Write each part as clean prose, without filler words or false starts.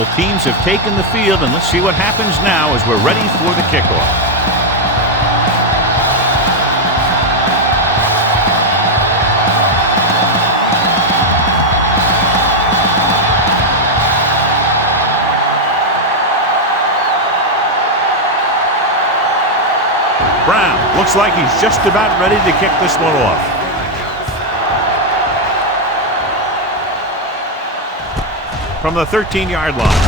Both teams have taken the field, and let's see what happens now as we're ready for the kickoff. Brown looks like he's just about ready to kick this one off. From the 13-yard line.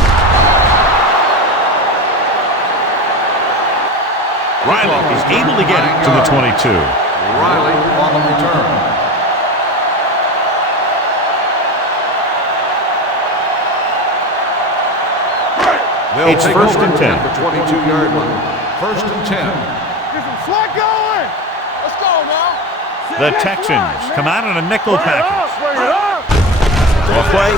Riley is able to get it to the 22. Riley on the return. It's first and 10. At the 22-yard line. First and 10. Slot going! Let's go now! The Texans come out in a nickel package. Off play.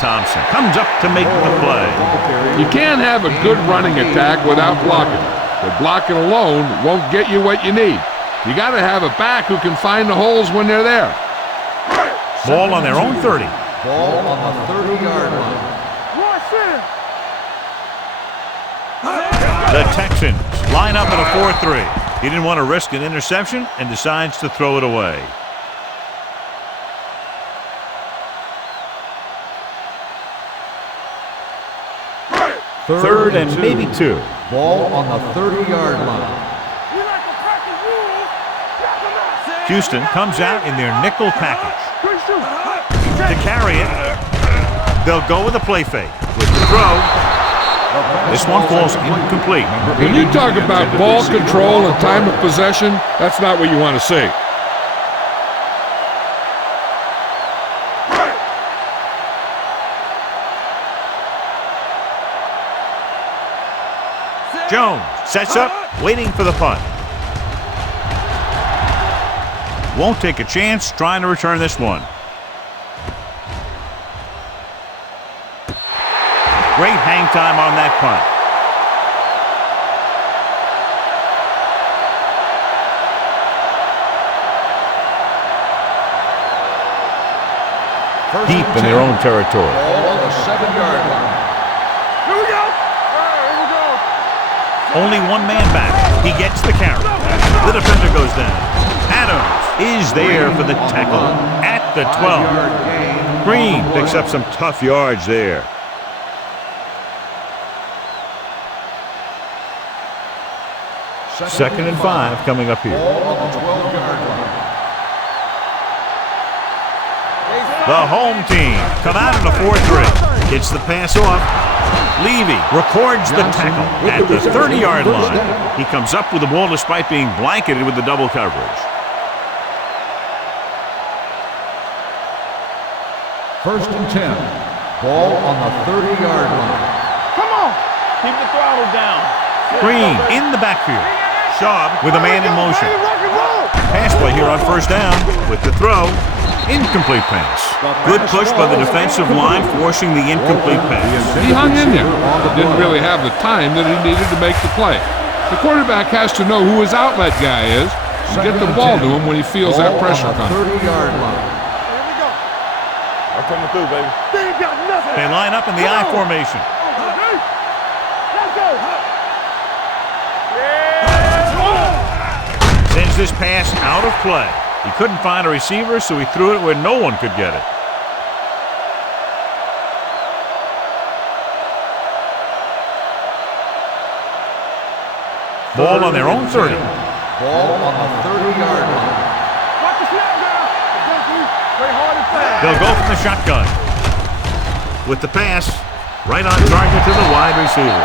Thompson comes up to make the play. You can't have a good running attack without blocking. But blocking alone won't get you what you need. You got to have a back who can find the holes when they're there. Ball on their own 30. Ball on the 30-yard line. The Texans line up at a 4-3. He didn't want to risk an interception and decides to throw it away. Third and maybe 2. Ball on the 30-yard line. Houston comes out in their nickel package. To carry it, they'll go with a play fake. With the throw, this one falls incomplete. When you talk about ball control and time of possession, that's not what you want to see. Jones sets up, waiting for the punt. Won't take a chance trying to return this one. Great hang time on that punt. Deep in their own territory. Ball on the 7-yard line. Here we go! Here we go! Only one man back. He gets the carry. The defender goes down. Adams is there for the tackle at the 12. Green picks up some tough yards there. Second and 5 coming up here. Ball on the 12-yard line. The home team come out in a 4-3. Gets the pass off. Levy records the tackle at the 30-yard line. He comes up with the ball despite being blanketed with the double coverage. First and 10. Ball on the 30-yard line. Come on! Keep the throttle down. Green in the backfield. Schaub with a man in motion. Pass play here on first down with the throw. Incomplete pass. Good push by the defensive line, forcing the incomplete pass. He hung in there. Didn't really have the time that he needed to make the play. The quarterback has to know who his outlet guy is and get the ball to him when he feels that pressure coming. 30-yard line. Here we go. I'm coming through, baby. They ain't got nothing. They line up in the I formation. Let's go. Sends this pass out of play. He couldn't find a receiver, so he threw it where no one could get it. Ball on their own 30. Ball on the 30-yard line. Watch the snap now. Play hard and fast. They'll go from the shotgun. With the pass, right on target to the wide receiver.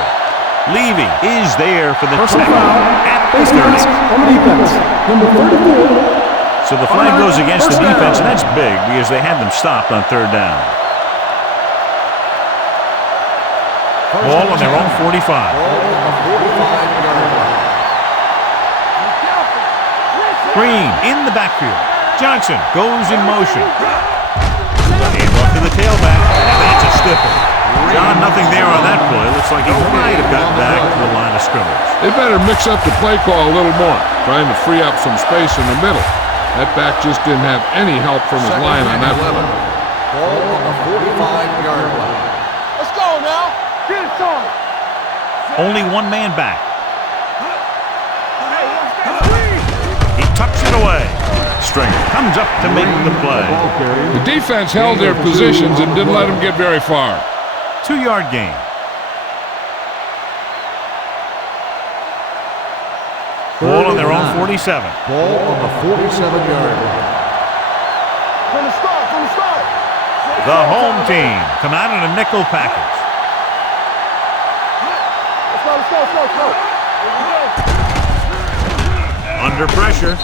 Levy is there for the tackle at the 30. On defense, number 34. So the flag goes against the defense, and that's big because they had them stopped on third down. Ball on their own 45. Ball on the 45-yard line. Green in the backfield. Johnson goes in motion. Hand off to the tailback. That's a stiffer. John, nothing there on that play. Looks like he might have gotten back to the line of scrimmage. They better mix up the play call a little more, trying to free up some space in the middle. That back just didn't have any help from his line on that play. Ball on the 45-yard line. Let's go now. Get it started. Only one man back. He tucks it away. Stringer comes up to make the play. The defense held their positions and didn't let them get very far. 2-yard gain. Ball on their own 47. Ball on the 47-yard line. From the start. The home team come out in a nickel package. Let's go. Under pressure.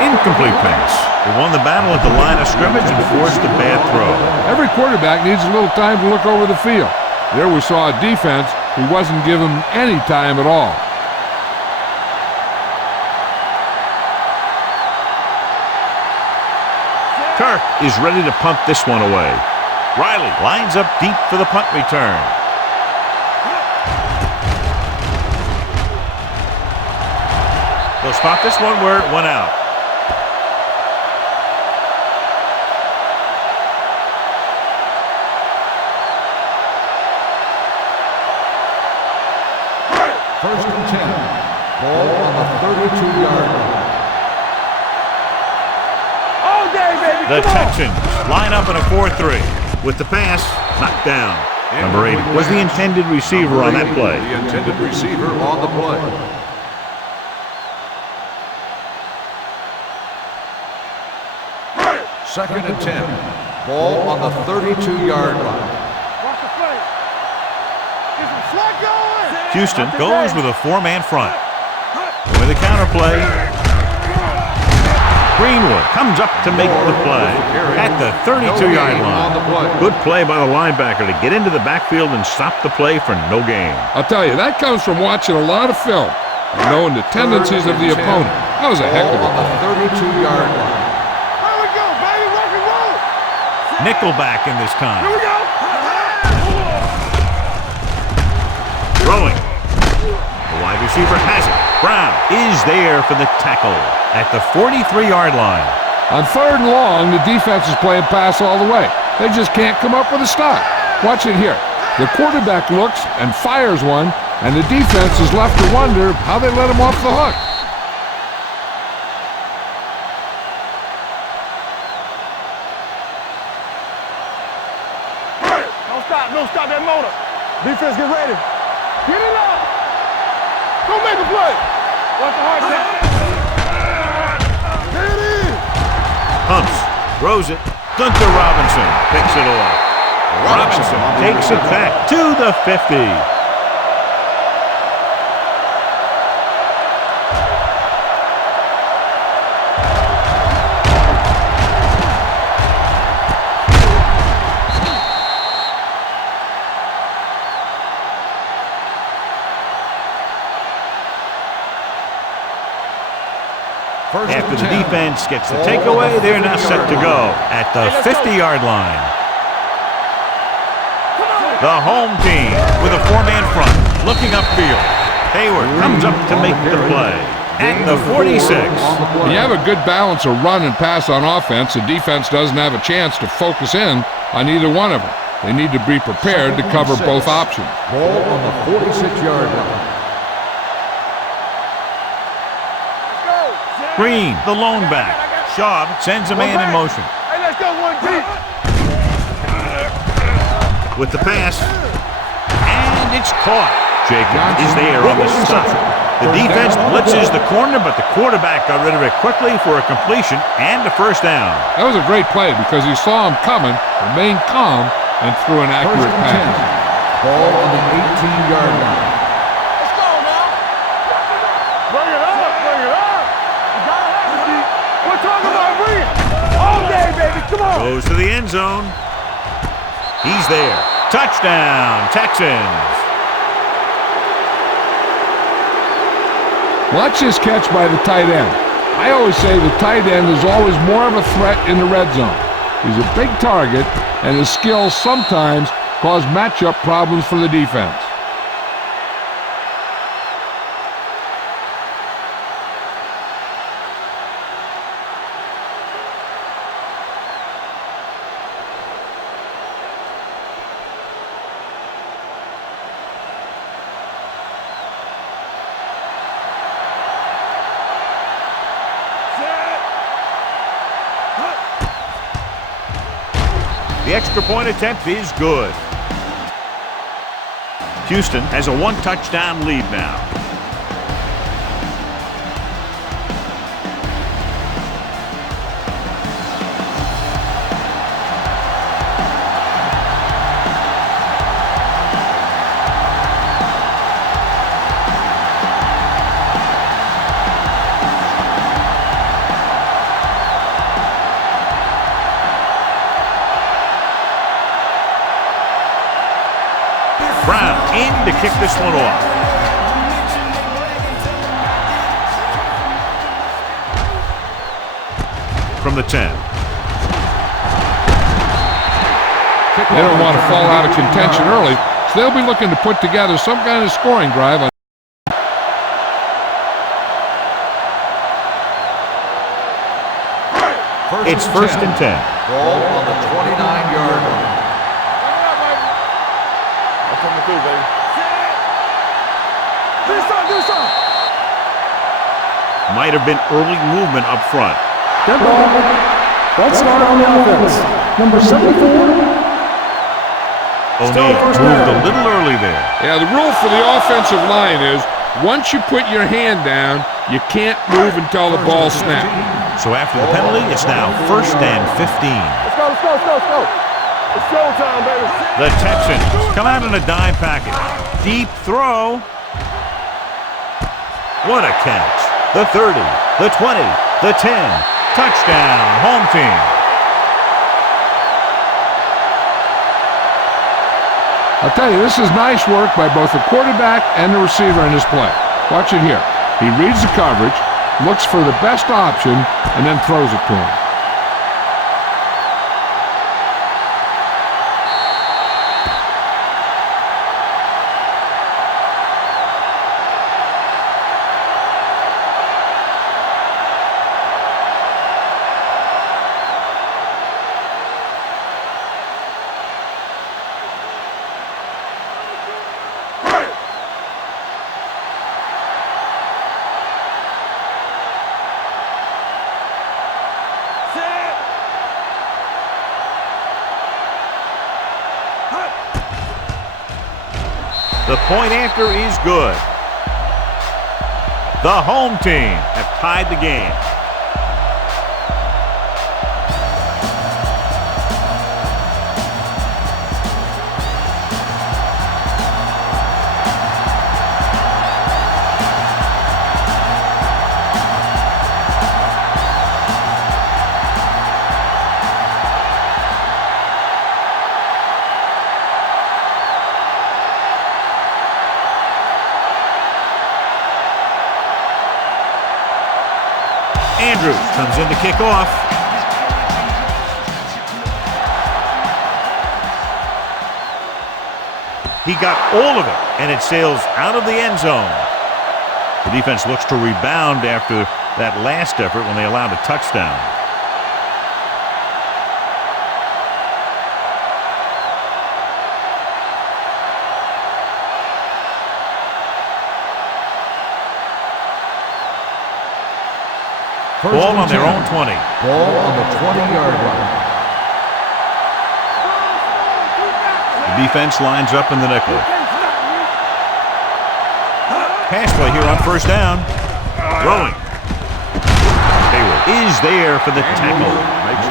Incomplete pass. They won the battle at the line of scrimmage and forced a bad throw. Every quarterback needs a little time to look over the field. There we saw a defense who wasn't given any time at all. Kirk is ready to punt this one away. Riley lines up deep for the punt return. They'll spot this one where it went out. First and 10. Ball on the 32-yard line. The Texans line up in a 4-3. With the pass, knocked down. Number 8 was the intended receiver on that play. The intended receiver on the play. Second and 10. Ball on the 32-yard line. Watch the play. Is it flat going? Houston goes with a 4-man front. With a counterplay. Greenwood comes up to make the play at the 32-yard line. Good play by the linebacker to get into the backfield and stop the play for no gain. I'll tell you, that comes from watching a lot of film and knowing the tendencies of the opponent. That was a heck of a play. On the 32-yard line. There we go, baby. Rock and roll. Nickelback in this time. Here we go. Throwing. The wide receiver has it. Brown is there for the tackle at the 43-yard line. On 3rd and long, the defense is playing pass all the way. They just can't come up with a stop. Watch it here. The quarterback looks and fires one, and the defense is left to wonder how they let him off the hook. Don't stop that motor. Defense, get ready. Get it up. Don't make a play. Watch the hard shot. There it is. Pumps, throws it. Gunther Robinson picks it off. Robinson takes it back to the 50. After the defense gets the takeaway, they're now set to go at the 50-yard line. The home team with a 4-man front, looking upfield. Hayward comes up to make the play at the 46. When you have a good balance of run and pass on offense, the defense doesn't have a chance to focus in on either one of them. They need to be prepared to cover both options. Ball on the 46-yard line. Green, the lone back. Schaub sends a man in motion. Hey, let's go one deep. With the pass, and it's caught. Jacobs is there on the stop. The defense blitzes the corner, but the quarterback got rid of it quickly for a completion and a first down. That was a great play because he saw him coming, remained calm, and threw an accurate pass. Ball on the 18-yard line. Let's go now. Bring it up. Bring it up. You gotta have it, D. We're talking about bring it. All day, baby. Come on. Goes to the end zone. He's there. Touchdown, Texans. Watch this catch by the tight end. I always say the tight end is always more of a threat in the red zone. He's a big target, and his skills sometimes cause matchup problems for the defense. The extra point attempt is good. Houston has a one-touchdown lead now. Brown in to kick this one off. From the 10. They don't want to fall out of contention early, so they'll be looking to put together some kind of scoring drive. It's first and 10. Ball on the 29-yard line. Coming through, baby. Do something. Might have been early movement up front. Dead ball. That's start on the offense. Number 74. O'Neal moved a little early there. Yeah, the rule for the offensive line is once you put your hand down, you can't move until the ball snaps. So after the penalty, it's now first and 15. Let's go. It's showtime, baby. The Texans come out in a dime package. Deep throw. What a catch. The 30, the 20, the 10. Touchdown, home team. I'll tell you, this is nice work by both the quarterback and the receiver in this play. Watch it here. He reads the coverage, looks for the best option, and then throws it to him. The point after is good. The home team have tied the game. Andrews comes in to kick off. He got all of it, and it sails out of the end zone. The defense looks to rebound after that last effort when they allowed a touchdown. Ball on their own 20. Ball on the 20-yard line. The defense lines up in the nickel. Pass play here on first down. Throwing. Hayward is there for the tackle.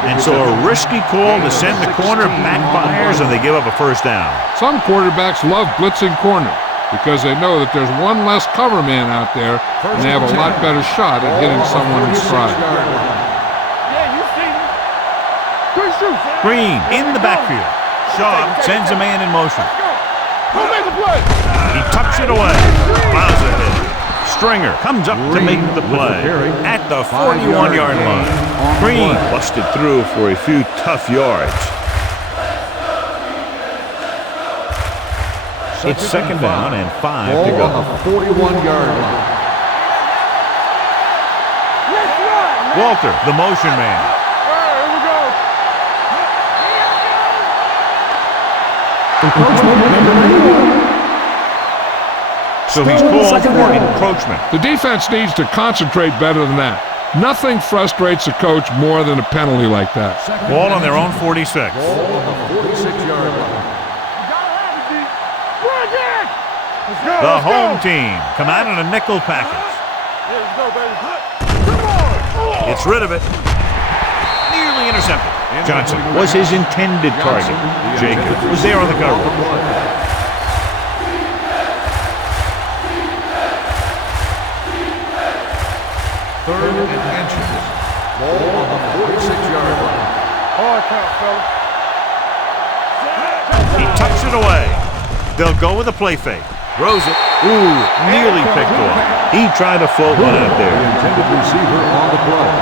And so a risky call to send the corner backfires, and they give up a first down. Some quarterbacks love blitzing corner because they know that there's one less cover man out there, and they have a lot better shot at hitting someone in stride. Yeah, you see me. Quick shoot. Green in the backfield. Shaw sends a man in motion. Go make a play. He tucks it away. Fouls it. Stringer comes up to make the play at the 41-yard line. Green busted through for a few tough yards. It's second down and 5 to go. Ball on the 41-yard line. Walter, the motion man. Here we go. Encroachment number 91. So he's called for encroachment. The defense needs to concentrate better than that. Nothing frustrates a coach more than a penalty like that. Ball on their own 46. Ball on the 46-yard line. The home team come out in a nickel package. Gets rid of it. Nearly intercepted. Johnson was his intended target. Jacobs was there on the cover. Third and inches. Ball on the 46-yard line. Hard count, fella. He tucks it away. They'll go with a play fake. Throws it. Ooh, nearly picked off. He tried to float one out The there. intended receiver on the play.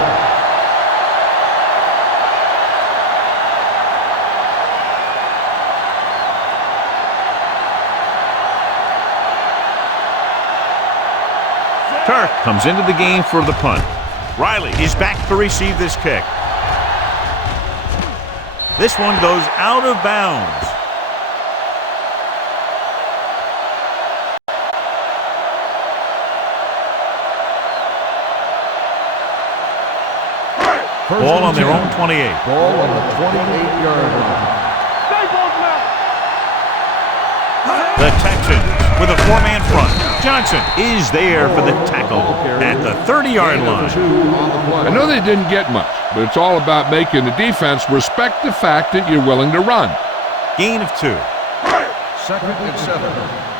Turk comes into the game for the punt. Riley is back to receive this kick. This one goes out of bounds. Ball on their own 28. Ball on the 28-yard line. The Texans with a four-man front. Johnson is there for the tackle at the 30-yard line. I know they didn't get much, but it's all about making the defense respect the fact that you're willing to run. Gain of 2. Second and 7.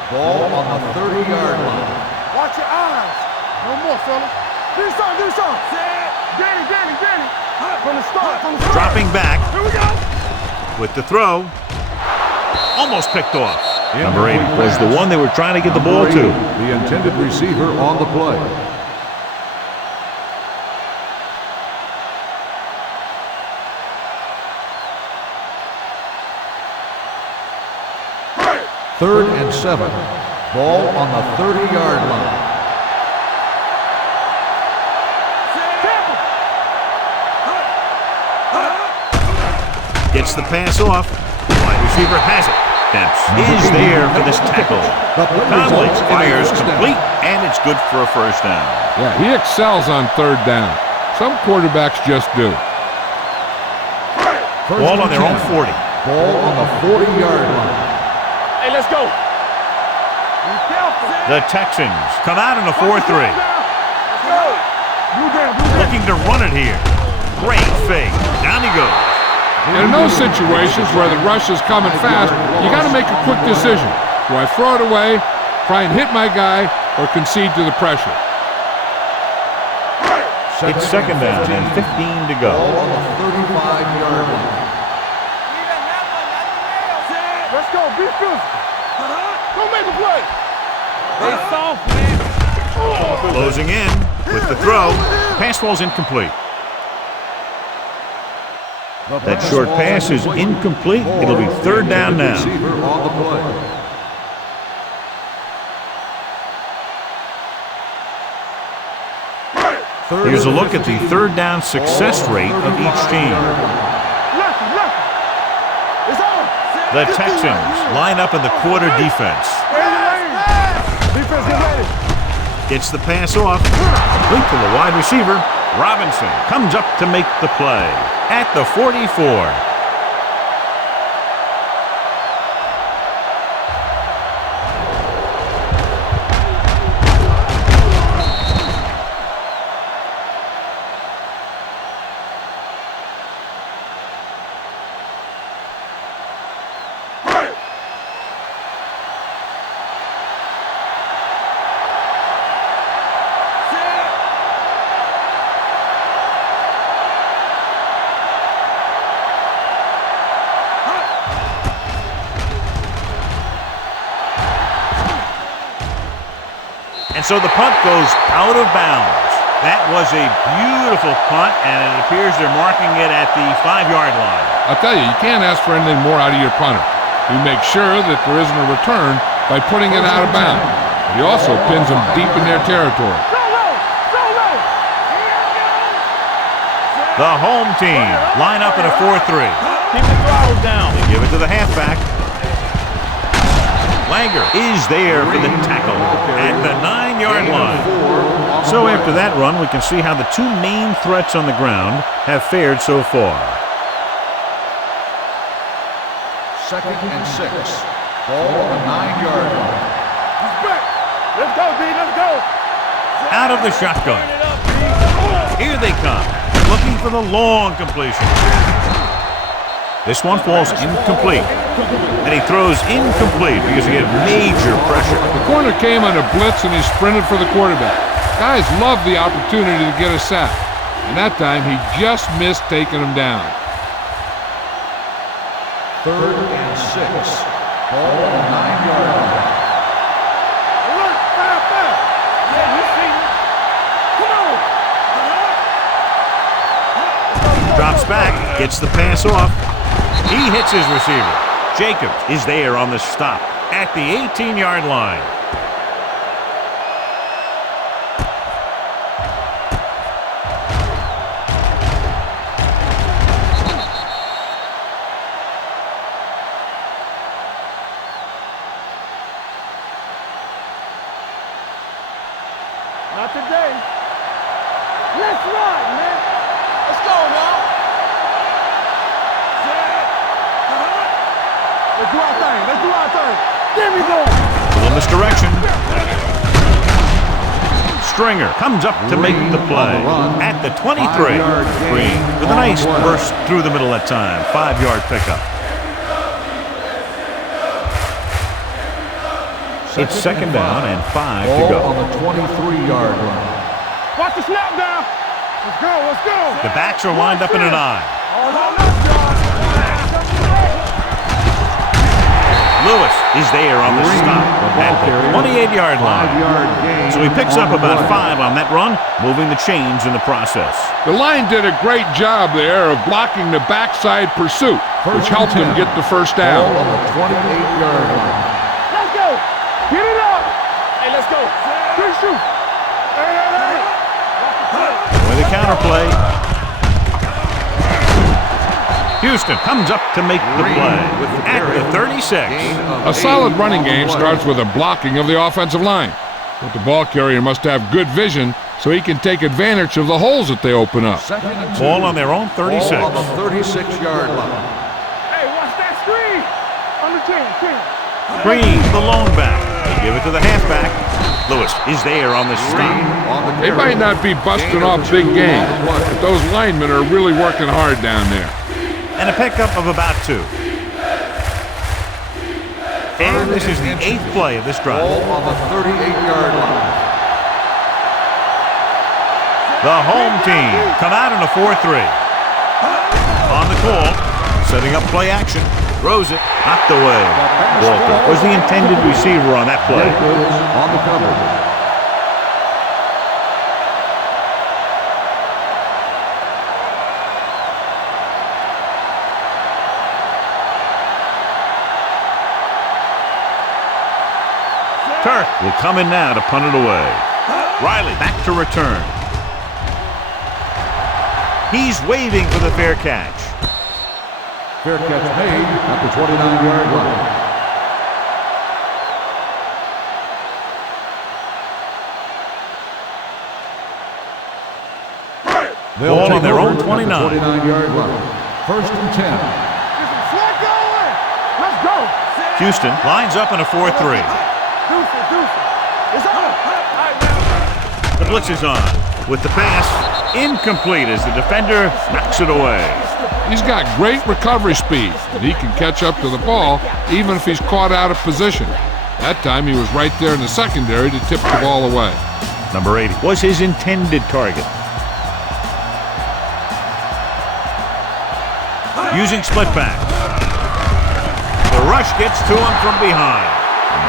Ball on the 30-yard line. Watch your eyes. No more, fella. Do something. Danny. From the start. Dropping back Here we go. with the throw. Almost picked off. Number 80 was the one they were trying to get the ball to. The intended receiver on the play. Third and 7. Ball on the 30-yard line. Gets the pass off. Wide receiver has it. Dempsey is there for this tackle. Conley fires complete, and it's good for a first down. Yeah, he excels on third down. Some quarterbacks just do. Ball on their own 40. Ball on the 40-yard line. Hey, let's go. The Texans come out in a 4-3. Looking to run it here. Great fake. Down he goes. In those situations where the rush is coming fast, you got to make a quick decision. Do I throw it away, try and hit my guy, or concede to the pressure? It's second down and 15 to go. Ball on the 35-yard line. Let's go. Be physical. Don't make a play. They soft, man. Closing in with the throw. Pass ball's incomplete. That short pass is incomplete. It'll be third down now. Receiver on the play. Here's a look at the third down success rate of each team. It's on. The Texans line up in the quarter defense. Defense, get ready. Gets the pass off. Complete to the wide receiver. Robinson comes up to make the play at the 44. And so the punt goes out of bounds. That was a beautiful punt, and it appears they're marking it at the 5-yard line. I'll tell you, you can't ask for anything more out of your punter. You make sure that there isn't a return by putting it out of bounds. He also pins them deep in their territory. The home team line up in a 4-3. Keep the throttle down. They give it to the halfback. Langer is there for the tackle at the 9-yard line. So after that run, we can see how the two main threats on the ground have fared so far. 2nd and 6. Ball on the 9-yard line. Let's go, D. Let's go. Out of the shotgun. Here they come, looking for the long completion. This one falls incomplete, and he throws incomplete because he had major pressure. The corner came on a blitz, and he sprinted for the quarterback. Guys love the opportunity to get a sack, and that time he just missed taking him down. 3rd and 6. Ball on the 9-yard line. Alert, fire. Yeah, you see me. Come on. Drops back, gets the pass off. He hits his receiver. Jacobs is there on the stop at the 18-yard line. Not today. Let's ride, man. Let's go now. Let's do our thing. Let's do our thing. There we go. Pull in this direction. Stringer comes up to make the play at the 23. Green with a nice burst through the middle that time. 5-yard pickup. It's 2nd down and 5 to go. Ball on the 23-yard line. Watch the snap down. Let's go. Let's go. The backs are lined up in an I. Lewis is there on the stop at the 28-yard line. So he picks up about 5 on that run, moving the chains in the process. The line did a great job there of blocking the backside pursuit, which helped him get the first down. Ball on the 28-yard line. Let's go. Get it up. Hey, let's go. Good shoot. Hey. With a counterplay. Houston comes up to make the play at the 36. A solid running game starts with a blocking of the offensive line. But the ball carrier must have good vision so he can take advantage of the holes that they open up. 2nd and 2. Ball on their own 36. Ball on the 36-yard line. Hey, watch that screen. On the 10. Green, the lone back. They give it to the halfback. Lewis is there on the stop. They might not be busting off big game, but those linemen are really working hard down there. And a pickup of about 2. And this is the 8th play of this drive. Ball on the 38-yard line. The home team come out in a 4-3. On the call, setting up play action. Throws it, knocked away. Walter was the intended receiver on that play. On the cover. Turk will come in now to punt it away. Riley back to return. He's waving for the fair catch. Fair catch made at the 29-yard line. Ball on their own 29. 29-yard line. 1st and 10. Slide going. Let's go. Houston lines up in a 4-3. It's on. The blitz is on. With the pass, incomplete as the defender knocks it away. He's got great recovery speed, and he can catch up to the ball even if he's caught out of position. That time he was right there in the secondary to tip the ball away. Number 80 was his intended target. Using split back. The rush gets to him from behind.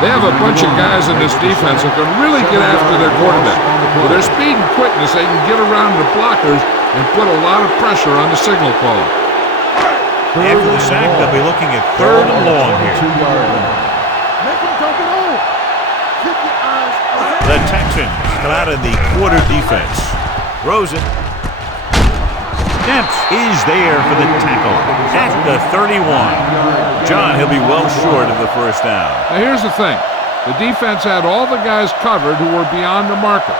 They have a bunch of guys in this defense who can really get after their quarterback. With their speed and quickness, they can get around the blockers and put a lot of pressure on the signal caller. After the sack, they'll be looking at 3rd and long here. Make him take it on. Keep your eyes on. The Texans come out in the quarter defense. Throws it. Dent is there for the tackle at the 31. John, he'll be well short of the first down. Now here's the thing. The defense had all the guys covered who were beyond the marker.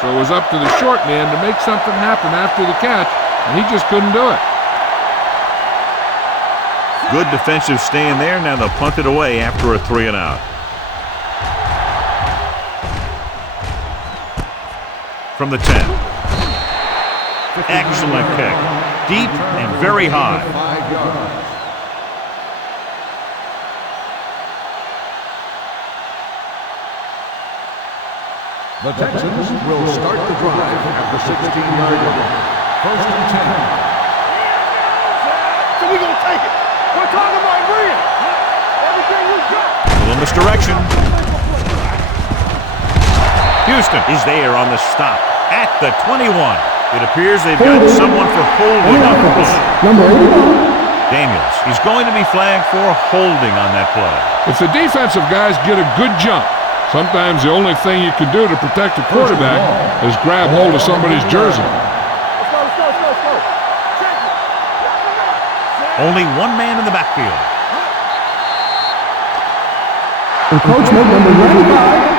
So it was up to the short man to make something happen after the catch, and he just couldn't do it. Good defensive stand there. Now they'll punt it away after a 3-and-out. From the 10. Excellent kick. Deep and very high. 5 yards. The Texans will start the drive at the 16-yard line. First and 10. So we're going to take it. We're talking about bringing everything we got. A little misdirection. Houston is there on the stop at the 21. It appears they've got someone for holding on the play. Number 81. Daniels, he's going to be flagged for holding on that play. If the defensive guys get a good jump, sometimes the only thing you can do to protect a quarterback is grab hold of somebody's jersey. Let's go. Check it. Only one man in the backfield. Encroachment number 95.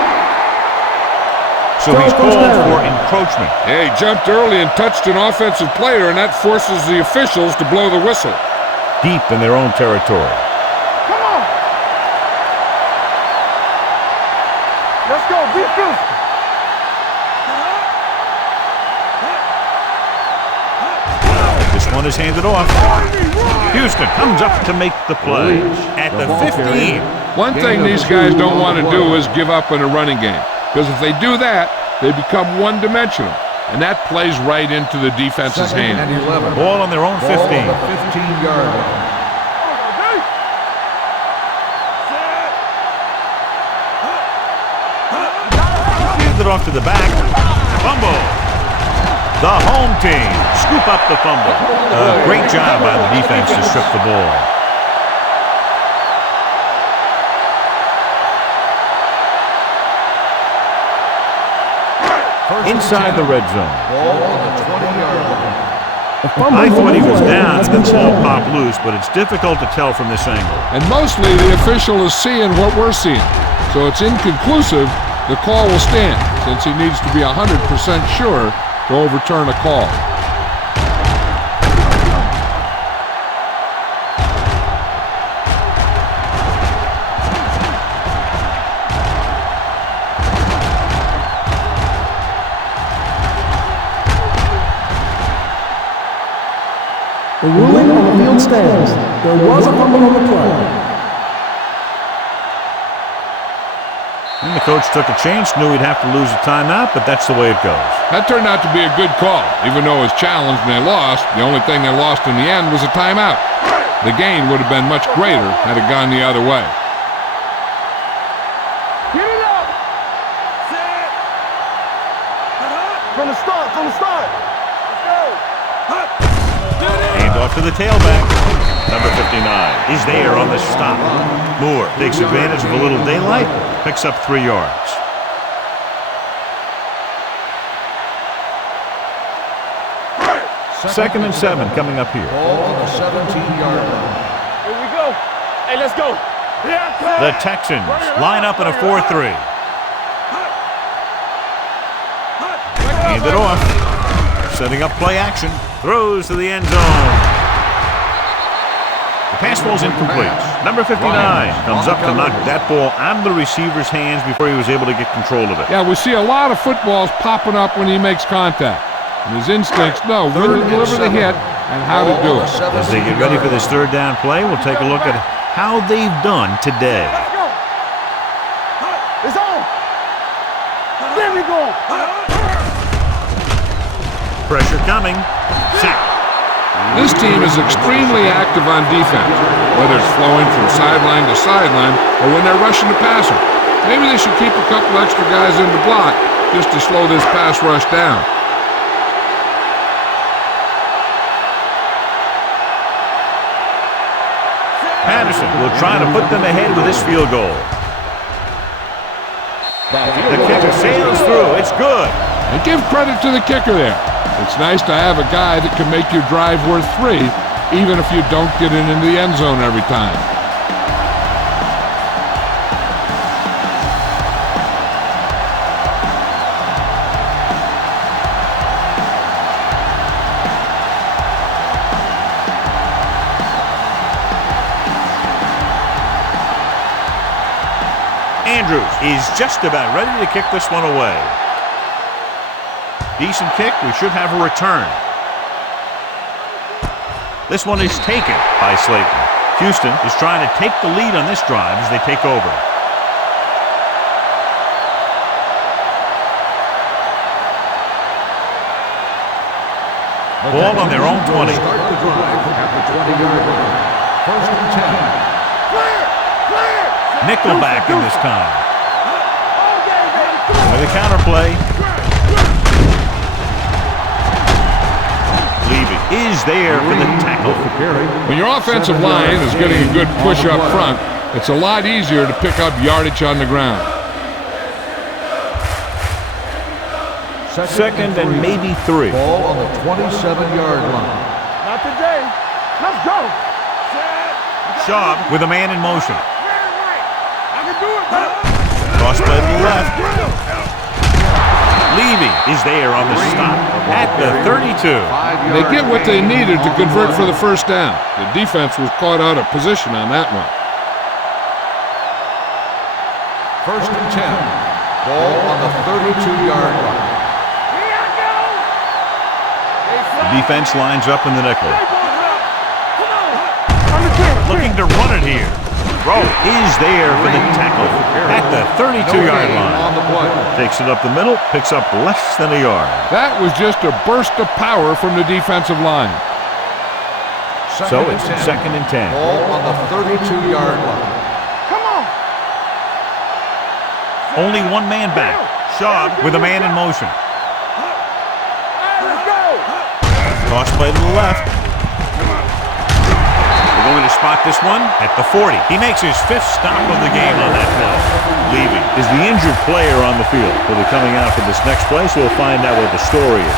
So he's called for encroachment. Yeah, he jumped early and touched an offensive player, and that forces the officials to blow the whistle. Deep in their own territory. Come on. Let's go. Be physical. This one is handed off. Houston comes up to make the play at the 15. One thing these guys don't want to do is give up in a running game, because if they do that, they become one-dimensional, and that plays right into the defense's Second hand. and 11. Ball on their own 15. Ball on the 15-yard line. Handed off to the back. Fumble. The home team scoop up the fumble. Great job by the defense to strip the ball. Inside the red zone. Ball on the 20-yard line. I thought he was down and then the ball popped loose, but it's difficult to tell from this angle. And mostly the official is seeing what we're seeing. So it's inconclusive. The call will stand, since he needs to be 100% sure to overturn a call. The ruling on the field stands. There was a fumble on the play. And the coach took a chance, knew he'd have to lose a timeout, but that's the way it goes. That turned out to be a good call. Even though it was challenged and they lost, the only thing they lost in the end was a timeout. The gain would have been much greater had it gone the other way. Get it up. From the start. Let's go. Hand off to the tailback. Number 59 is there on the stop. Moore takes advantage of a little daylight, picks up 3 yards. Second and 7 coming up here. Ball on the 17-yard line. Here we go. Hey, let's go. The Texans line up in a 4-3. Hand it off. Setting up play action. Throws to the end zone. The pass ball's incomplete. Number 59 comes up to knock that ball out of the receiver's hands before he was able to get control of it. Yeah, we see a lot of footballs popping up when he makes contact. And his instincts know when to deliver the hit and how to do it. As they get ready for this third down play, we'll take a look at how they've done today. Let's go. It's on. There we go. Pressure coming. Sack. This team is extremely active on defense, whether it's flowing from sideline to sideline or when they're rushing the passer. Maybe they should keep a couple extra guys in the block just to slow this pass rush down. Patterson will try to put them ahead with this field goal. The kicker sails through. It's good. And give credit to the kicker there. It's nice to have a guy that can make your drive worth 3, even if you don't get it into the end zone every time. Andrews is just about ready to kick this one away. Decent kick. We should have a return. This one is taken by Slayton. Houston is trying to take the lead on this drive as they take over. Ball on their own 20. Start the drive at the 20-yard line. First and 10. Nickelback in this time. With a counter play. Levy is there for the tackle. When your offensive line is getting a good push up front, it's a lot easier to pick up yardage on the ground. Second and maybe 3. Ball on the 27-yard line. Not today. Let's go. Schaub with a man in motion. I can do it, man. Cross play to the left. Levy is there on the stop at the 32. They get what they needed to convert for the first down. The defense was caught out of position on that one. First and 10. Ball on the 32-yard line. The defense lines up in the nickel. Looking to run it here. Rowe is there for the tackle at the 32-yard line. Takes it up the middle, picks up less than a yard. That was just a burst of power from the defensive line. So it's second and 10. Ball on the 32-yard line. Come on. Only one man back. Schaub with a man in motion. Let's go. Cross play to the left. We're going to spot this one at the 40. He makes his 5th stop of the game on that play. Levy is the injured player on the field. He'll be coming out for this next play, so we'll find out what the story is.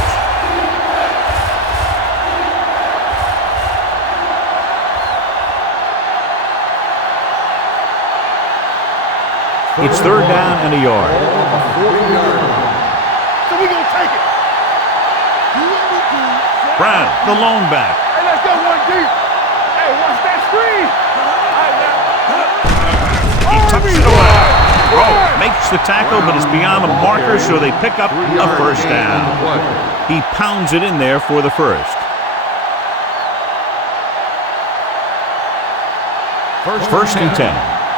It's third down and a yard. So we gonna take it. Brown, the lone back. Hey, let's go one deep. Hey, watch that screen. He tucks it away. Rowe makes the tackle, but it's beyond the marker, so they pick up a first down. He pounds it in there for the first. First and 10.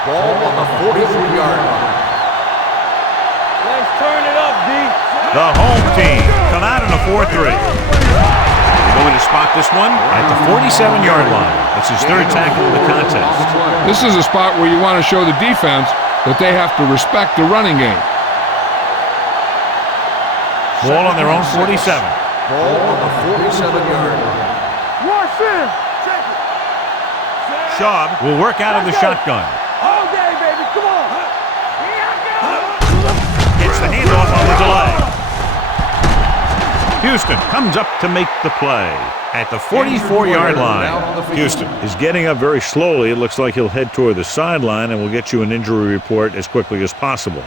Ball on the 43-yard line. Let's turn it up, D. The home team come out in a 4-3. They're going to spot this one at the 47-yard line. That's his 3rd tackle of the contest. This is a spot where you want to show the defense that they have to respect the running game. Ball on their own 47. Ball on the 47-yard line. Watch him. Check it. Schaub will work out of the shotgun. All day, baby. Come on. Here I go. Gets the handoff on the delay. Houston comes up to make the play at the 44-yard line. Houston is getting up very slowly. It looks like he'll head toward the sideline, and we'll get you an injury report as quickly as possible.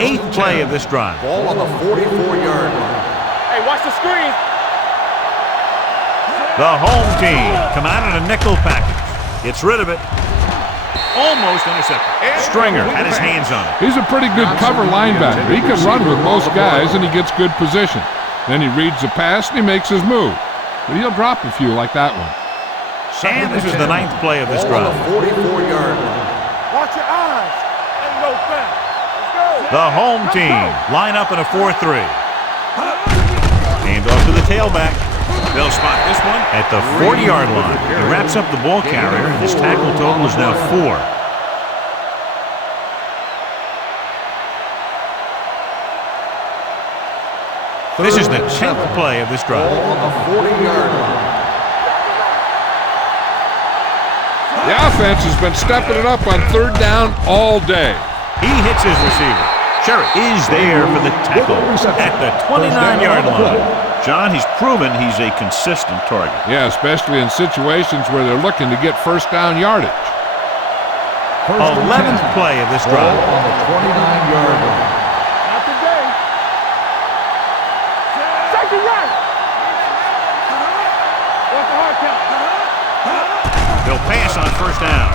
Eighth play of this drive. Ball on the 44-yard line. Hey, watch the screen. The home team come out in a nickel package. Gets rid of it. Almost intercepted. Stringer had his hands on it. He's a pretty good cover linebacker. He can run with most guys, and he gets good position. Then he reads the pass, and he makes his move. But he'll drop a few like that one. And this is the 9th play of this drive. Ball on the 44-yard line. Watch your eyes. Ain't no fast. Let's go. The home team line up in a 4-3. Hand off to the tailback. They'll spot this one at the 40-yard line. He wraps up the ball carrier, and his tackle total is now 4. This is the 10th play of this drive. Ball on the 40-yard line. The offense has been stepping it up on third down all day. He hits his receiver. Sherry is there for the tackle at the 29-yard line. John, he's proven he's a consistent target. Yeah, especially in situations where they're looking to get first down yardage. 11th play of this drive. On the 29-yard line. Not today. Take it right. What's the hard count? They'll pass on first down.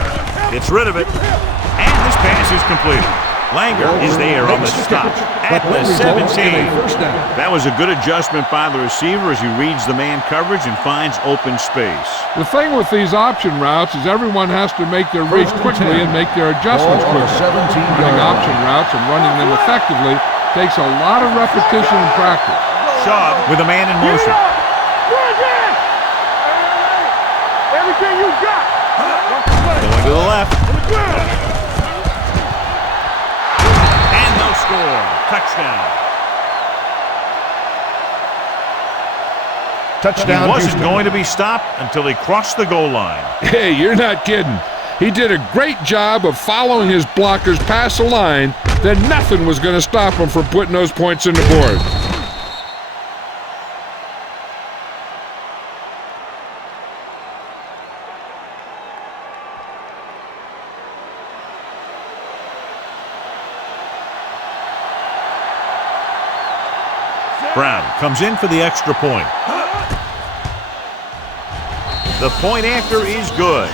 Gets rid of it. And this pass is completed. Langer is there on the stop at the 17. That was a good adjustment by the receiver as he reads the man coverage and finds open space. The thing with these option routes is everyone has to make their reads quickly and make their adjustments quickly. Running option routes and running them effectively takes a lot of repetition and practice. Shaw with a man in motion. Go again. Everything you got. Going to the left. Score. Touchdown. Touchdown. He wasn't going to be stopped until he crossed the goal line. Hey, you're not kidding. He did a great job of following his blockers past the line. Then nothing was going to stop him from putting those points in the board. Brown comes in for the extra point. The point after is good.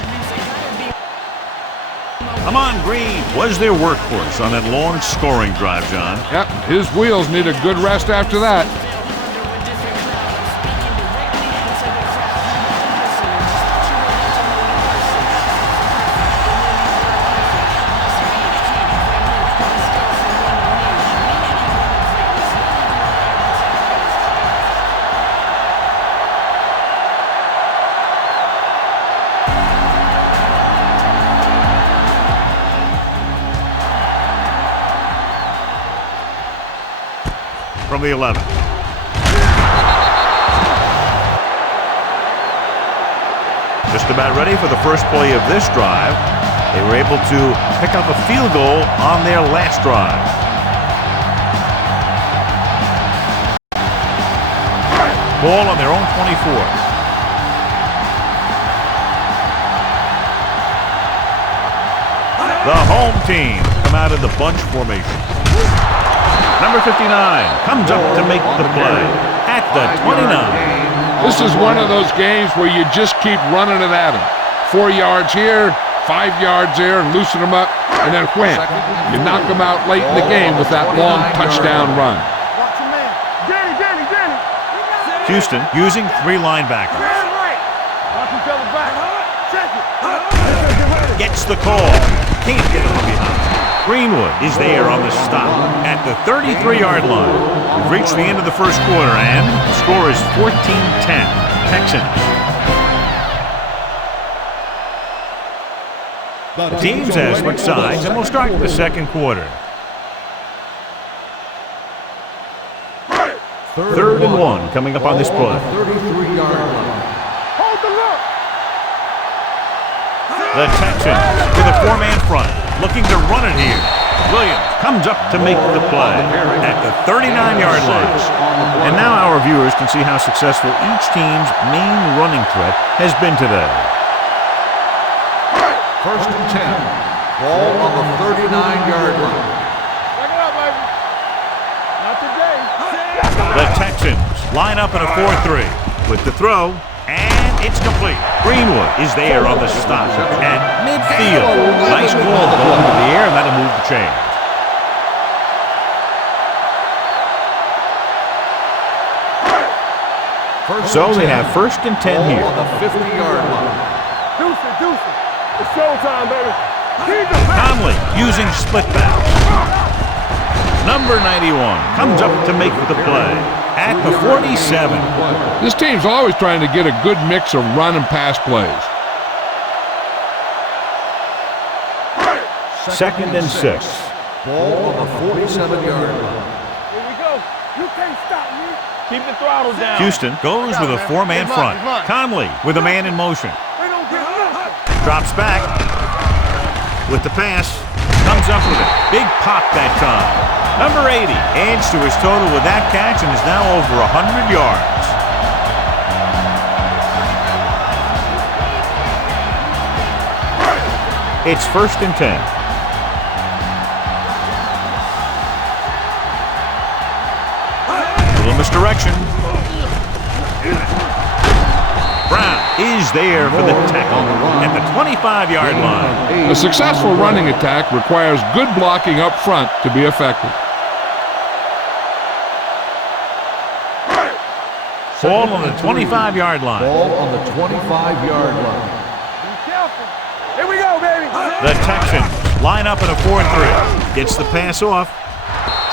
Amon Green was their workhorse on that long scoring drive, John. Yep, his wheels need a good rest after that. From the 11. Just about ready for the first play of this drive. They were able to pick up a field goal on their last drive. Ball on their own 24. The home team come out in the bunch formation. Number 59 comes up to make the play at the 29. This is one of those games where you just keep running it at them. 4 yards here, 5 yards there, and loosen them up, and then wham, you knock them out late in the game with that long touchdown run. Watch your man. Danny. Houston using 3 linebackers. Right. Watch each other back. Check it. Gets the call. Can't get it from behind. Greenwood is there on the stop at the 33-yard line. We've reached the end of the first quarter, and the score is 14-10. Texans. The teams have switched sides, and we'll start the second quarter. 3rd and 1 coming up on this play. 33-yard line. Hold the look. The Texans with a 4-man front, looking to run it here. Williams comes up to make the play at the 39-yard line. And now our viewers can see how successful each team's main running threat has been today. 1st and 10. Ball on the 39-yard line. Back it up, baby. Not today. The Texans line up in a 4-3 with the throw, and it's complete. Greenwood is there on the stop at midfield. Nice call to go into the air, and that'll move the chain. So they have 1st and 10 here. On the 50-yard line. Deuce it. It's showtime, baby. Conley using split backs. Number 91 comes up to make the play at the 47. This team's always trying to get a good mix of run and pass plays. 2nd and 6. Ball on the 47-yard line. Here we go. You can't stop me. Keep the throttle down. Houston goes with a 4-man front. Conley with a man in motion. They don't get nothing. Drops back with the pass. Comes up with a big pop that time. Number 80 adds to his total with that catch and is now over 100 yards. It's 1st and 10. Little misdirection. Brown is there for the tackle at the 25-yard line. A successful running attack requires good blocking up front to be effective. Ball on the 25-yard line. Ball on the 25-yard line. Be careful. Here we go, baby. The Texans line up in a 4-3. Gets the pass off.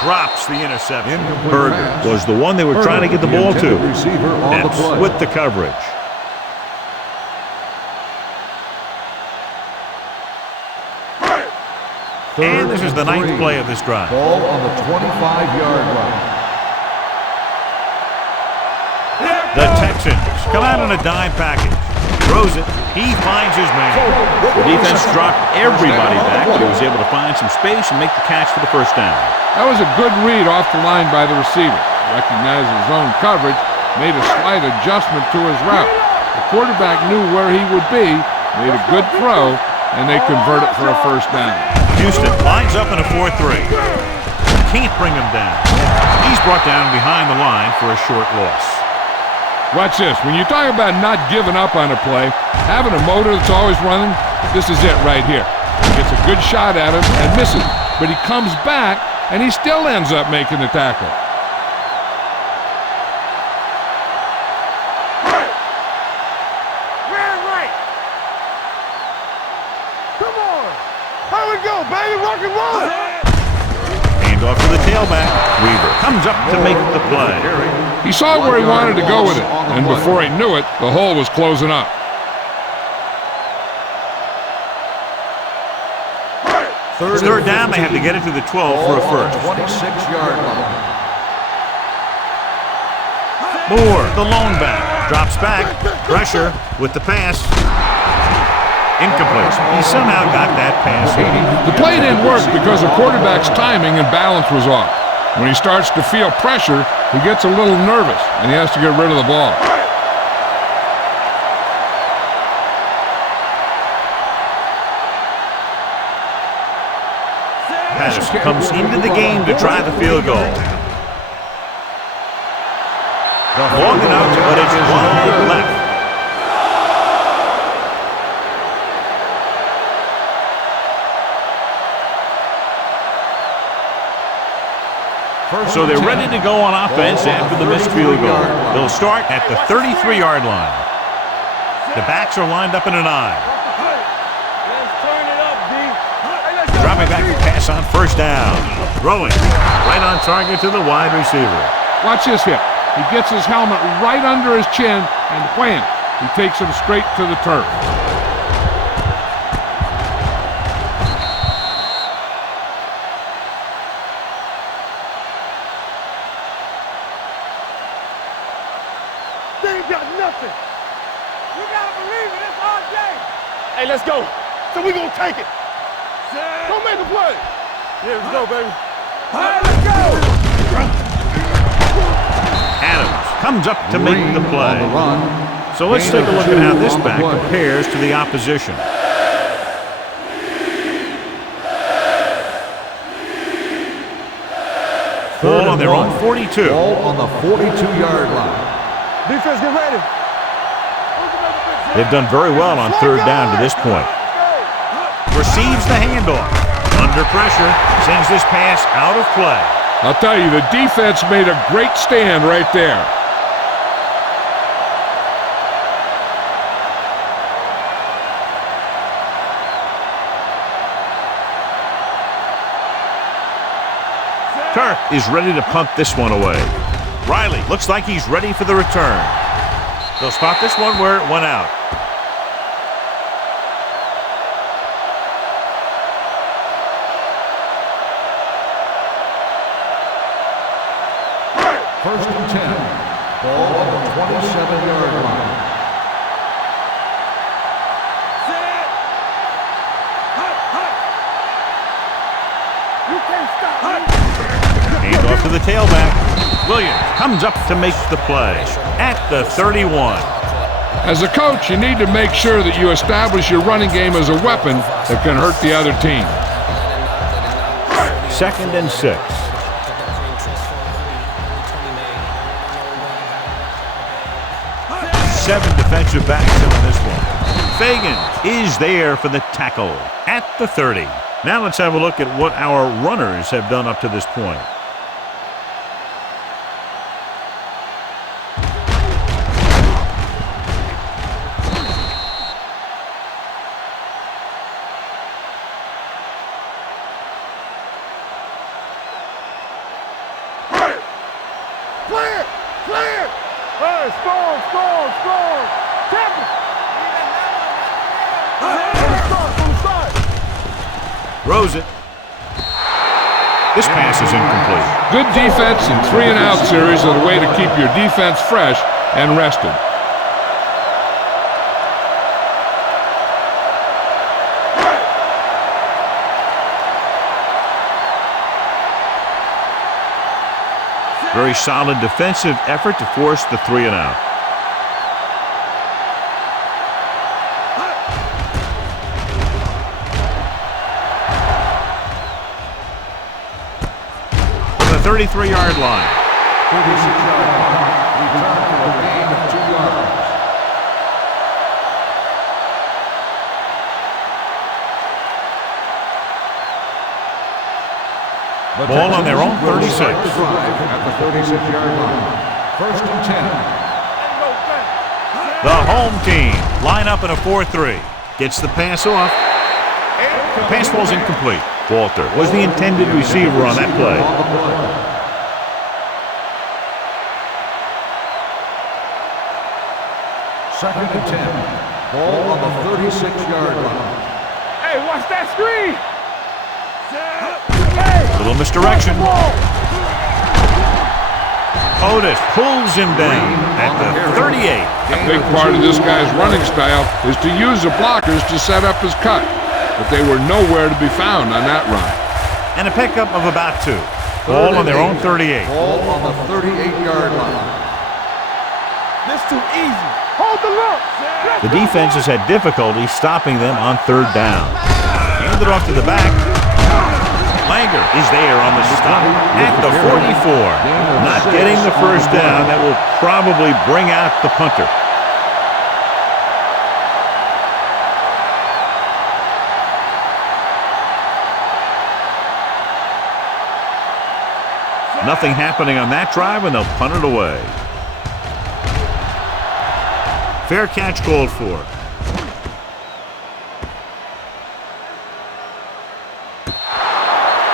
Drops the interception. Berger was the one they were trying to get the ball to. Receiver on the Epps play. with the coverage. And this is the 9th play of this drive. Ball on the 25-yard line. The Texans come out on a dime package. Throws it. He finds his man. The defense dropped everybody back, but he was able to find some space and make the catch for the first down. That was a good read off the line by the receiver. Recognizing his own coverage, made a slight adjustment to his route. The quarterback knew where he would be, made a good throw, and they convert it for a first down. Houston lines up in a 4-3. Can't bring him down. He's brought down behind the line for a short loss. Watch this. When you talk about not giving up on a play, having a motor that's always running, this is it right here. He gets a good shot at him and misses, but he comes back and he still ends up making the tackle. Ran right. Come on. Here we go, baby. Rock and roll. Hand off to the tailback. Weaver comes up to make the play. He saw where he wanted to go with it, and before he knew it, the hole was closing up. Third down, they have to get it to the 12 for a first. 26-yard line. Moore, the lone back, drops back, pressure with the pass. Incomplete. He somehow got that pass. The play didn't work because the quarterback's timing and balance was off. When he starts to feel pressure, he gets a little nervous, and he has to get rid of the ball. Patterson comes into the game to try the field goal. Long enough, but it's wide left. So they're ready to go on offense after the missed field goal. They'll start at the 33-yard line. The backs are lined up in an I. Let's turn it up, D. Hey, let's go. Dropping back to pass on first down. Throwing right on target to the wide receiver. Watch this here. He gets his helmet right under his chin, and wham, he takes him straight to the turf. They ain't got nothing. We gotta believe it. It's our day. Hey, let's go. So we gonna take it. Don't make a play. Yeah, let's go, baby. All right, let's go. Adams comes up to make the play. On the run. So let's take a look at how this back compares to the opposition. Ball on their own 42. Ball on the 42-yard line. Defense, get ready. They've done very well on third down to this point. Receives the handoff. Under pressure, sends this pass out of play. I'll tell you, the defense made a great stand right there. Turk is ready to punt this one away. Riley looks like he's ready for the return. They'll spot this one where it went out. First and 10. Ball on the 27-yard line. Hand off to the tailback. Williams comes up to make the play at the 31. As a coach, you need to make sure that you establish your running game as a weapon that can hurt the other team. 2nd and 6. Seven defensive backs in on this one. Fagan is there for the tackle at the 30. Now let's have a look at what our runners have done up to this point. Throws it. This pass is incomplete. Good defense and 3-and-out series are the way to keep your defense fresh and rested. Very solid defensive effort to force the 3-and-out. The 33-yard line. 36-yard line. Return for a gain of 2 yards. Ball on their own 36. At the 36-yard line. 1st and 10. The home team line up in a 4-3. Gets the pass off. The pass falls incomplete. Walter was the intended receiver on that play. Second and 10. Ball on the 36-yard line. Hey, watch that screen! Little misdirection. Otis pulls him down at the 38. A big part of this guy's running style is to use the blockers to set up his cut, but they were nowhere to be found on that run. And a pickup of about 2. Ball on their own 38. Ball on the 38-yard line. This too easy. Hold the look. The defense has had difficulty stopping them on 3rd down. Hand it off to the back. Langer is there on the stop at the 44. Not getting the first down. That will probably bring out the punter. Nothing happening on that drive, and they'll punt it away. Fair catch called for.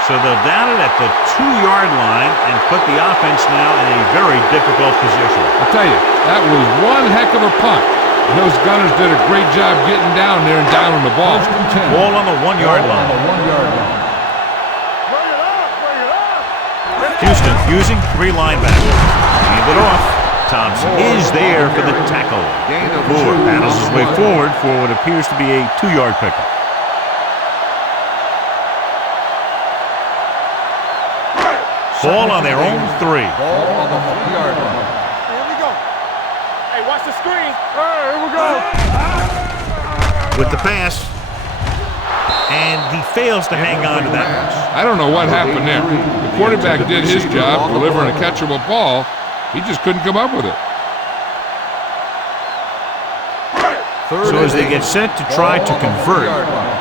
So they'll down it at the 2-yard line and put the offense now in a very difficult position. I'll tell you, that was one heck of a punt. And those gunners did a great job getting down there and downing the ball. Ball on the 1-yard line. Houston using 3 linebackers. Hand it off. Thompson is there for the tackle. Moore paddles his way forward for what appears to be a 2-yard pickup. Ball on their own 3. Ball on the 3-yard line. Here we go. Hey, watch the screen. Here we go. With the pass. And he fails to hang on to that one. I don't know what happened there. The quarterback did his job delivering a catchable ball. He just couldn't come up with it. So as they get set to try to convert,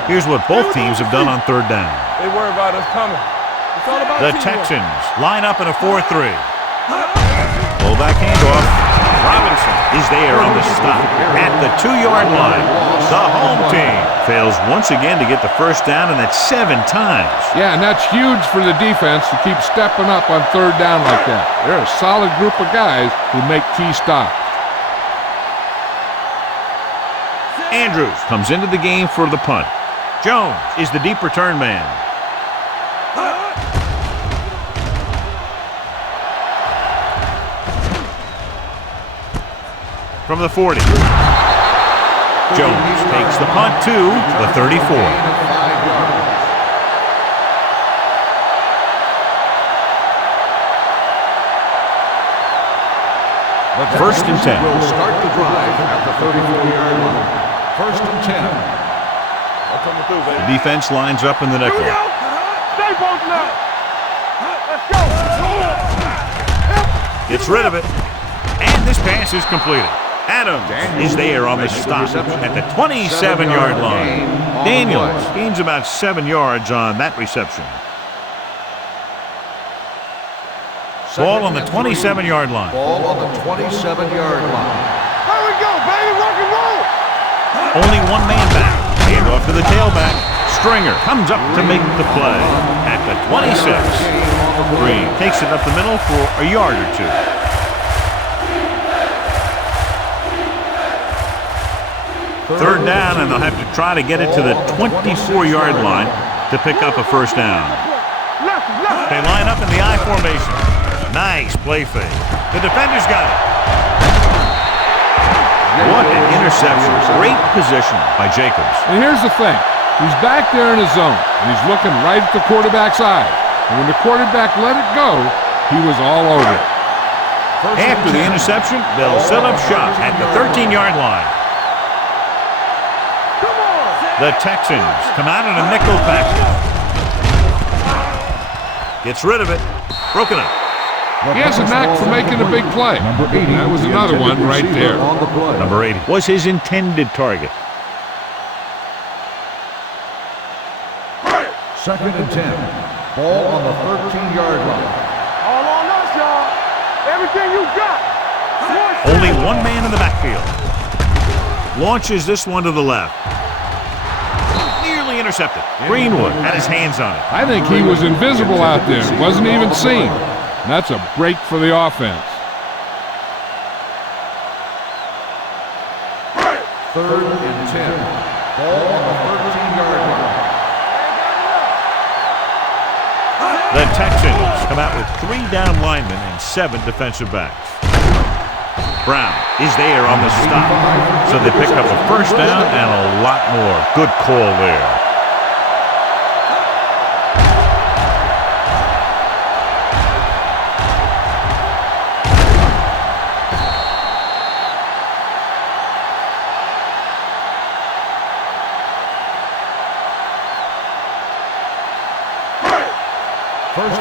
here's what both teams have done on 3rd down. They worry about us coming. It's all about The teamwork. Texans line up in a 4-3. Fullback handoff. Robinson is there on the stop at the 2-yard line. The home team fails once again to get the first down, and that's 7 times. Yeah, and that's huge for the defense to keep stepping up on 3rd down like that. They're a solid group of guys who make key stops. Andrews comes into the game for the punt. Jones is the deep return man. From the 40. Jones takes the punt to the 34. The First and Texans 10. will start the drive at the 34-yard line. First and 10. I'm coming through, baby. The defense lines up in the Here nickel. we go. Stay posted up. Let's go. Gets rid of it. And this pass is completed. Adams is there on the stop at the 27-yard line. Daniels gains about 7 yards on that reception. Ball on the 27-yard line. Ball on the 27-yard line. There we go, baby. Rock and roll. Only one man back. Hand off to the tailback. Stringer comes up to make the play at the 26. Green takes it up the middle for a yard or two. Third down, and they'll have to try to get it to the 24-yard line to pick up a first down. They line up in the I formation. Nice play fake. The defender's got it. What an interception. Great position by Jacobs. And here's the thing. He's back there in his zone, and he's looking right at the quarterback's eye. And when the quarterback let it go, he was all over it. After the interception, they'll set up shop at the 13-yard line. The Texans come out in a nickel package. Gets rid of it. Broken up. He has a knack for making a big play. Number 80. That was another one right there. On the play. Number 80 was his intended target. Second and 10. Ball on the 13-yard line. All on us, y'all. Everything you got. Only one man in the backfield. Launches this one to the left. Nearly intercepted. Greenwood had his hands on it. I think he was invisible out there. Wasn't even seen. And that's a break for the offense. Third and 10. Ball on the 13-yard line. The Texans come out with 3 down linemen and 7 defensive backs. Brown is there on the stop. So they pick up a first down and a lot more. Good call there.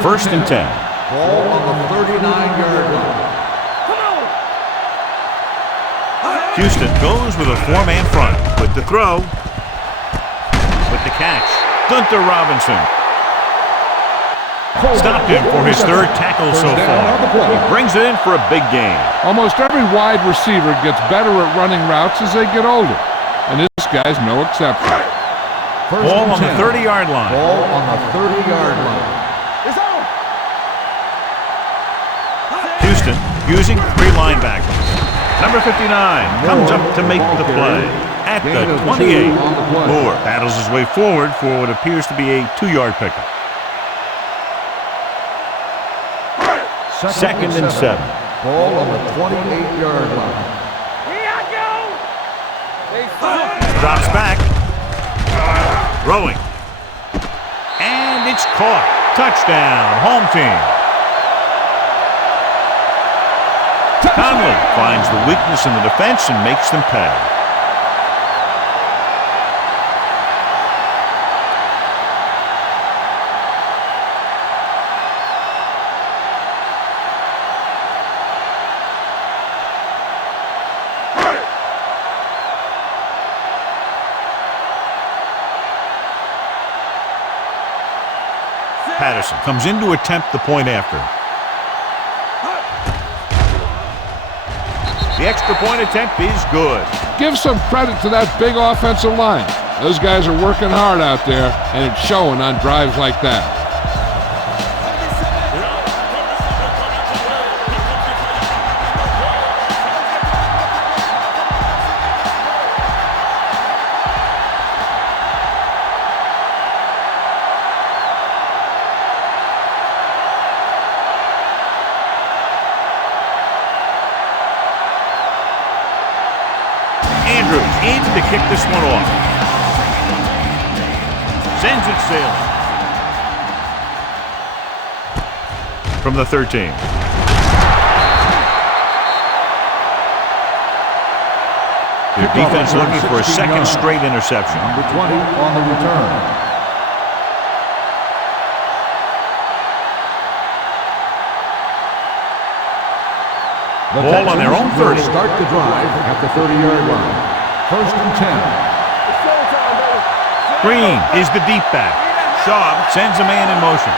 First and 10. Ball on the 39-yard line. Houston goes with a 4-man front. With the throw. With the catch. Gunter Robinson. Stopped him for his 3rd tackle so far. He brings it in for a big gain. Almost every wide receiver gets better at running routes as they get older. And this guy's no exception. Ball on the 30-yard line. Ball on the 30-yard line. It's on. Houston using 3 linebackers. Number 59 comes up to make the play at the 28. Moore battles his way forward for what appears to be a 2-yard pickup. Second and 7. Ball on the 28-yard line. Here I go. Drops back. Throwing. And it's caught. Touchdown, home team. Conley finds the weakness in the defense and makes them pay. Patterson comes in to attempt the point after. The extra point attempt is good. Give some credit to that big offensive line. Those guys are working hard out there, and it's showing on drives like that. In to kick this one off. Sends it sailing. From the 13. Their defense looking for a second straight interception. Number 20 on the return. Ball on their own 30. Start the drive at the 30-yard line. First and 10. Green is the deep back. Schaub sends a man in motion.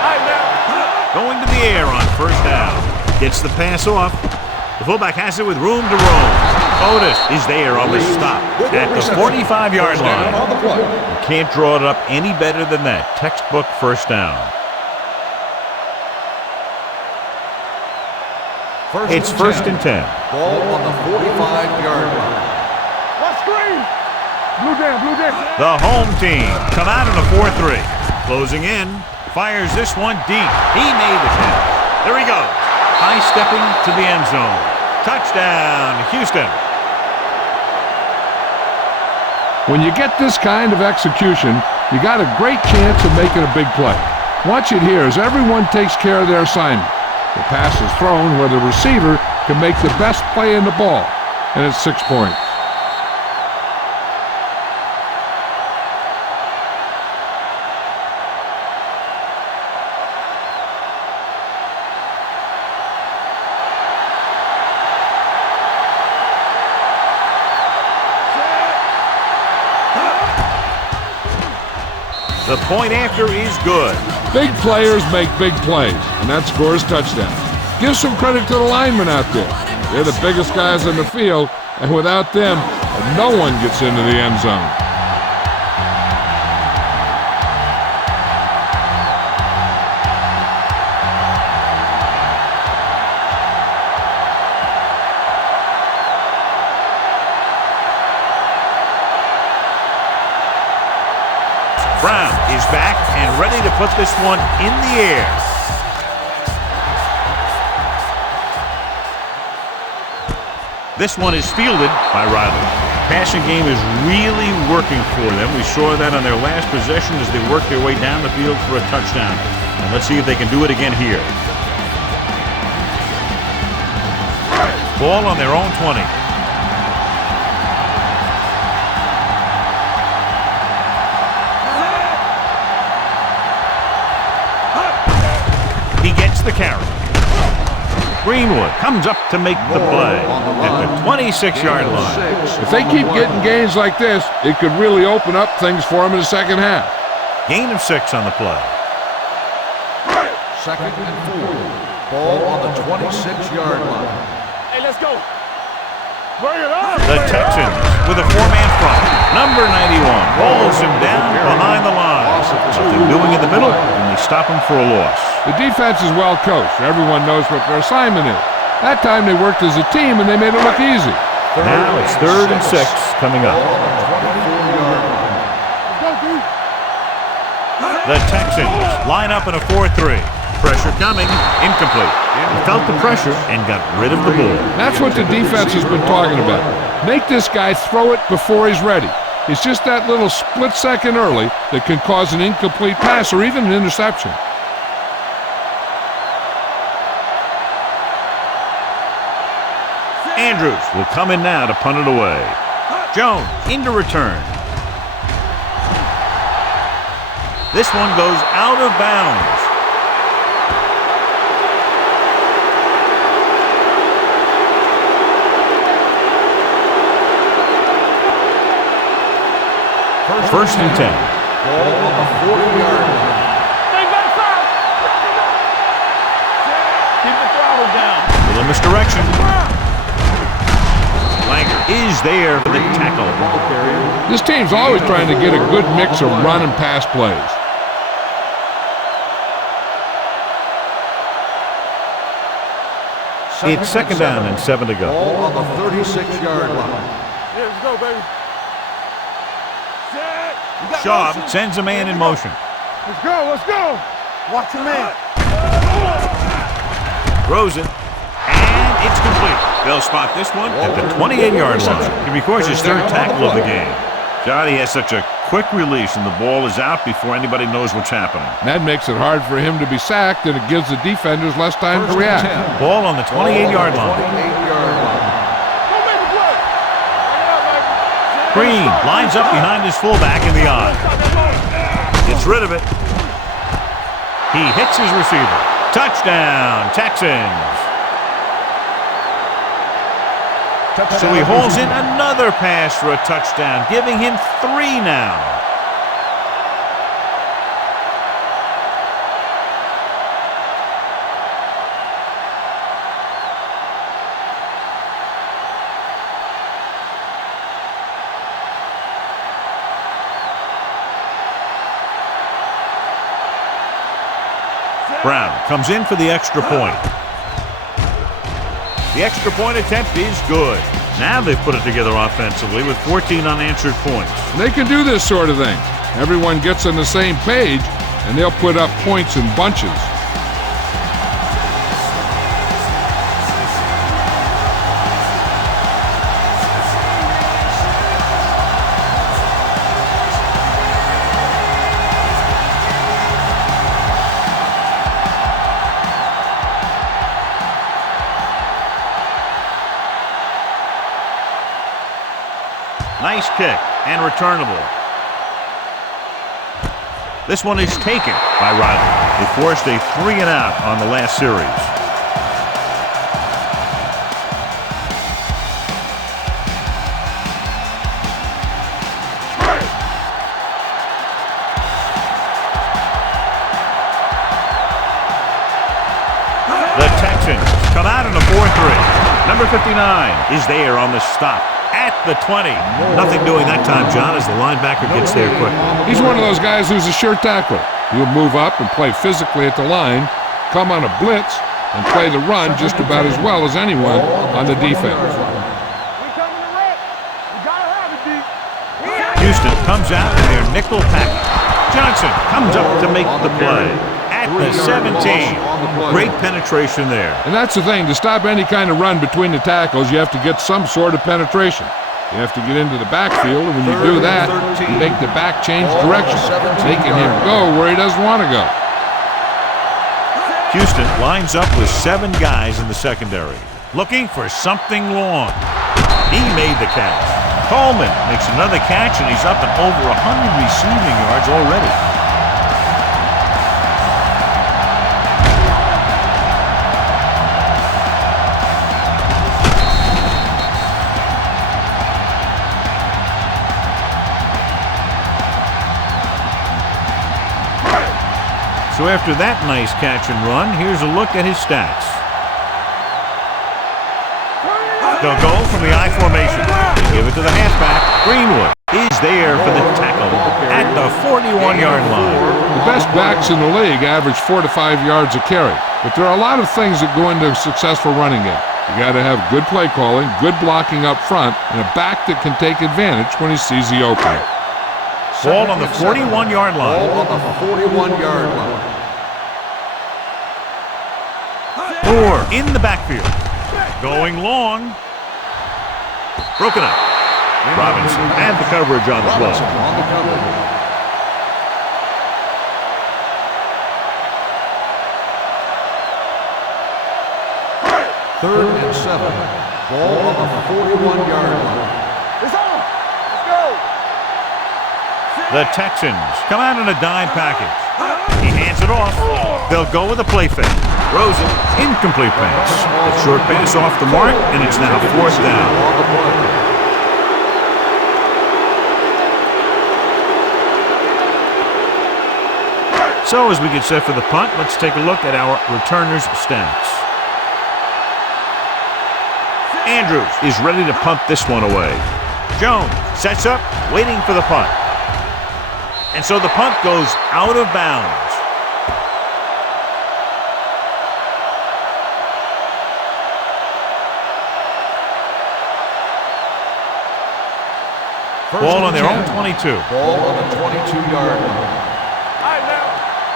Going to the air on first down. Gets the pass off. The fullback has it with room to roam. Otis is there on the stop at the 45-yard line. You can't draw it up any better than that. Textbook first down. It's first and 10. Ball on the 45-yard line. What's green? Blue down, blue down. The home team come out in a 4-3. Closing in. Fires this one deep. He made the catch. There he goes. High stepping to the end zone. Touchdown, Houston. When you get this kind of execution, you got a great chance of making a big play. Watch it here as everyone takes care of their assignment. The pass is thrown where the receiver can make the best play in the ball, and it's 6 points. The point after is good. Big players make big plays, and that scores touchdowns. Give some credit to the linemen out there. They're the biggest guys in the field, and without them, no one gets into the end zone. Brown is back and ready to put this one in the air. This one is fielded by Riley. Passing game is really working for them. We saw that on their last possession as they worked their way down the field for a touchdown. And let's see if they can do it again here. Ball on their own 20. He gets the carry. Greenwood comes up to make the play at the 26-yard line. If they keep getting gains like this, it could really open up things for them in the second half. Gain of 6 on the play. Second and 4. Ball on the 26-yard line. Hey, let's go. Bring it on. The Texans with a 4-man front. Number 91 pulls him down behind the line. Nothing doing in the middle, and they stop him for a loss. The defense is well coached. Everyone knows what their assignment is. That time they worked as a team, and they made it look easy. Now it's 3rd and 6 coming up. The Texans line up in a 4-3. Pressure coming, incomplete. He felt the pressure and got rid of the ball. That's what the defense has been talking about. Make this guy throw it before he's ready. It's just that little split second early that can cause an incomplete pass or even an interception. Andrews will come in now to punt it away. Jones into return. This one goes out of bounds. First and 10. Ball on the 40-yard line. Stay back five. Keep the throttle down. Little misdirection. Langer is there for the tackle. This team's always trying to get a good mix of run and pass plays. It's second down and 7 to go. Ball on the 36-yard line. Yeah, let's go, baby. Schaub sends a man in motion. Let's go, let's go. Watch your man. Throws it. And it's complete. They'll spot this one at the 28-yard line. He records his 3rd tackle of the game. Johnny has such a quick release and the ball is out before anybody knows what's happening. That makes it hard for him to be sacked, and it gives the defenders less time to react. Ball on the 28-yard line. 28-yard line. Don't make a play. Lines up behind his fullback in the I. Gets rid of it. He hits his receiver. Touchdown, Texans. So he hauls in another pass for a touchdown, giving him 3 now. Brown comes in for the extra point. The extra point attempt is good. Now they've put it together offensively with 14 unanswered points. They can do this sort of thing. Everyone gets on the same page, and they'll put up points in bunches. Nice kick and returnable. This one is taken by Riley. They forced a 3-and-out on the last series. The Texans come out in a 4-3. Number 59 is there on the stop. At the 20. Nothing doing that time, John, as the linebacker gets there quick. He's one of those guys who's a sure tackler. He'll move up and play physically at the line, come on a blitz, and play the run just about as well as anyone on the defense. Houston comes out in their nickel package. Johnson comes up to make the play. At the 17. Great penetration there. And that's the thing. To stop any kind of run between the tackles, you have to get some sort of penetration. You have to get into the backfield, and when you do that, you make the back change direction, making him go where he doesn't want to go. Houston lines up with 7 guys in the secondary, looking for something long. He made the catch. Coleman makes another catch, and he's up and over 100 receiving yards already. So after that nice catch and run, here's a look at his stats. They'll go from the I formation. They give it to the halfback. Greenwood is there for the tackle at the 41-yard line. The best backs in the league average 4 to 5 yards a carry. But there are a lot of things that go into a successful running game. You got to have good play calling, good blocking up front, and a back that can take advantage when he sees the opening. Ball on the 41-yard line. Ball on the 41-yard line. Moore in the backfield. Going long. Broken up. Robinson had the coverage on the play. Third and 7. Ball on the 41-yard line. It's on. Let's go. The Texans come out in a dime package. He hands it off. They'll go with a play fake. Rosen, incomplete pass. The short pass off the mark, and it's now 4th down. So as we get set for the punt, let's take a look at our returners' stats. Andrews is ready to punt this one away. Jones sets up, waiting for the punt. And so the punt goes out of bounds. Ball on their own 22. Ball on the 22-yard line. All right, now.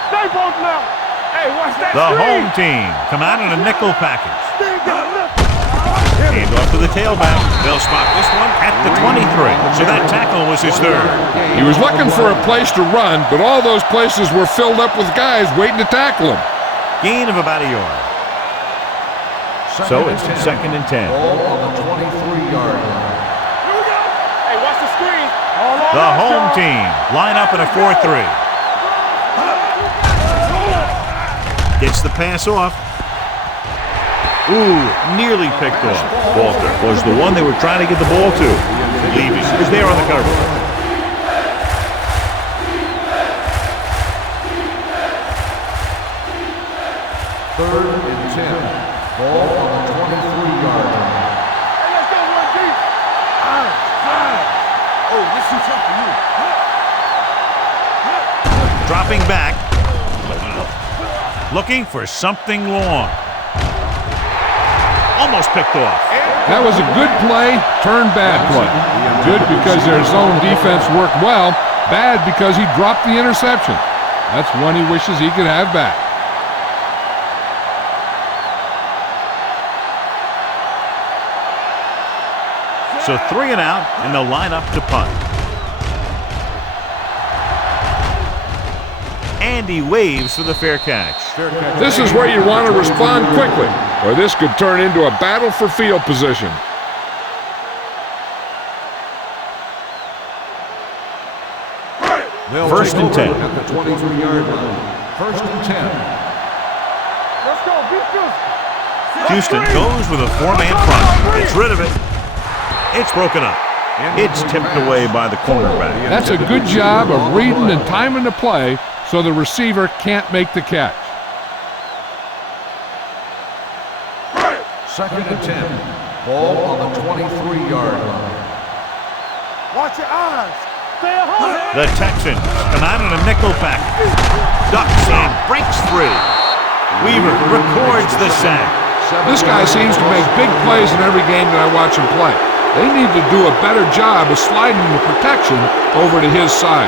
Stay both now. Hey, watch that The screen. home team come out in a nickel package. They ain't got nothing. Hand off to the tailback. They'll spot this one at the 23. So that tackle was his 3rd. He was looking for a place to run, but all those places were filled up with guys waiting to tackle him. Gain of about a yard. So it's 2nd and 10. Ball on the 23-yard line. Here we go. Hey, watch the screen. Oh, The home team line up in a 4-3. Gets the pass off. Ooh, nearly picked off. Walter was the one they were trying to get the ball to. Levy is there on the cover. Third and 10. Ball on the 23-yard line. Hey, let's go one deep. Oh, this is tough for you. Dropping back. Looking for something long. Almost picked off. That was a good play, turned bad play. Good because their zone defense worked well. Bad because he dropped the interception. That's one he wishes he could have back. So 3 and out, and they'll line up to punt. And he waves for the fair catch. This is where you want to respond quickly, or this could turn into a battle for field position. First and 10. At the 23-yard line. First and 10. Let's go, beat Houston. Houston goes with a 4-man front. Gets rid of it. It's broken up. It's tipped away by the cornerback. That's a good job of reading and timing the play so the receiver can't make the catch. Second and 10. Ball on the 23-yard line. Watch your eyes. Stay at home. The Texans come out in a nickel pack. Ducks and breaks free. Weaver records the sack. This guy seems to make big plays in every game that I watch him play. They need to do a better job of sliding the protection over to his side.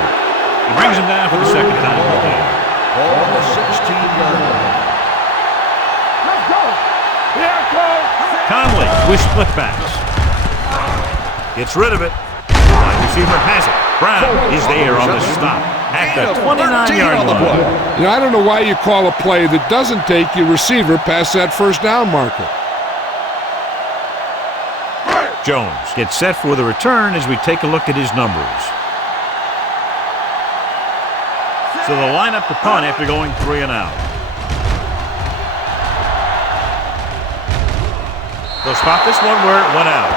He brings him down for the second time in the game. Ball on the 16-yard line. Let's go. Here it comes. Conley with split backs. Gets rid of it. Wide receiver has it. Brown is there on the stop at the 29-yard line. You know, I don't know why you call a play that doesn't take your receiver past that first down marker. Jones gets set for the return as we take a look at his numbers. So they'll line up to punt after going 3 and out. They'll spot this one where it went out.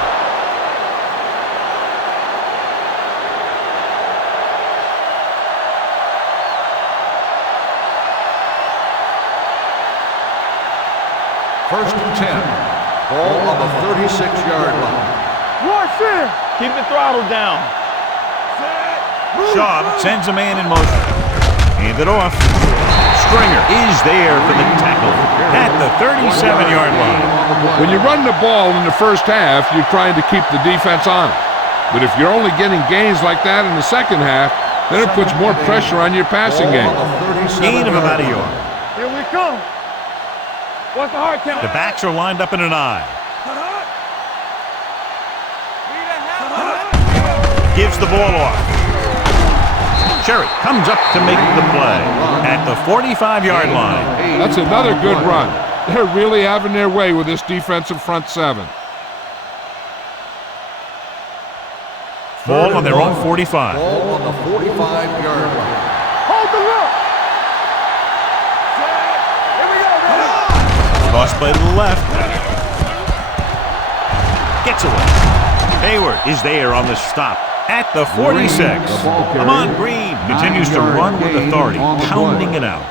First and 10. Ball on the 36-yard line. Watch it. Keep the throttle down. Shaw sends a man in motion. Hand it off. Stringer is there for the tackle at the 37-yard line. When you run the ball in the first half, you're trying to keep the defense on it. But if you're only getting gains like that in the second half, then it puts more pressure on your passing game. Gain of about a yard. Here we come. What's the hard count? The backs are lined up in an I. Gives the ball off. Cherry comes up to make the play at the 45-yard line. That's another good run. They're really having their way with this defensive front seven. Ball on their own 45. Ball on the 45-yard line. Hold the look. Here we go, baby. Toss play to the left. Gets away. Hayward is there on the stop at the 46. Amon Green continues to run with authority, pounding it out.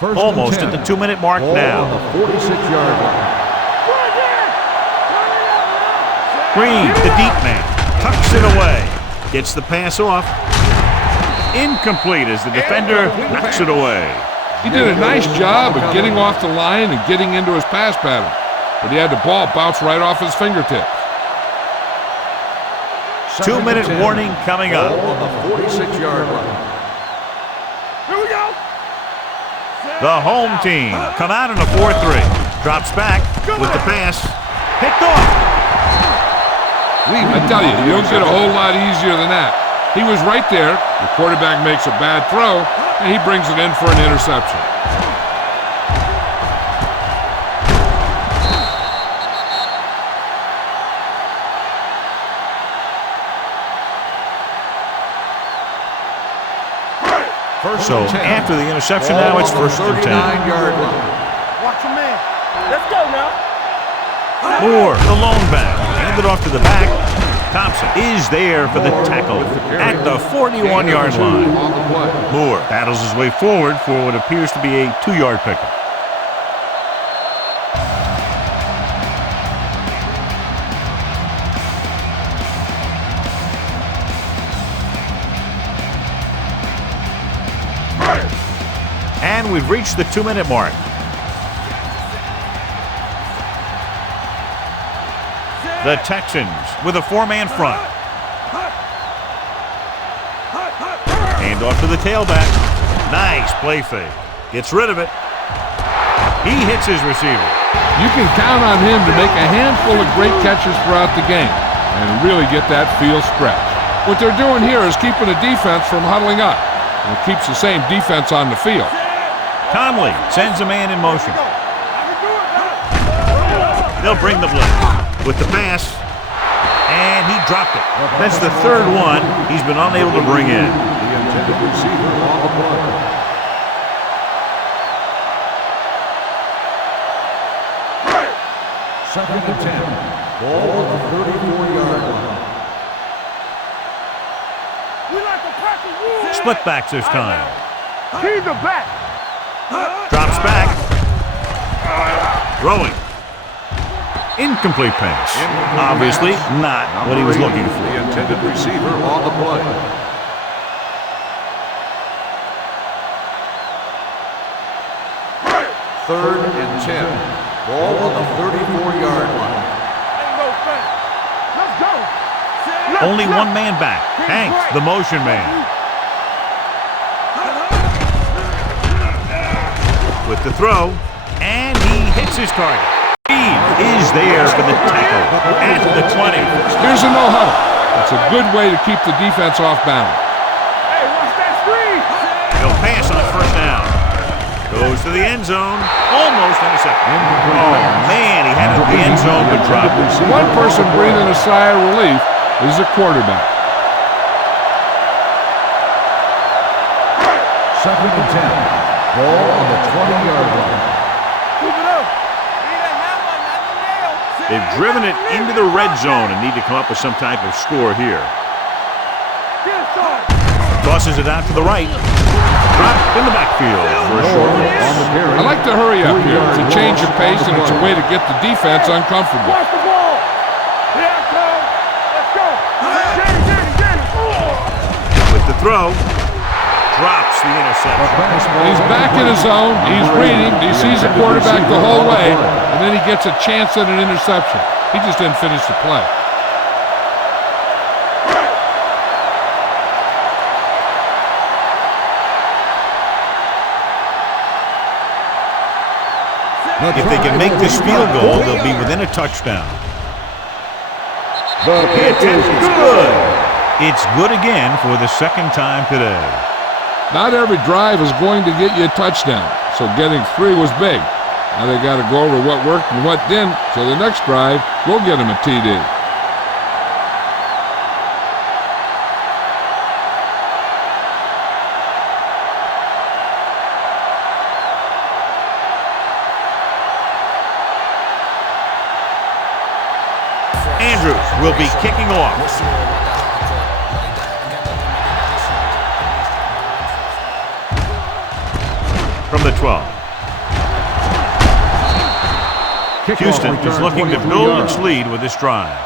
Almost at the 2-minute mark now. On the 46-yard line. Green, the deep man, tucks it away. Gets the pass off. Incomplete as the defender knocks it away. He did a nice job of getting off the line and getting into his pass pattern, but he had the ball bounce right off his fingertips. 2-minute warning coming up. Ball on the 46-yard line. Here we go. The home team come out in a 4-3. Drops back with the pass. Picked off. I tell you don't get a whole lot easier than that. He was right there. The quarterback makes a bad throw, and he brings it in for an interception. So after the interception, now it's first and 10. 39-yard line. Watch your man. Let's go now. Moore, the lone back, handed off to the back. Thompson is there for the tackle at the 41-yard line. Moore battles his way forward for what appears to be a 2-yard pickup. And we've reached the 2-minute mark. The Texans with a 4-man front. Hand off to the tailback. Nice play fake. Gets rid of it. He hits his receiver. You can count on him to make a handful of great catches throughout the game and really get that field stretch. What they're doing here is keeping the defense from huddling up. And it keeps the same defense on the field. Conley sends a man in motion. They'll bring the blitz with the pass, and he dropped it. That's the third one he's been unable to bring in. The intended receiver on the play. Second and 10. Ball on the 34-yard line. We like to practice rules. Split backs this time. He's the back. Drops back. Throwing. Incomplete pass. Obviously not what he was looking for. The intended receiver on the play. Third and 10. Ball on the 34-yard line. Let's go. Only one man back. Hanks, the motion man. With the throw, and he hits his target. Is there for the tackle at the 20. Here's a no-huddle. That's a good way to keep the defense off balance. Hey, watch that screen. He'll pass on first down. Goes to the end zone. Almost intercepted. Oh, man, he had it in the end zone but dropped it. One person breathing a sigh of relief is the quarterback. Second and 10. Ball on the 20-yard line. Keep it up. They've driven it into the red zone and need to come up with some type of score here. Get inside. Tosses it out to the right. Dropped in the backfield for a short On loss. the carry. I like to hurry up here. It's a change of pace, and it's a way to get the defense uncomfortable. Watch the ball. Here I come. Let's go. Get it. With the throw, drops the interception. He's back in his zone. He's reading. He sees the quarterback the whole way, and then he gets a chance at an interception. He just didn't finish the play. If they can make this field goal, they'll be within a touchdown. The It's good. It's good again for the second time today. Not every drive is going to get you a touchdown, so getting 3 was big. Now they got to go over what worked and what didn't, so the next drive will get him a TD. Andrews will be kicking off. From the 12. Houston is looking to build its lead with this drive.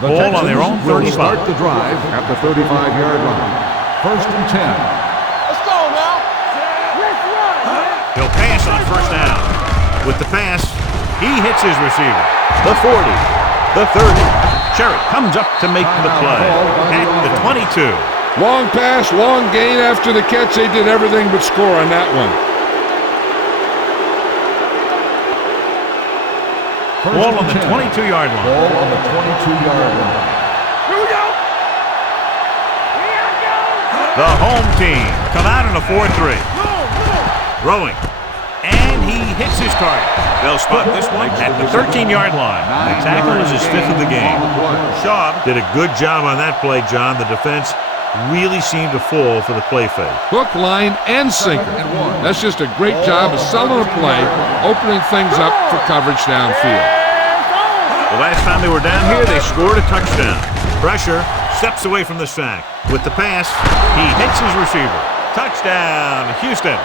The Ball on their own Texans will 35. start the drive at the 35-yard line. First and 10. Let's go now. Let's run. He'll pass on first down. With the pass, he hits his receiver. The 40, the 30. Cherry comes up to make the play at the 22. Long pass, long gain after the catch. They did everything but score on that one. Ball on the 22-yard line. Ball on the 22-yard line. Here we go. The home team come out in a 4-3. Throwing. And he hits his target. They'll spot this one at the 13-yard line. The tackle is his 5th of the game. Shaw did a good job on that play, John. The defense really seemed to fall for the play fake. Hook, line, and sinker. That's just a great job of selling a play, opening things up for coverage downfield. The last time they were down here, they scored a touchdown. Pressure, steps away from the sack. With the pass, he hits his receiver. Touchdown, Houston.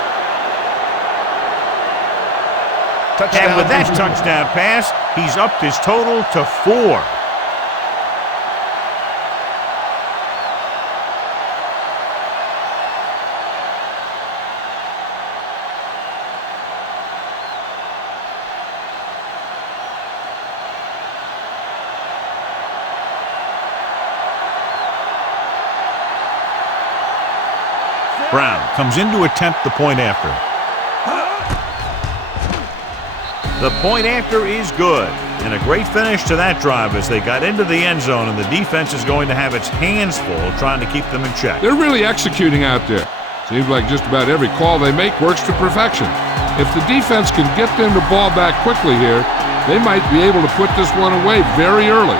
And with that touchdown pass, he's upped his total to 4. Brown comes in to attempt the point after. The point after is good. And a great finish to that drive as they got into the end zone, and the defense is going to have its hands full trying to keep them in check. They're really executing out there. Seems like just about every call they make works to perfection. If the defense can get them the ball back quickly here, they might be able to put this one away very early.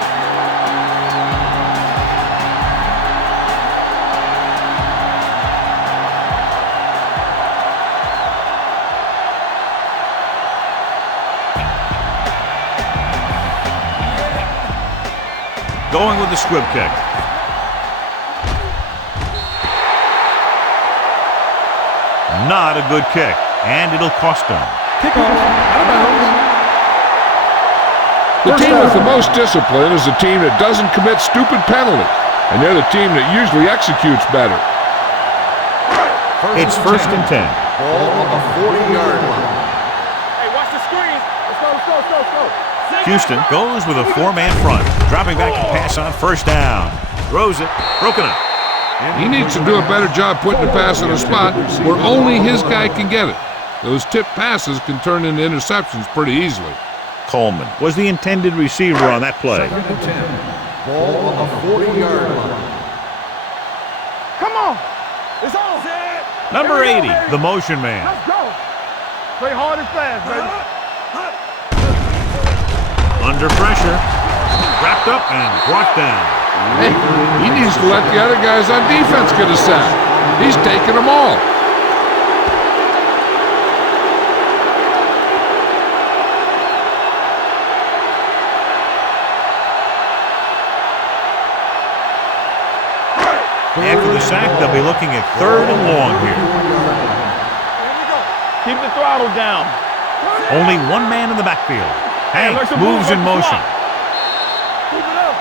Going with the squib kick. Not a good kick, and it'll cost them. Kickoff, out of bounds. The team with the most discipline is the team that doesn't commit stupid penalties, and they're the team that usually executes better. It's 1st and 10. Ball on the 40-yard line. Hey, watch the screen. Let's go. Houston goes with a 4-man front, dropping back to pass on 1st down. Throws it, broken up. He needs to do a better job putting the pass in a spot where only his guy can get it. Those tip passes can turn into interceptions pretty easily. Coleman was the intended receiver on that play. 2nd and 10. Ball on the 40-yard line. Come on. It's on. Number 80, the motion man. Let's go. Play hard and fast, baby. Under pressure, wrapped up and brought down. Hey, he needs to let the other guys on defense get a sack. He's taking them all. After the sack, they'll be looking at 3rd and long here. Keep the throttle down. Only one man in the backfield. Hank moves in motion. Keep it up.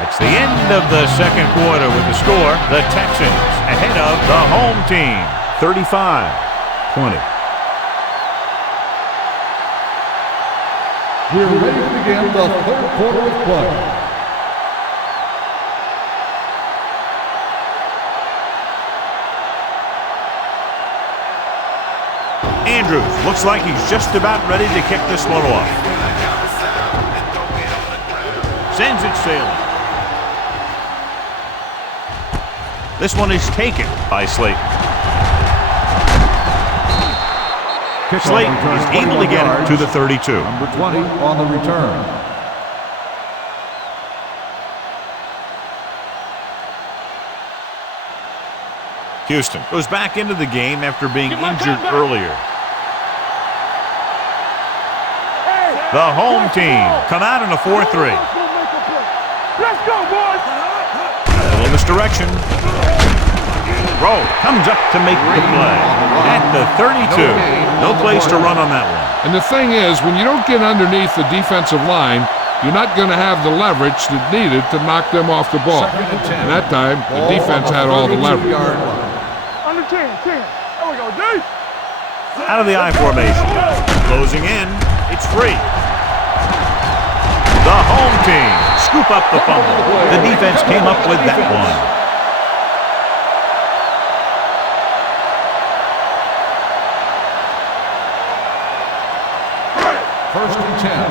That's the end of the second quarter with the score. The Texans ahead of the home team, 35-20. We're ready to begin the 3rd quarter of play. Andrews looks like he's just about ready to kick this one off. Sends it sailing. This one is taken by Slayton. Slayton is able to get it to the 32. Number 20 on the return. Houston goes back into the game after being injured earlier. The home team come out in a 4-3. Let's go, boys. A little misdirection. Rowe comes up to make the play. At the 32. No place to run on that one. And the thing is, when you don't get underneath the defensive line, you're not going to have the leverage that's needed to knock them off the ball. And that time, the defense had all the leverage. Under 10. There we go, D. Out of the I formation. Closing in. It's free. The home team scoop up the fumble. The defense came up with that one. First and 10.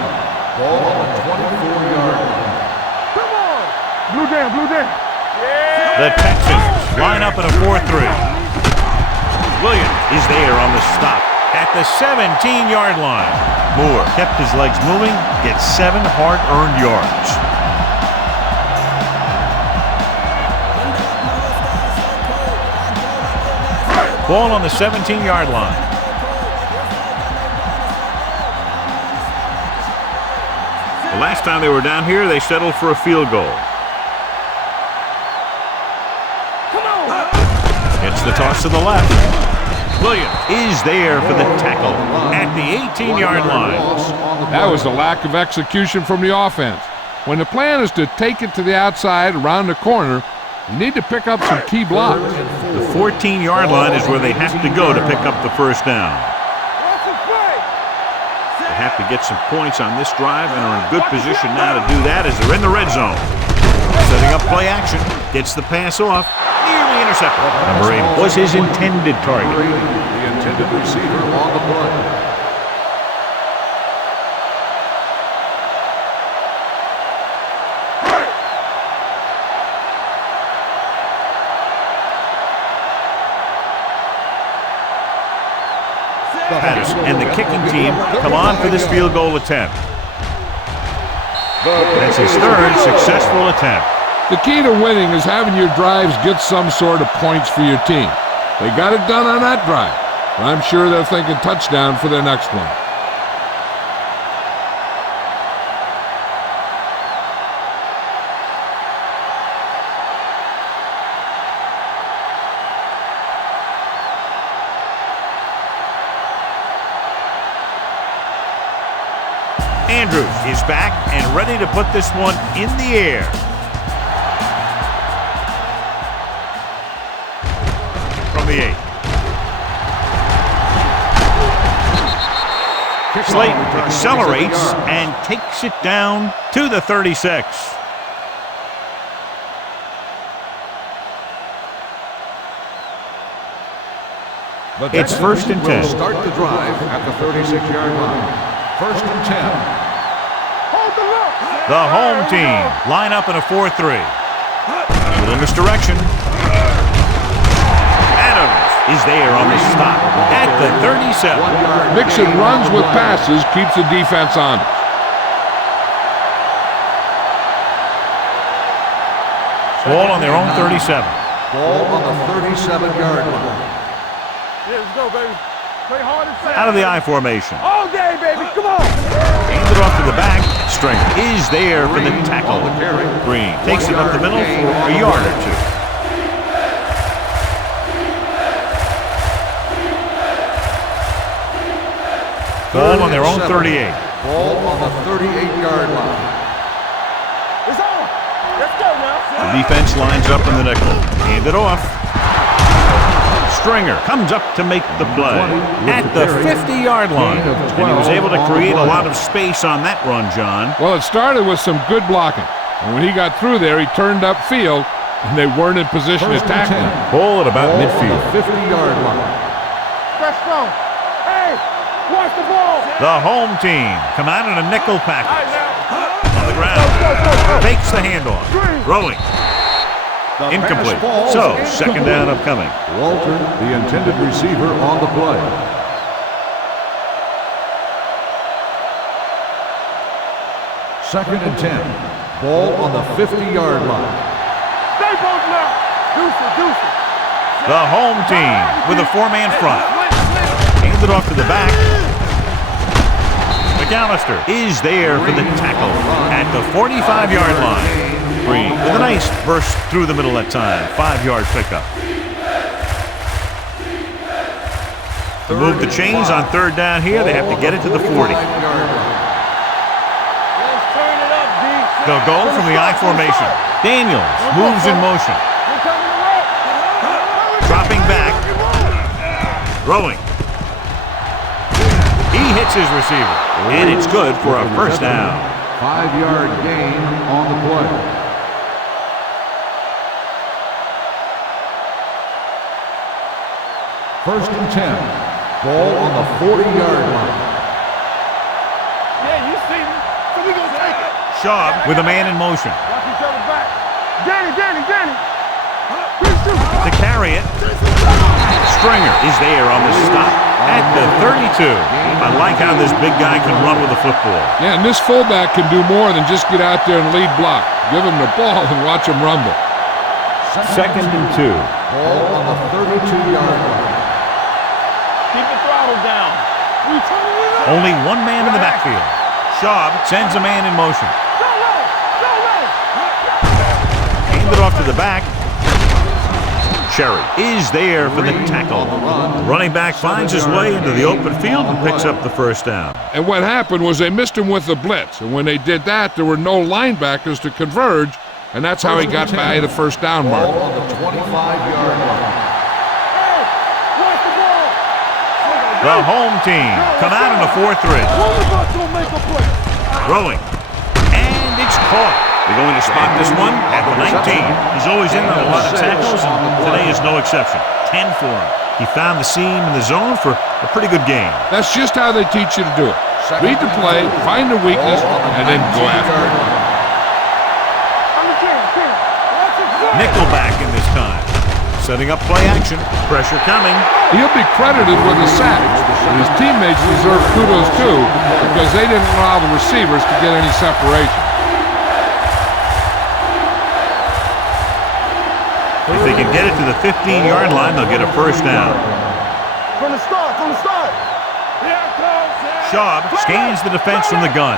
The Texans line up in a 4-3. Williams is there on the stop at the 17-yard line. Moore kept his legs moving, gets 7 hard-earned yards. Ball on the 17-yard line. The last time they were down here, they settled for a field goal. It's the toss to the left. Williams is there for the tackle at the 18-yard line. That was a lack of execution from the offense. When the plan is to take it to the outside around the corner, you need to pick up some key blocks. The 14-yard line is where they have to go to pick up the first down. They have to get some points on this drive and are in good position now to do that as they're in the red zone. Setting up play action, gets the pass off, nearly intercepted. Number 8 was his intended target. The intended receiver on the play. Patterson and the kicking team come on for this field goal attempt. That's his third successful attempt. The key to winning is having your drives get some sort of points for your team. They got it done on that drive. I'm sure they're thinking touchdown for their next one. Andrews is back and ready to put this one in the air. From the 8. Slayton accelerates and takes it down to the 36. It's 1st and 10. Start the drive at the 36-yard line. 1st and 10. The home team line up in a 4-3. A little misdirection. Adams is there on the stop at the 37. Mixing runs with passes keeps the defense honest. Ball on their own 37. Ball on the 37-yard line. Yeah, let's go, baby. Play hard and fast. Out of the I formation. All day, baby. Come on. Handed off to the back. Stringer is there for the tackle. Green takes it up the middle for a yard or 2. Ball on their own 38. Ball on the 38-yard line. It's on. Let's go now. The defense lines up in the nickel. Hand it off. Stringer comes up to make the play at the 50-yard line. And he was able to create a lot of space on that run, John. Well, it started with some good blocking. And when he got through there, he turned upfield, and they weren't in position to tackle him. Ball at about midfield. 50-yard line. Fresh phone. Hey, watch the ball. The home team come out in a nickel package. All right, now. On the ground. Fakes the handoff. Throwing. Incomplete. So, 2nd down upcoming. Walter, the intended receiver, on the play. Second and 10. Ball on the 50-yard line. Stay both now. Deuce it. The home team with a 4-man front. Hands it off to the back. McAllister is there for the tackle at the 45-yard line. Green with a nice burst through the middle that time. 5-yard pickup. To move the chains on 3rd down here, they have to get it to the 40. They'll go from the I formation. Daniels moves in motion. Dropping back. Throwing. He hits his receiver. And it's good for a 1st down. 5-yard gain on the play. 1st and 10. Ball on the 40-yard line. Yeah, you see me. So we gonna take it. Schaub with a man in motion. Watch each other back. Danny. carry it. Stringer is there on the stop at the 32. I like how this big guy can run with the football. Yeah, and this fullback can do more than just get out there and lead block. Give him the ball and watch him rumble. Second and 2. Ball on the 32-yard line. Keep the throttle down. Only one man in the backfield. Schaub sends a man in motion. Hand it off to the back. Cherry is there for the tackle. The running back finds his way into the open field and picks up the first down. And what happened was they missed him with the blitz. And when they did that, there were no linebackers to converge. And that's how he got by the first down mark. Ball on the 25-yard line. The home team come out in the 4-3. Throwing. And it's caught. They're going to spot this one at the 19. He's always in on a lot of tackles, and today is no exception. 10 for him. He found the seam in the zone for a pretty good game. That's just how they teach you to do it. Read the play, find the weakness, and then go after it. Nickelback in this time. Setting up play action. Pressure coming. He'll be credited with a sack, and his teammates deserve kudos too because they didn't allow the receivers to get any separation. If they can get it to the 15-yard line, they'll get a first down. From the start. Schaub scans the defense from the gun.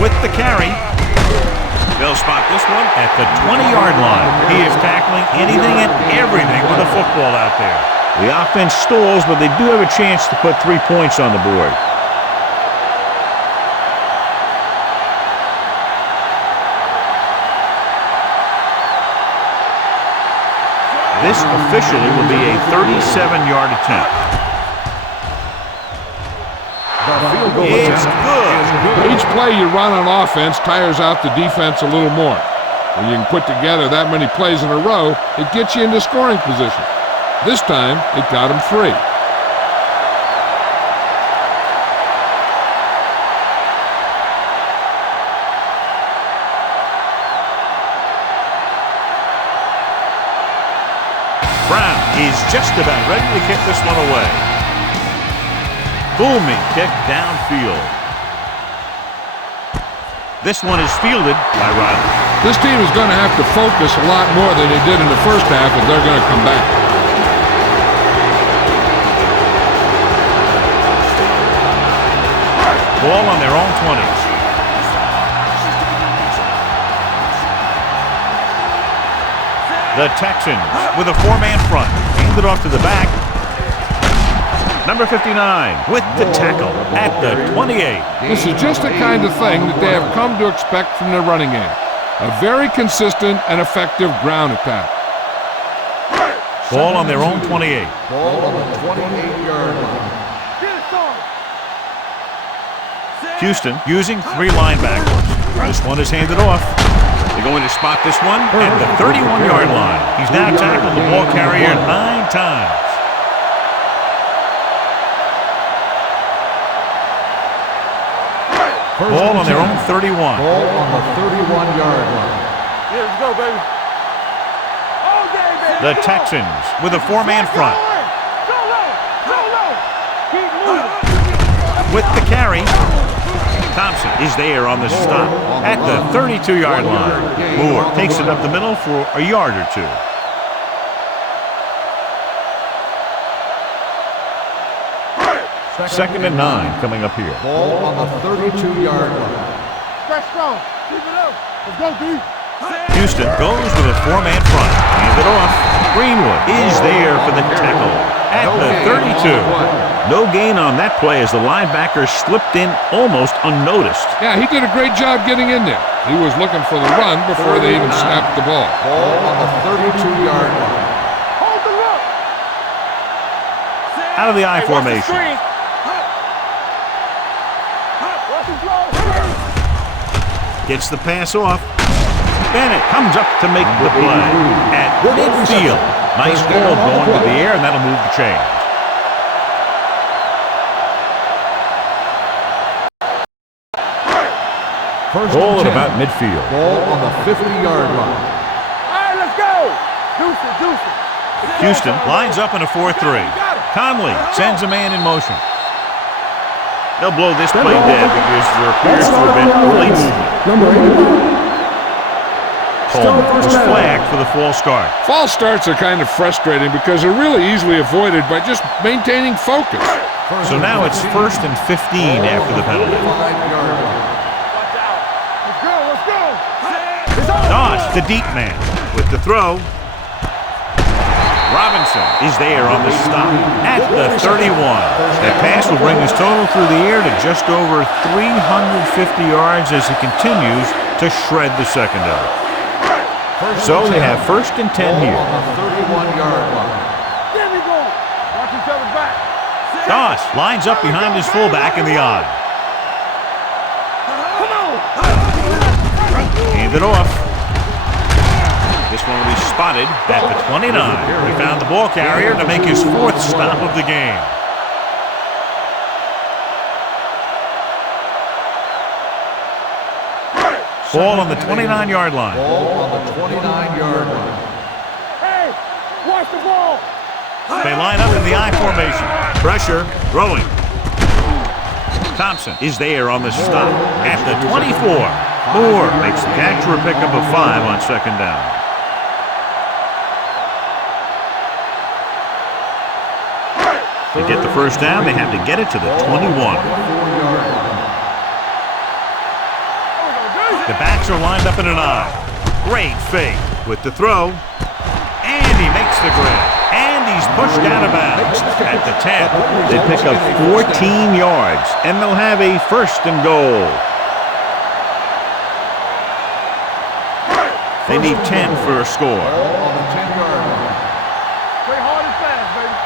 With the carry. They'll spot this one at the 20-yard line. He is tackling anything and everything with a football out there. The offense stalls, but they do have a chance to put 3 points on the board. This officially will be a 37-yard attempt. It's good. Each play you run on offense tires out the defense a little more. When you can put together that many plays in a row, it gets you into scoring position. This time, it got him 3. Brown is just about ready to kick this one away. Booming kick downfield. This one is fielded by Riley. This team is going to have to focus a lot more than they did in the first half if they're going to come back. Ball on their own 20. The Texans with a 4-man front. Handed off to the back. Number 59 with the tackle at the 28. This is just the kind of thing that they have come to expect from their running game. A very consistent and effective ground attack. Ball on their own 28. Ball on the 28-yard line. Houston using 3 linebackers. This one is handed off. They're going to spot this one at the 31-yard line. He's now tackled the ball carrier 9 times. Ball on their own 31. Ball on the 31-yard line. Yeah, let's go, baby. The Texans with a 4-man front. With the carry. Thompson is there on the stop at the 32-yard line. Moore takes it up the middle for a yard or 2. Second and 9 coming up here. Ball on the 32-yard line. Stretch strong. Keep it up. Let's go, D. Houston goes with a 4-man front. Hand it off. Greenwood is there for the tackle at the 32. No gain on that play as the linebacker slipped in almost unnoticed. Yeah, he did a great job getting in there. He was looking for the run before they even snapped the ball. Ball on the 32-yard line. Hold the look. Out of the I formation. Gets the pass off. Bennett comes up to make the play at midfield. Nice ball going to the air, and that'll move the chains. First Ball at and 10. about midfield. Ball on the 50-yard line. All right, let's go. Deuce it. Houston lines up in a 4-3. Conley sends a man in motion. They'll blow this play dead because there appears to have been early movement. Number 8. Coleman was flagged for the false start. False starts are kind of frustrating because they're really easily avoided by just maintaining focus. So now it's 1st and 15 after the penalty. 5-yard line. Let's go. Doss, the deep man, with the throw. Robinson is there on the stop at the 31. That pass will bring his total through the air to just over 350 yards as he continues to shred the secondary. So they have 1st and 10 here. On the 31-yard line. There we go. Watch each other back. Doss lines up behind his fullback in the I. Come on. Hand it off. This one will be spotted at the 29. He found the ball carrier to make his 4th stop of the game. Ball on the 29-yard line. Ball on the 29-yard line. Hey, watch the ball. They line up in the I formation. Pressure, throwing. Thompson is there on the stop at the 24. Moore makes the catch for a pickup of 5 on 2nd down. They get the 1st down. They have to get it to the 21. The backs are lined up in an I. Great fake with the throw. And he makes the grab. And he's pushed out of bounds at the 10. They pick up 14 yards, and they'll have a 1st and goal. They need 10 for a score. On the 10-yard line. Play hard and fast, baby.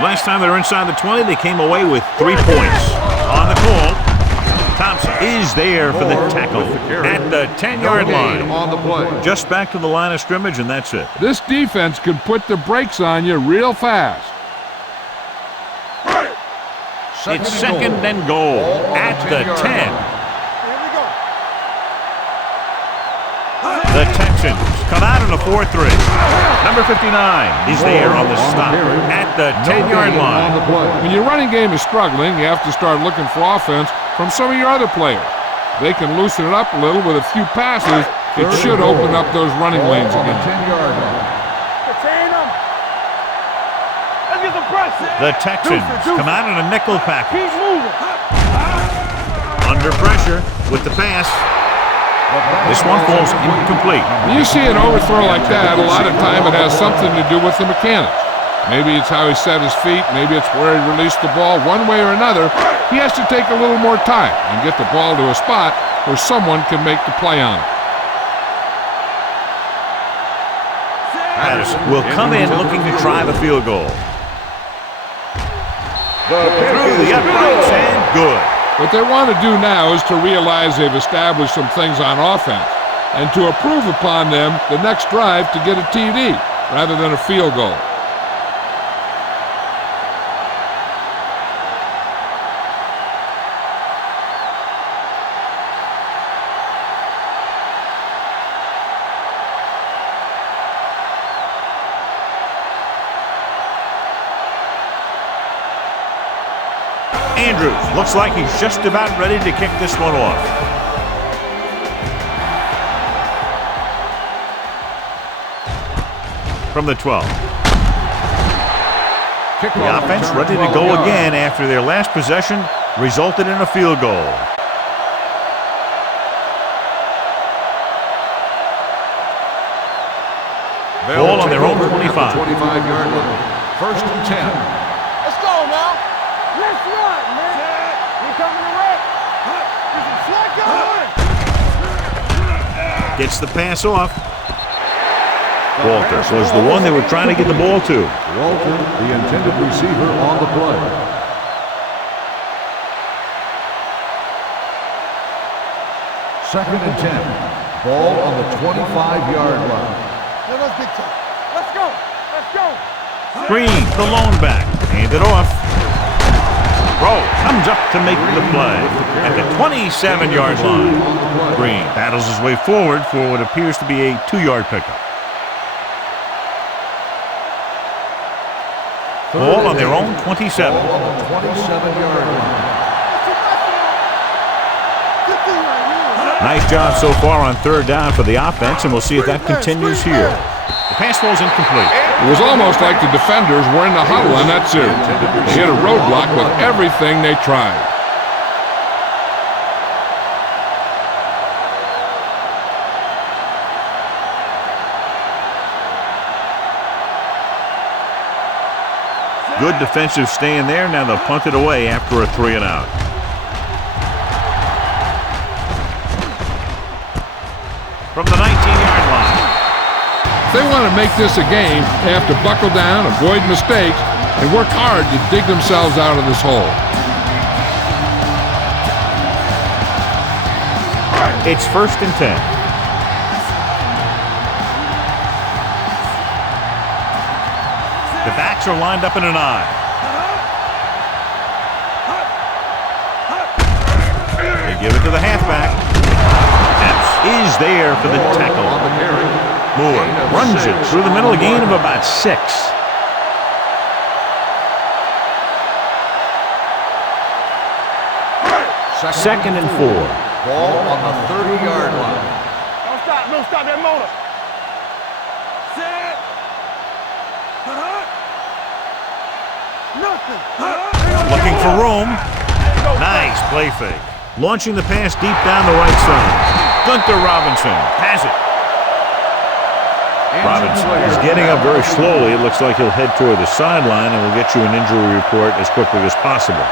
The last time they were inside the 20, they came away with 3 points. On the call, Thompson is there for the tackle at the 10-yard line. On the play. Just back to the line of scrimmage, and that's it. This defense could put the brakes on you real fast. It's 2nd and goal at the 10. Here we go. The Texans come out in a 4-3. Number 59 is there on the stop at the 10-yard On line. the play. When your running game is struggling, you have to start looking for offense from some of your other players. They can loosen it up a little with a few passes. It should open up those running lanes On the again. 10-yard line. Contain them. Let's get some pressure. The Texans come out in a nickel package. Keep moving. Under pressure with the pass. This one falls incomplete. When you see an overthrow like that, a lot of time it has something to do with the mechanics. Maybe it's how he set his feet. Maybe it's where he released the ball. One way or another, he has to take a little more time and get the ball to a spot where someone can make the play on it. Patterson will come in looking to try the field goal. Through the uprights and good. What they want to do now is to realize they've established some things on offense and to improve upon them the next drive to get a TD rather than a field goal. Andrews looks like he's just about ready to kick this one off. From the 12. The offense ready to go again after their last possession resulted in a field goal. Ball on their own 25. 25-yard line. 1st and 10. Let's go now. Let's run, man. We're coming to wreck. This is flat going. Gets the pass off. Walter was the one they were trying to get the ball to. Walter, the intended receiver, on the play. Second and 10. Ball on the 25-yard line. Let's big time. Let's go. Let's go. Green, the lone back. Hand it off. Rowe comes up to make the play at the 27-yard line. Green battles his way forward for what appears to be a 2-yard pickup. Ball on their own 27. Ball on the 27-yard line. Nice job so far on third down for the offense, and we'll see if that continues here. The pass ball is incomplete. It was almost like the defenders were in the huddle on that series. They hit a roadblock with everything they tried. Good defensive stand there. Now they'll punt it away after a 3-and-out. From the 19-yard line. If they want to make this a game, they have to buckle down, avoid mistakes, and work hard to dig themselves out of this hole. It's 1st and 10. The backs are lined up in an I. They give it to the halfback. Epps is there for the tackle. Moore runs it through the middle, a gain of about 6. Second and 4. Ball on the 30-yard line. Don't stop that motor. Set. Nothing. Looking for room. Nice play fake. Launching the pass deep down the right side. Gunther Robinson has it. Robinson is getting up very slowly. It looks like he'll head toward the sideline, and we'll get you an injury report as quickly as possible.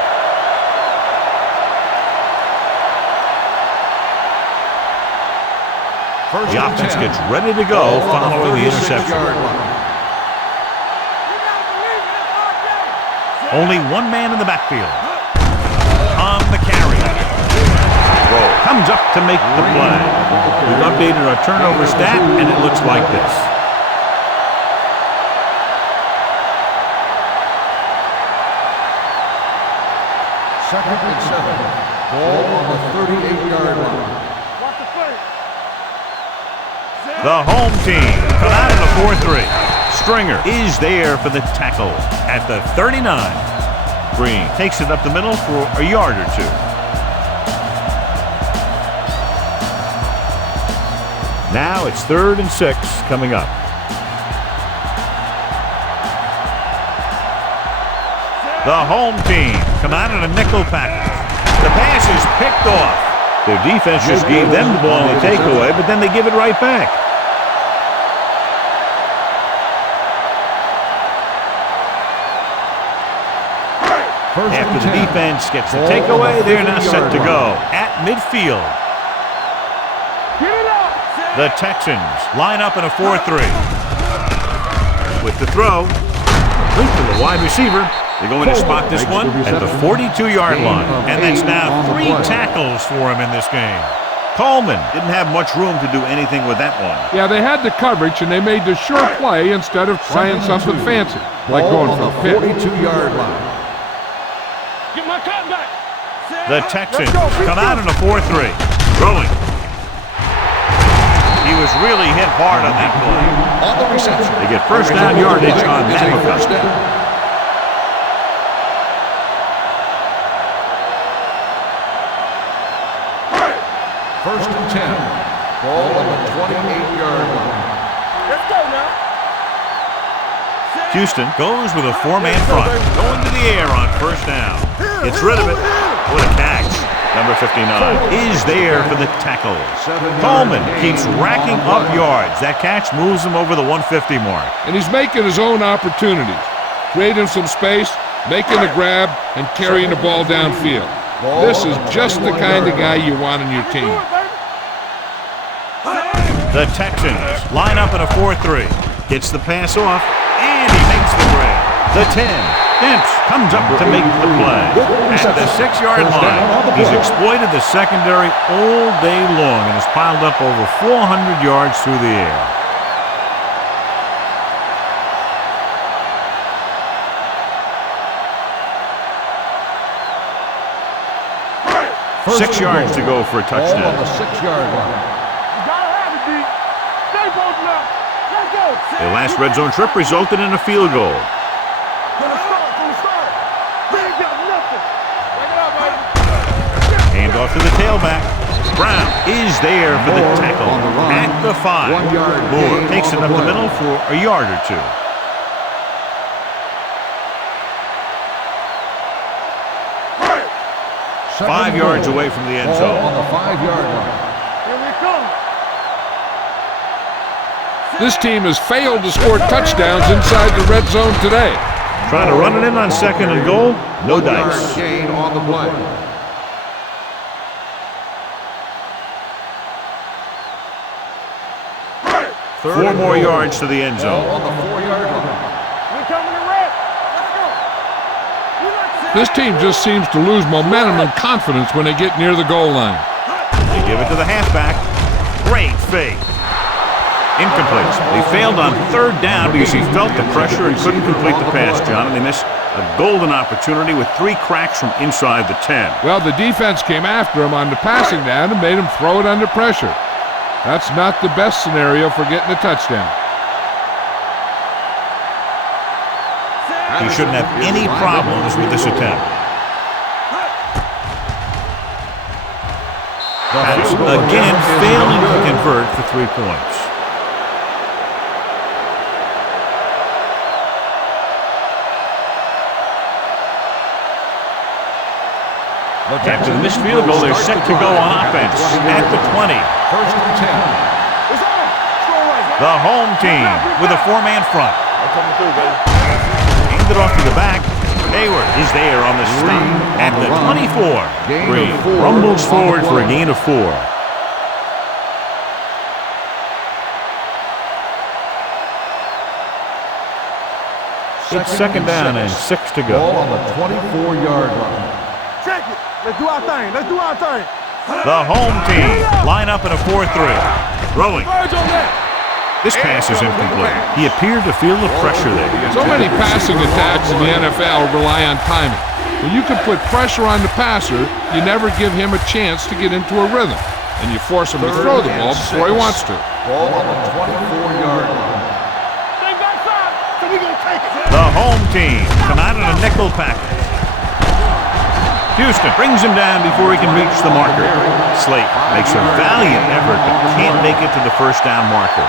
The offense gets ready to go following the interception. Only one man in the backfield. On the carry. Rowe comes up to make the play. We've updated our turnover stat, and it looks like this. Second and 7. Ball on the 38-yard line. Watch the play. The home team come out in a 4-3. Stringer is there for the tackle at the 39. Green takes it up the middle for a yard or 2. Now it's 3rd and 6 coming up. The home team come out in a nickel package. The pass is picked off. Their defense just gave them the ball on the takeaway, but then they give it right back. After the defense gets the takeaway, they're now set to go at midfield. The Texans line up in a 4-3. With the throw, complete to the wide receiver. They're going to spot this one at the 42-yard line. And that's now 3 tackles for him in this game. Coleman didn't have much room to do anything with that one. Yeah, they had the coverage, and they made the sure play instead of trying something fancy, like going for a pick. 42-yard line. Get my cut back. The Texans come out in a 4-3. Throwing. He was really hit hard on that play. On the reception. They get first down yardage on that First hookup. down. First and 10. Ball on the 28-yard line. Let's go now. Houston goes with a 4-man front. Going to the air on first down. Gets rid of it. What a catch. Number 59 is there for the tackle. Coleman keeps racking up yards. That catch moves him over the 150 mark. And he's making his own opportunities, creating some space, making a grab, and carrying the ball downfield. This is just the kind of guy you want on your team. The Texans line up in a 4-3. Gets the pass off, and he makes the grab. The 10. Demps comes up to make the play. At the 6-yard line, he's exploited the secondary all day long and has piled up over 400 yards through the air. 6 yards to go for a Ball on touchdown. the 6-yard line. You gotta have it, D. Stay posted up. Let's go. Their last red zone trip resulted in a field goal. From the start. They ain't got nothing. Break it up, baby. Hand off to the tailback. Brown is there for the tackle on the run. at the 5. 1 yard Moore gain takes on it up the the play. middle for a yard or two. Second 5 and yards goal. away from the end Ball zone. on the 5-yard line. Here we come. This team has failed to score touchdowns inside the red zone today. Trying to run it in on 2nd and goal. No 1 yard dice. gain on the play. Third 4 and more goal. yards to the end Ball zone. on the 4-yard line. We coming to red. Let's go. We like to This team just seems to lose momentum and confidence when they get near the goal line. They give it to the halfback. Great fake. Incomplete. They failed on 3rd down because he felt the pressure and couldn't complete the pass, John, and they missed a golden opportunity with 3 cracks from inside the 10. Well, the defense came after him on the passing down and made him throw it under pressure. That's not the best scenario for getting a touchdown. He shouldn't have any problems with this attempt. Pass again failing to convert for 3 points. After the missed field goal, they're set to go on offense at the 20. First and 10. It's on. Score right. The home team with a 4-man front. I'm coming through, baby. Hand it off to the back. Hayward is there on the stop at the 24. Gain of 4 rumbles on the forward for a play. gain of 4. It's 2nd down and 6 to Ball go. on the 24-yard line. Check it. Let's do our thing. Let's do our thing. The home team line up in a 4-3. Throwing. Verge on that. This pass is incomplete. He appeared to feel the pressure there. So many passing attacks in the NFL rely on timing. When you can put pressure on the passer, you never give him a chance to get into a rhythm, and you force him to throw the ball before he wants to. Ball on the 24-yard line. Stay backside. So we gonna take it. The home team come out in a nickel package. Houston brings him down before he can reach the marker. Slate makes a valiant effort but can't make it to the 1st down marker.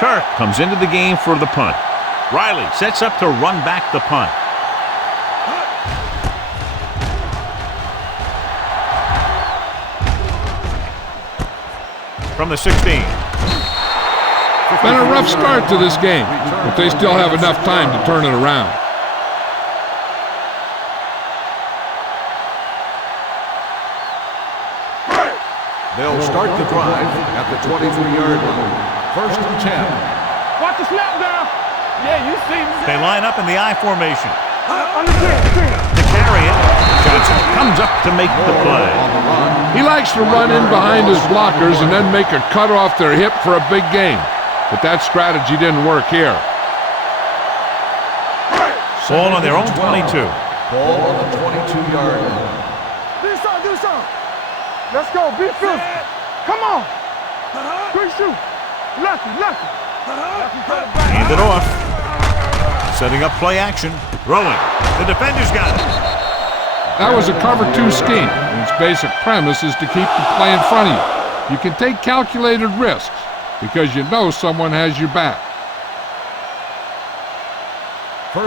Turk comes into the game for the punt. Riley sets up to run back the punt. From the 16. Been a rough start to this game, but they still have enough time to turn it around. They'll start the drive at the 23-yard line. First and 10. Watch the snap down. Yeah, you see me. They line up in the I formation. Understand. To carry it, Johnson comes up to make the play. On the run. He likes to run in behind his blockers and then make a cut off their hip for a big gain. But that strategy didn't work here. Ball on their own 22. Ball on the 22-yard line. Do something. Let's go. Be physical. Come on. Quick shoot. Lucky. Hand it off. Setting up play action. Throwing. The defender's got it. That was a cover 2 scheme, and its basic premise is to keep the play in front of you. You can take calculated risks because you know someone has your back.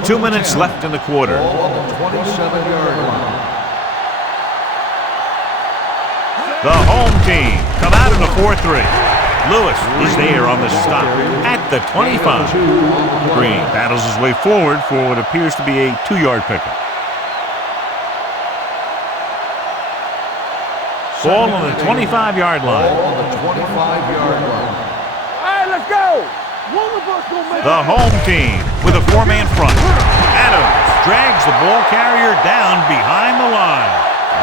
2 minutes left in the quarter. Ball on the 27-yard line. The home team come out in a 4-3. Lewis is there on the stop at the 25. Green battles his way forward for what appears to be a 2-yard pickup. Ball on the 25-yard line. Ball on the 25-yard line. All right, let's go. One of us gonna make The home team with a 4-man front. Adams drags the ball carrier down behind the line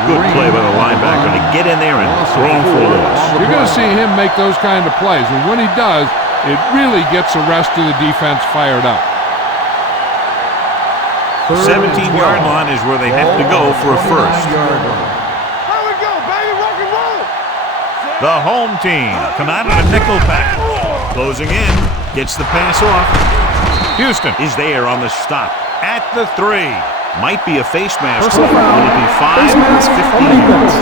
Good play by the linebacker to get in there and throw him for a loss. You're going to see him make those kind of plays, and when he does, it really gets the rest of the defense fired up. 17-yard line is where they have to go for a first. Here we go, baby, rock and roll. The home team come out in a nickel package. Closing in, gets the pass off. Houston is there on the stop at the 3. Might be a face mask. Will it be 5 or 15 yards?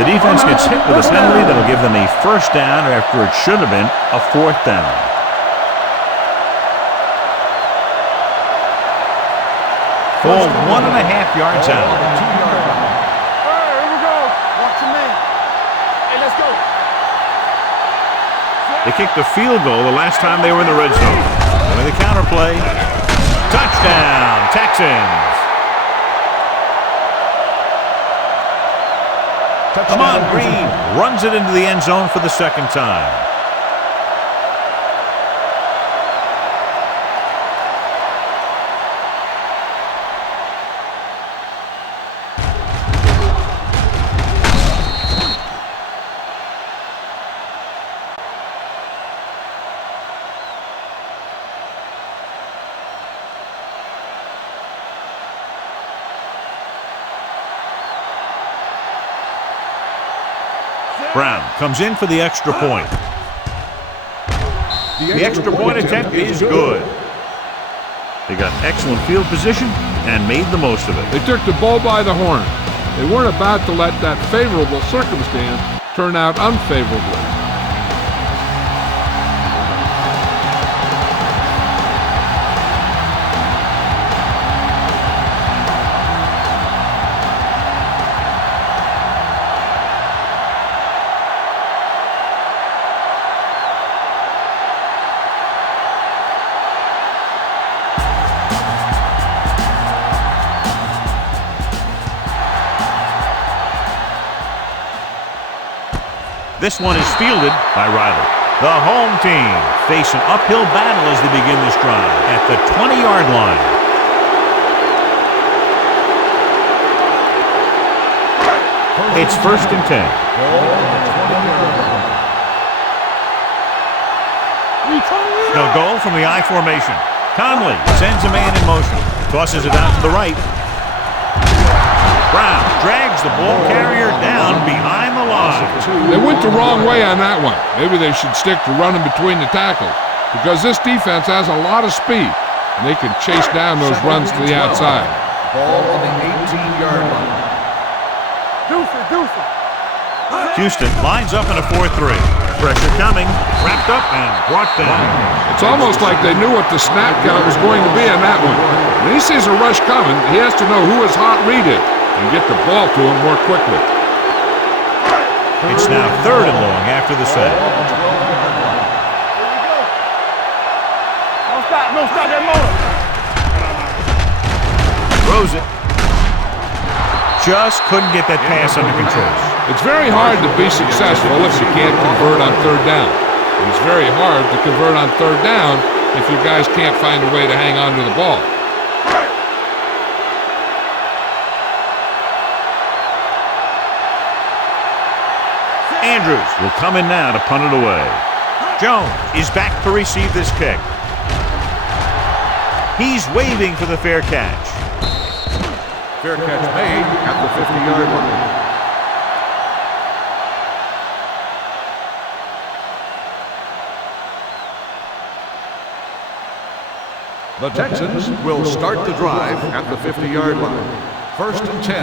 The defense gets hit with a penalty that'll give them a first down after it should have been a 4th down. Full 1.5 yards out. Here we go. Watch your man. Hey, let's go. They kicked a field goal the last time they were in the red zone. And with the counter play, touchdown, Texans. Come on, Green runs it into the end zone for the second time. Brown comes in for the extra point. The extra point attempt is good. They got excellent field position and made the most of it. They took the bull by the horn. They weren't about to let that favorable circumstance turn out unfavorably. This one is fielded by Riley. The home team face an uphill battle as they begin this drive at the 20-yard line. It's 1st and 10. They'll go from the I formation. Conley sends a man in motion. Tosses it out to the right. Brown drags the ball carrier down behind the line. They went the wrong way on that one. Maybe they should stick to running between the tackles, because this defense has a lot of speed, and they can chase down those runs to the outside. Ball on the 18-yard line. Deuce. Houston lines up in a 4-3. Pressure coming, wrapped up and brought down. It's almost like they knew what the snap count was going to be on that one. When he sees a rush coming, he has to know who his hot read is and get the ball to him more quickly. It's now 3rd and long after the sack. Don't stop that motor. Throws it. Just couldn't get that pass under control. It's very hard to be successful if you can't convert on 3rd down. And it's very hard to convert on 3rd down if your guys can't find a way to hang on to the ball. Andrews will come in now to punt it away. Jones is back to receive this kick. He's waving for the fair catch. Fair catch made at the 50-yard line. The Texans will start the drive at the 50-yard line. 1st and 10.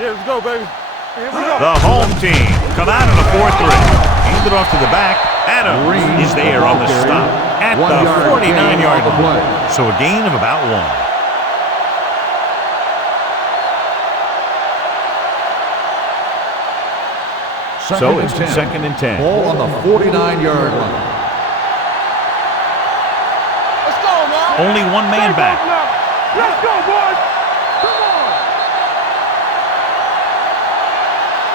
Yeah, let's go, baby. Here we go. The home team come out in a 4-3. Hand it off to the back. Adams is there on the stop at the 49-yard line. So a gain of about 1. So it's 2nd and 10. Ball on the 49-yard line. Let's go, man. Only one man back. Let's go, boys. Come on.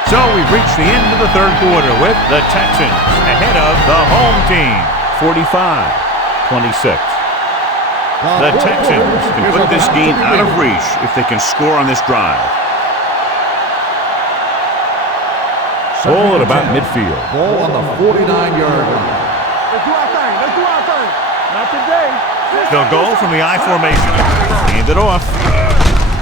So we've reached the end of the 3rd quarter with the Texans ahead of the home team, 45-26. The Texans can put this game out of reach if they can score on this drive. Ball at about midfield. Ball on the 49-yard line. Let's do our thing. Let's do our thing. Not today. They'll go from the I formation. Hand it off.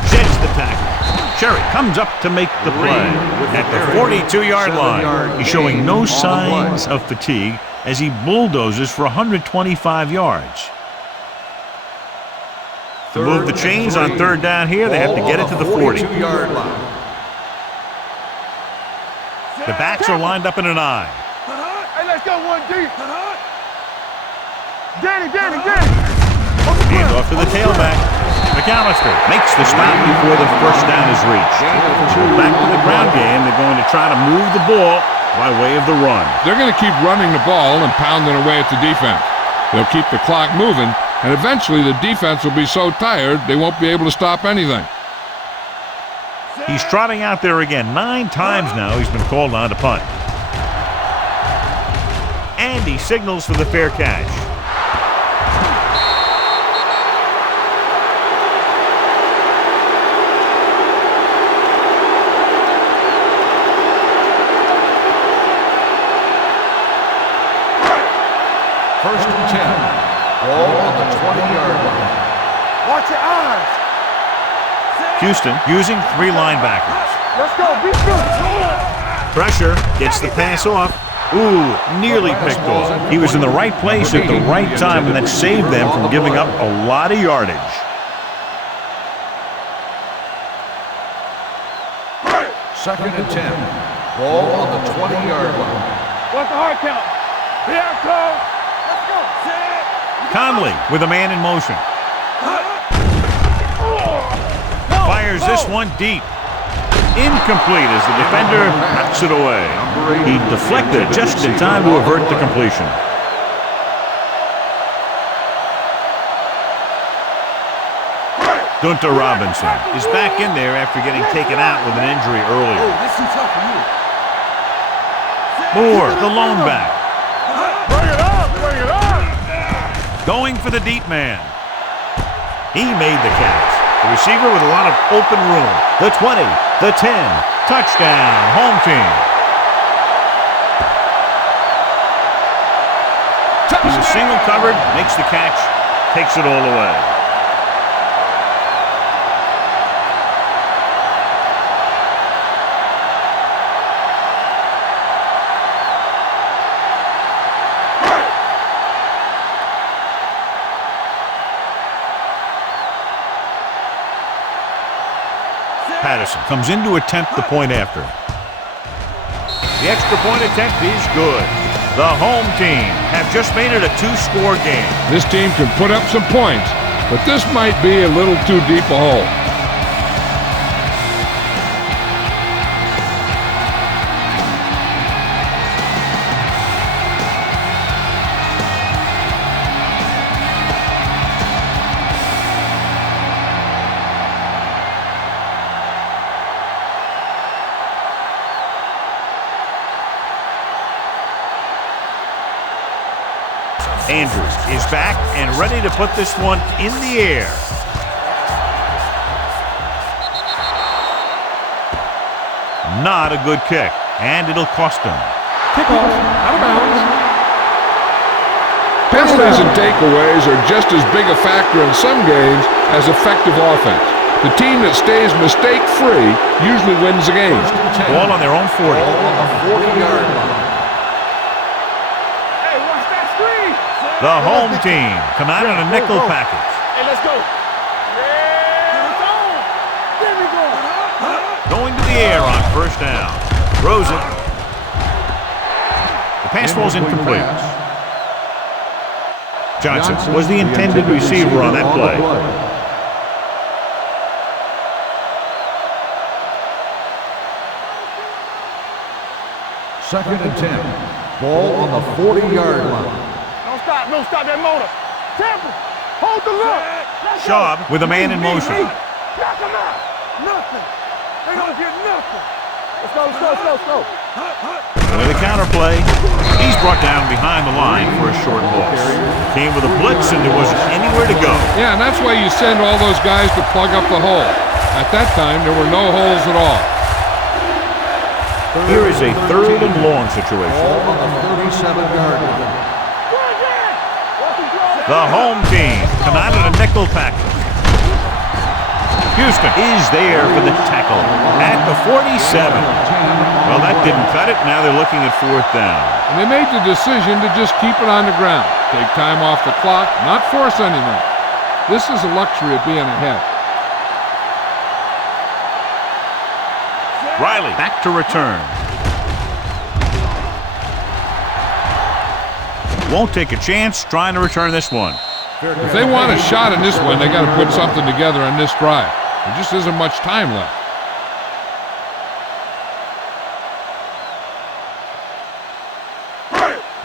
Sheds the tackle. Sherry comes up to make the play. At the 42-yard line, he's showing no signs of fatigue as he bulldozes for 125 yards. To move the chains on third down here, they have to get it to the 40. The backs are lined up in an I. Hey, let's go one deep. Danny. Hand off to the tailback. McAllister makes the stop before the first down is reached. Back to the ground game. They're going to try to move the ball by way of the run. They're going to keep running the ball and pounding away at the defense. They'll keep the clock moving, and eventually the defense will be so tired they won't be able to stop anything. He's trotting out there again. 9 times now he's been called on to punt. And he signals for the fair catch. First and 10. Ball on the 20-yard line. Watch your eyes. Houston using 3 linebackers. Let's go. Be good. Pressure gets the pass off. Ooh, nearly picked off. He was in the right place at the right time, and that saved them from giving up a lot of yardage. Second and 10. Ball on the 20-yard line. What's the hard count? Here it comes. Let's go. Conley with a man in motion. Fires this one deep. Incomplete as the defender knocks it away. He deflected it just in time to avert the completion. Gunter Robinson is back in there after getting taken out with an injury earlier. Moore, the lone back. Bring it up. Going for the deep man. He made the catch. The receiver with a lot of open room. The 20, the 10, touchdown, home team. He was single covered, makes the catch, takes it all away. Patterson comes in to attempt the point after. The extra point attempt is good. The home team have just made it a 2-score game. This team can put up some points, but this might be a little too deep a hole. Andrews is back and ready to put this one in the air. Not a good kick, and it'll cost him. Kickoff, out of bounds. Penalties and takeaways are just as big a factor in some games as effective offense. The team that stays mistake-free usually wins the game. Ball on their own 40. Ball on the 40-yard line. The home team come out in a nickel package. Hey, let's go. Yeah, it's on. There we go. Going to the air on first down. Throws it. The pass falls incomplete. Johnson was the intended receiver on that play. Second and 10. Ball on the 40-yard line. Don't stop that motor. Temple, hold the look. Schaub with a man in motion. Knock him out. Nothing. They don't get nothing. Let's go. With a counterplay, he's brought down behind the line for a short loss. Came with a blitz and there wasn't anywhere to go. Yeah, and that's why you send all those guys to plug up the hole. At that time, there were no holes at all. Here is a 3rd and long situation. Ball on the 37-yard line. The home team come out in a nickel package. Houston is there for the tackle at the 47. Well, that didn't cut it. Now they're looking at 4th down. And they made the decision to just keep it on the ground. Take time off the clock, not force anything. This is a luxury of being ahead. Riley back to return. Won't take a chance trying to return this one. If they want a shot in this one, they got to put something together on this drive. There just isn't much time left.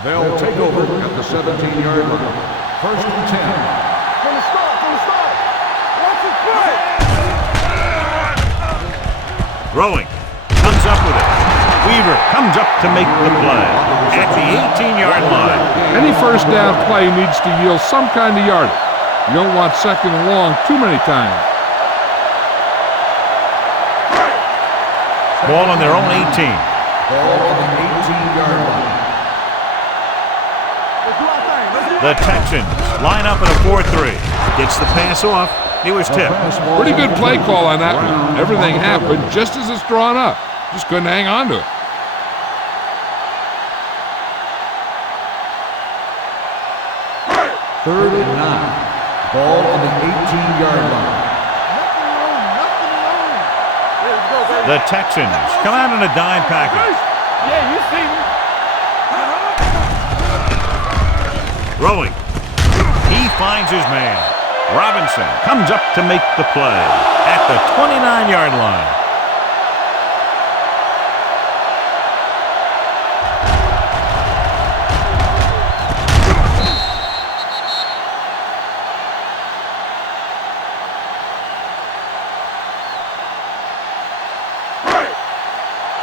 They'll take over at the 17-yard line. 1st and 10. From the start. Watch it play. Throwing. Comes up with it. Weaver comes up to make the play at the 18-yard line. Any first down play needs to yield some kind of yardage. You don't want 2nd and long too many times. Ball on their own 18. Ball on the 18-yard line. The Texans line up in a 4-3. Gets the pass off. He was tipped. Pretty good play call on that one. Everything happened just as it's drawn up. Just couldn't hang on to it. Third and 9. Ball on the 18-yard line. The Texans come out in a dime package. Yeah, you see me. Throwing. He finds his man. Robinson comes up to make the play at the 29-yard line.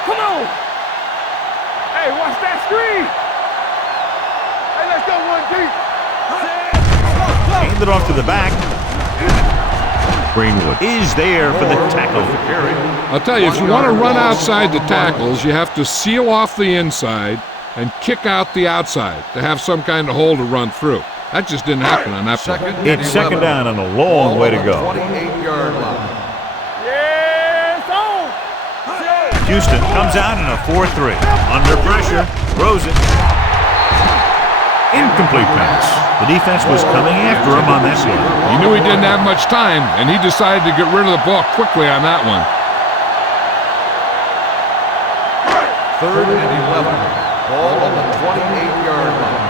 Come on. Hey, watch that screen. Hey, let's go one deep. Hand it off to the back. Greenwood is there for the tackle. I'll tell you, if you want to run outside the tackles, you have to seal off the inside and kick out the outside to have some kind of hole to run through. That just didn't happen on that play. It's 2nd down and a long way to go. 28-yard line. Yes, on. Houston comes out in a 4-3. Under pressure. Throws it. Incomplete pass. The defense was coming after him on that one. He knew he didn't have much time, and he decided to get rid of the ball quickly on that one. 3rd and 11. Ball on the 28-yard line.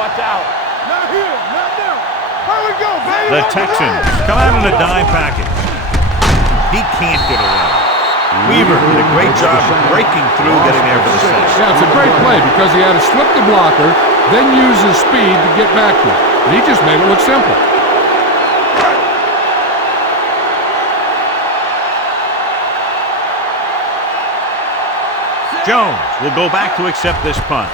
Watch out. Not here, not now. Here we go, baby. The Texans come out in a dime package. He can't get away. Weaver did a great job of breaking through, getting there for the sack. Yeah, it's a great play because he had to slip the blocker, then use his speed to get back to it. And he just made it look simple. Jones will go back to accept this punt.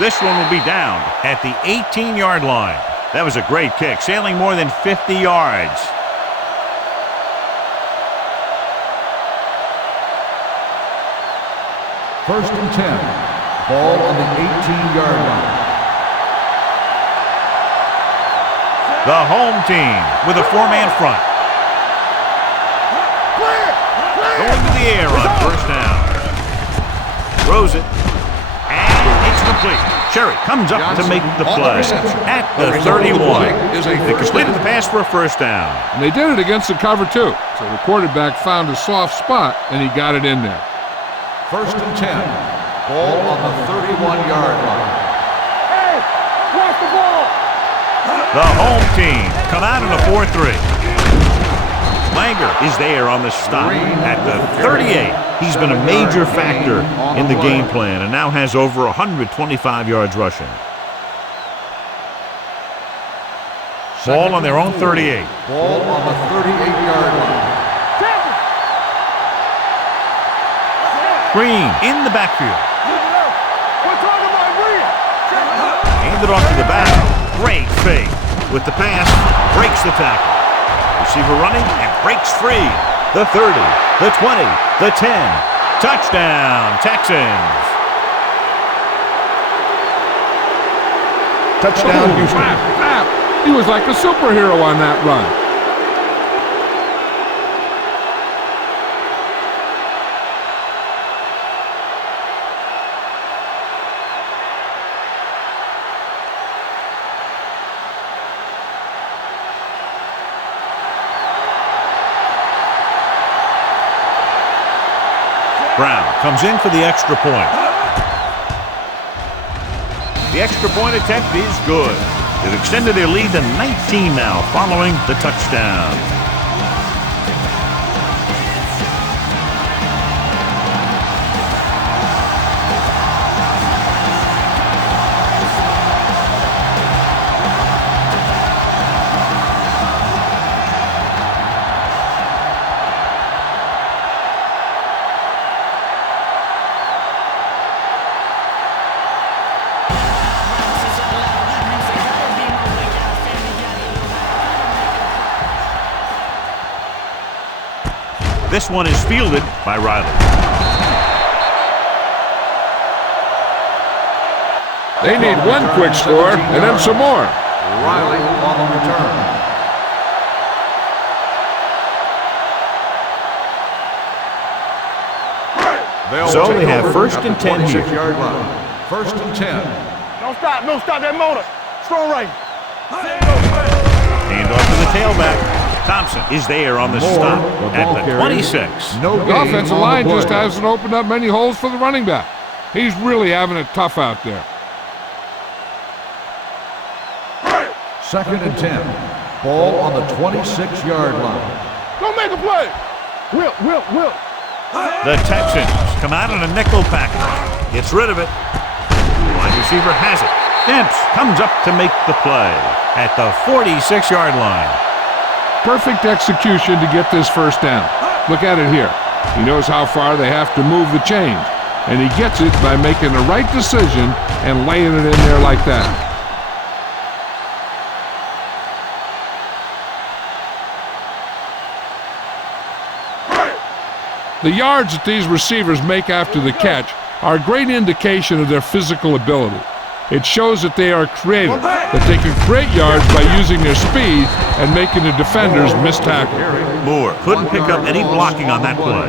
This one will be down at the 18-yard line. That was a great kick, sailing more than 50 yards. First and 10. Ball on the 18-yard line. The home team with a 4-man front. Going to the air on 1st down. Throws it. And it's complete. Cherry comes up to make the play at the 31. They completed the pass for a 1st down. And they did it against the cover, too. So the quarterback found a soft spot, and he got it in there. First and 10. Ball on the 31-yard line. Hey, watch the ball. The home team come out in a 4-3. Langer is there on the stop at the 38. He's been a major factor in the game plan and now has over 125 yards rushing. Ball on their own 38. Ball on the 38-yard line. Green in the backfield. We're talking about Green. Hand it off to the back. Great fake. with the pass, breaks the tackle. Receiver running and breaks free. The 30, the 20, the 10. Touchdown, Texans. Touchdown, Houston. He was like a superhero on that run. Brown comes in for the extra point. The extra point attempt is good. They've extended their lead to 19 now following the touchdown. This one is fielded by Riley. They need one quick score and then some more. Riley on the return. So they have first and 10 here. First and 10. Don't stop that motor. Strong right. Hand off to the tailback. Thompson is there on the stop at the 26. No The offensive line just hasn't opened up many holes for the running back. He's really having it tough out there. Second and 10. Ball on the 26-yard line. Go make a play. Will. The Texans come out in a nickel package. Gets rid of it. Wide receiver has it. Demps comes up to make the play at the 46-yard line. Perfect execution to get this first down. Look at it here. He knows how far they have to move the chains, and he gets it by making the right decision and laying it in there like that. The yards that these receivers make after the catch are a great indication of their physical ability. It shows that they are creative, that they can create yards by using their speed and making the defenders miss tackle. Moore couldn't pick up any blocking on that play.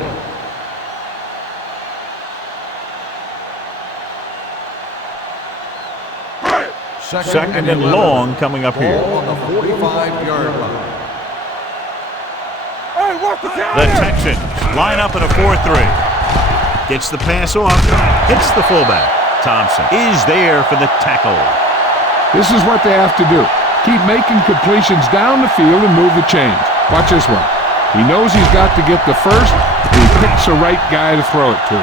Second and long coming up here. Ball on the 45-yard line. The Texans line up in a 4-3. Gets the pass off, hits the fullback. Thompson is there for the tackle. This is what they have to do. Keep making completions down the field and move the chains. Watch this one. He knows he's got to get the first, and he picks the right guy to throw it to.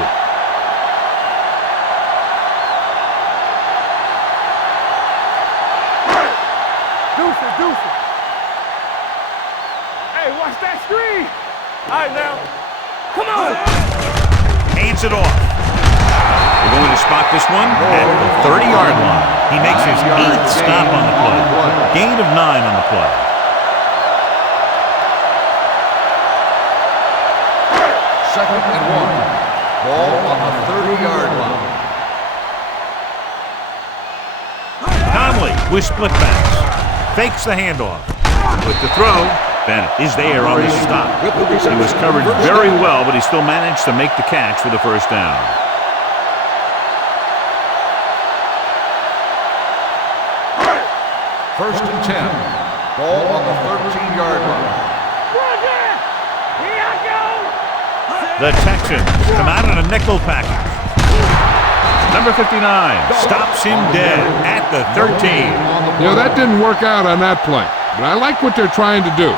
Deuce. Hey, watch that screen. All right, now. Come on. Hands it off. We're going to spot this one at the 30-yard line. He makes his 8th stop on the play. Gain of 9 on the play. Second and 1. Ball on the 30-yard line. Conley with split backs. Fakes the handoff. With the throw, Bennett is there on the stop. He was covered very well, but he still managed to make the catch for the first down. First and 10. Ball on the 13-yard line. The Texans come out in a nickel package. Number 59 stops him dead at the 13. You know, that didn't work out on that play, but I like what they're trying to do.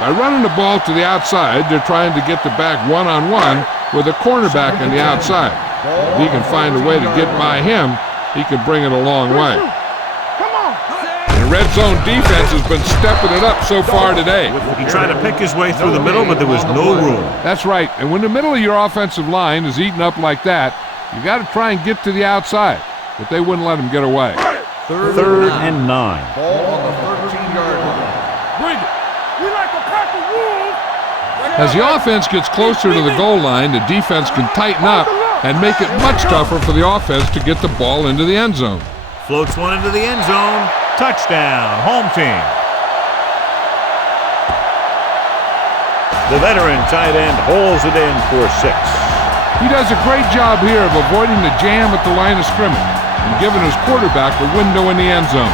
By running the ball to the outside, they're trying to get the back one-on-one with a cornerback on the outside. If he can find a way to get by him, he can bring it a long way. Red zone defense has been stepping it up so far today. He tried to pick his way through the middle, but there was no room. That's right. And when the middle of your offensive line is eaten up like that, you got to try and get to the outside. But they wouldn't let him get away. Third and 9. Ball on the 13-yard As the offense gets closer to the goal line, the defense can tighten up and make it much tougher for the offense to get the ball into the end zone. Floats one into the end zone. Touchdown, home team. The veteran tight end holds it in for 6. He does a great job here of avoiding the jam at the line of scrimmage and giving his quarterback a window in the end zone.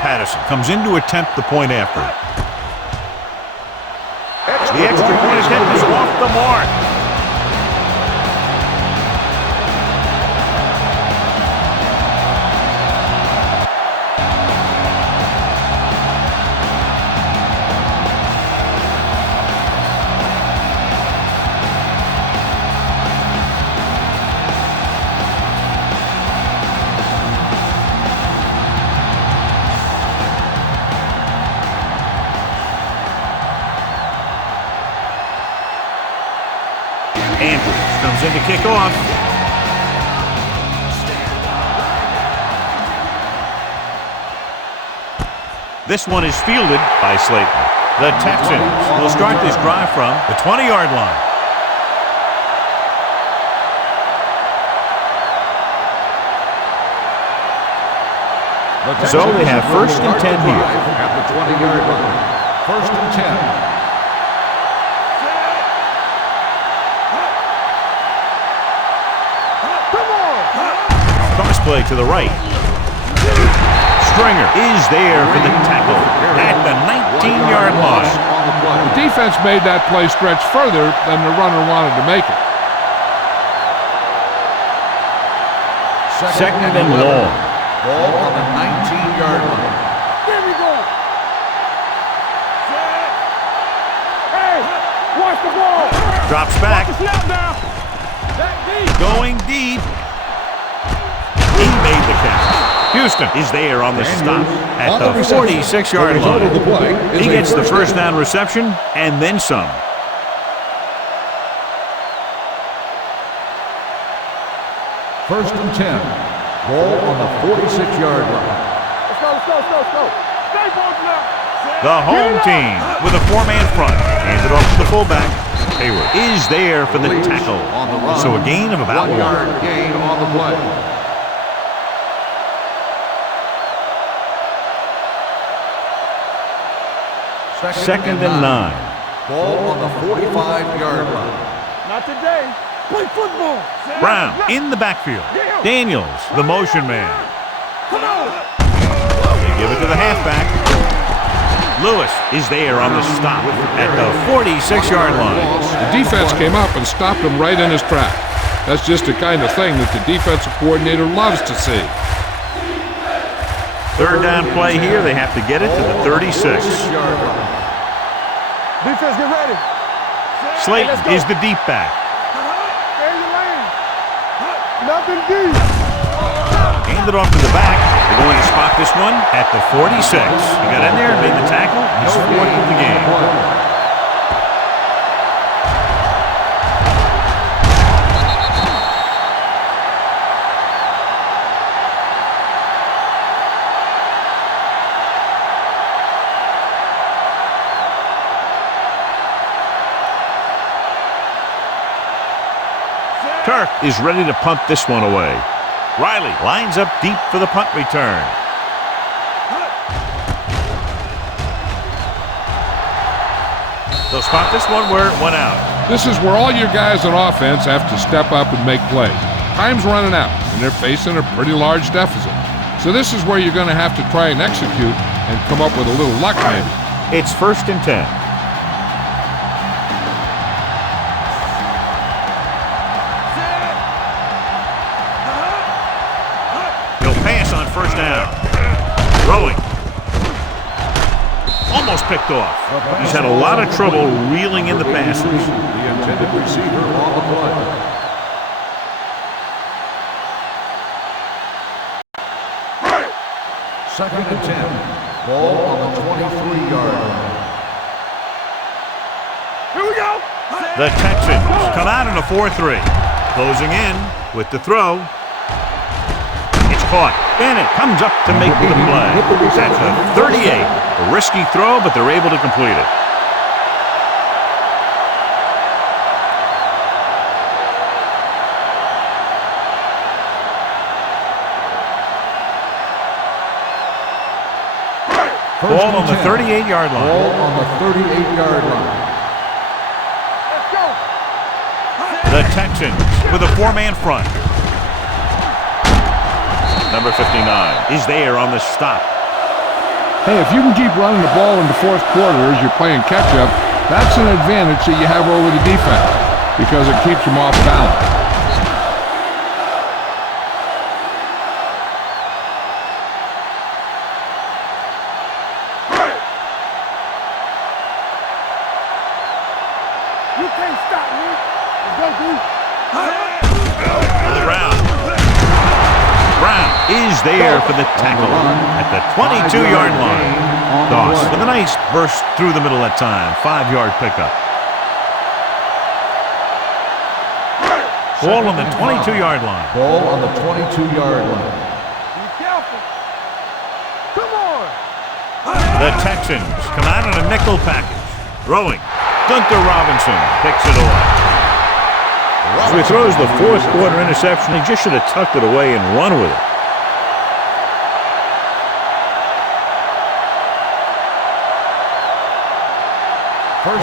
Patterson comes in to attempt the point after. The extra point attempt is off the mark. Andrews comes in to kick off. This one is fielded by Slayton. The Texans will start this drive from the 20-yard line. So they have first and 10 here. At the 20-yard line. First and 10. Play to the right. Stringer is there for the tackle at the 19-yard line. The defense made that play stretch further than the runner wanted to make it. Second and long. Ball on the 19-yard line. There we go. Hey, watch the ball. Drops back. Watch the snap now. That deep. Going deep. He made the catch. Houston is there on the stop at the 46-yard line. He gets the first down reception and then some. First and 10. Ball on the 46-yard line. Let's go. Stay focused now. The home team with a 4-man front. Hands it off to the fullback. Hayward is there for the tackle. So a gain of about 1. 1-yard gain on the play. Second and 9. Ball on the 45-yard line. Not today. Play football. Brown in the backfield. Daniels, the motion man. Come on. They give it to the halfback. Lewis is there on the stop at the 46-yard line. The defense came up and stopped him right in his track. That's just the kind of thing that the defensive coordinator loves to see. Third down play here. They have to get it to the 36. Defense, get ready. Slayton is the deep back. Stay in your lane. Nothing deep. Hand it off to the back. They're going to spot this one at the 46. He got in there and made the tackle. He's fourth of the game. Turk is ready to punt this one away. Riley lines up deep for the punt return. They'll spot this one where it went out. This is where all your guys on offense have to step up and make plays. Time's running out, and they're facing a pretty large deficit. So this is where you're going to have to try and execute and come up with a little luck maybe. It's first and 10. First down. Throwing. Almost picked off. He's had a lot of trouble reeling in the passes. The intended receiver on the play. Second and 10. Ball on the 23-yard line. Here we go. The Texans come out in a 4-3. Closing in with the throw. It's caught. Bennett comes up to make the play. That's a 38. A risky throw, but they're able to complete it. Ball on the 38-yard line. Ball on the 38-yard line. The Texans with a 4-man front. Number 59 is there on the stop. Hey, if you can keep running the ball in the fourth quarter as you're playing catch-up, that's an advantage that you have over the defense because it keeps them off balance. You can't stop me. Go, dude. To the ground. Brown is there for the tackle at the 22-yard line. Doss with a nice burst through the middle that time. 5-yard pickup. Ball on the 22-yard line. Ball on the 22-yard line. Be careful. Come on. The Texans come out in a nickel package. Throwing. Gunter Robinson picks it away. So he throws the fourth quarter interception. He just should have tucked it away and run with it.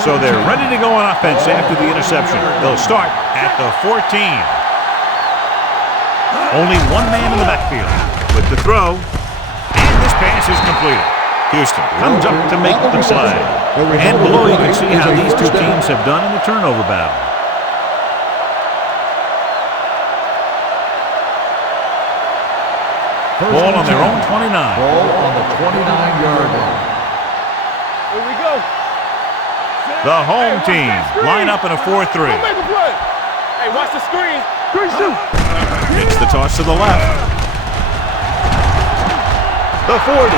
So they're ready to go on offense after the interception. They'll start at the 14. Only one man in the backfield with the throw. And this pass is completed. Houston comes up to make the play. And below you can see how these two teams have done in the turnover battle. Ball on their own 29. Ball on the 29-yard line. Here we go. The home team line up in a 4-3. Don't make a play. Hey, watch the screen. Screen shoot. It's the toss to the left. The 40.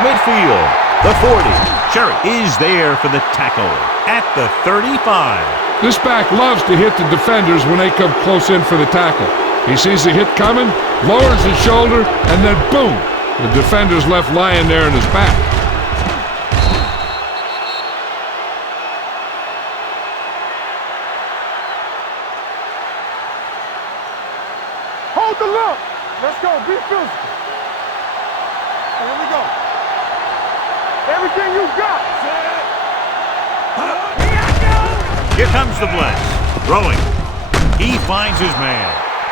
Midfield. The 40. Cherry is there for the tackle at the 35. This back loves to hit the defenders when they come close in for the tackle. He sees the hit coming, lowers his shoulder, and then boom, the defender's left lying there in his back. Hold the look. Let's go. Be physical. Here we go. Everything you got. Here comes the blitz. Throwing. He finds his man.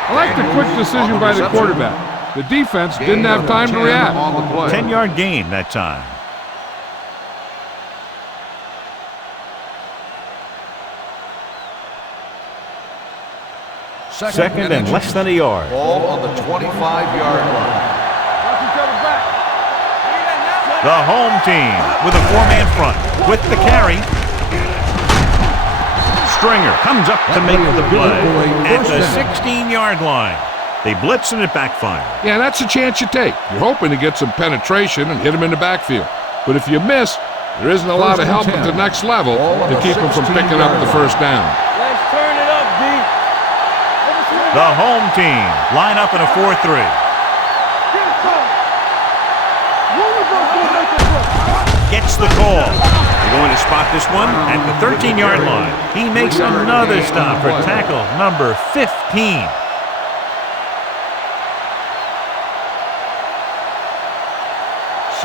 I like the quick decision by the quarterback. The defense didn't have time to react. 10-yard gain that time. Second and less than a yard. Ball on the 25-yard line. Watch each other back. The home team with a 4-man front. With the carry. Stringer comes up to make the play at the 16-yard line. They blitz and it backfires. Yeah, that's a chance you take. You're hoping to get some penetration and hit him in the backfield. But if you miss, there isn't a lot of help at the next level to keep him from picking up the first down. Let's turn it up, D. The home team line up in a 4-3. Gets the call. They're going to spot this one at the 13-yard line. He makes another stop for tackle number 15.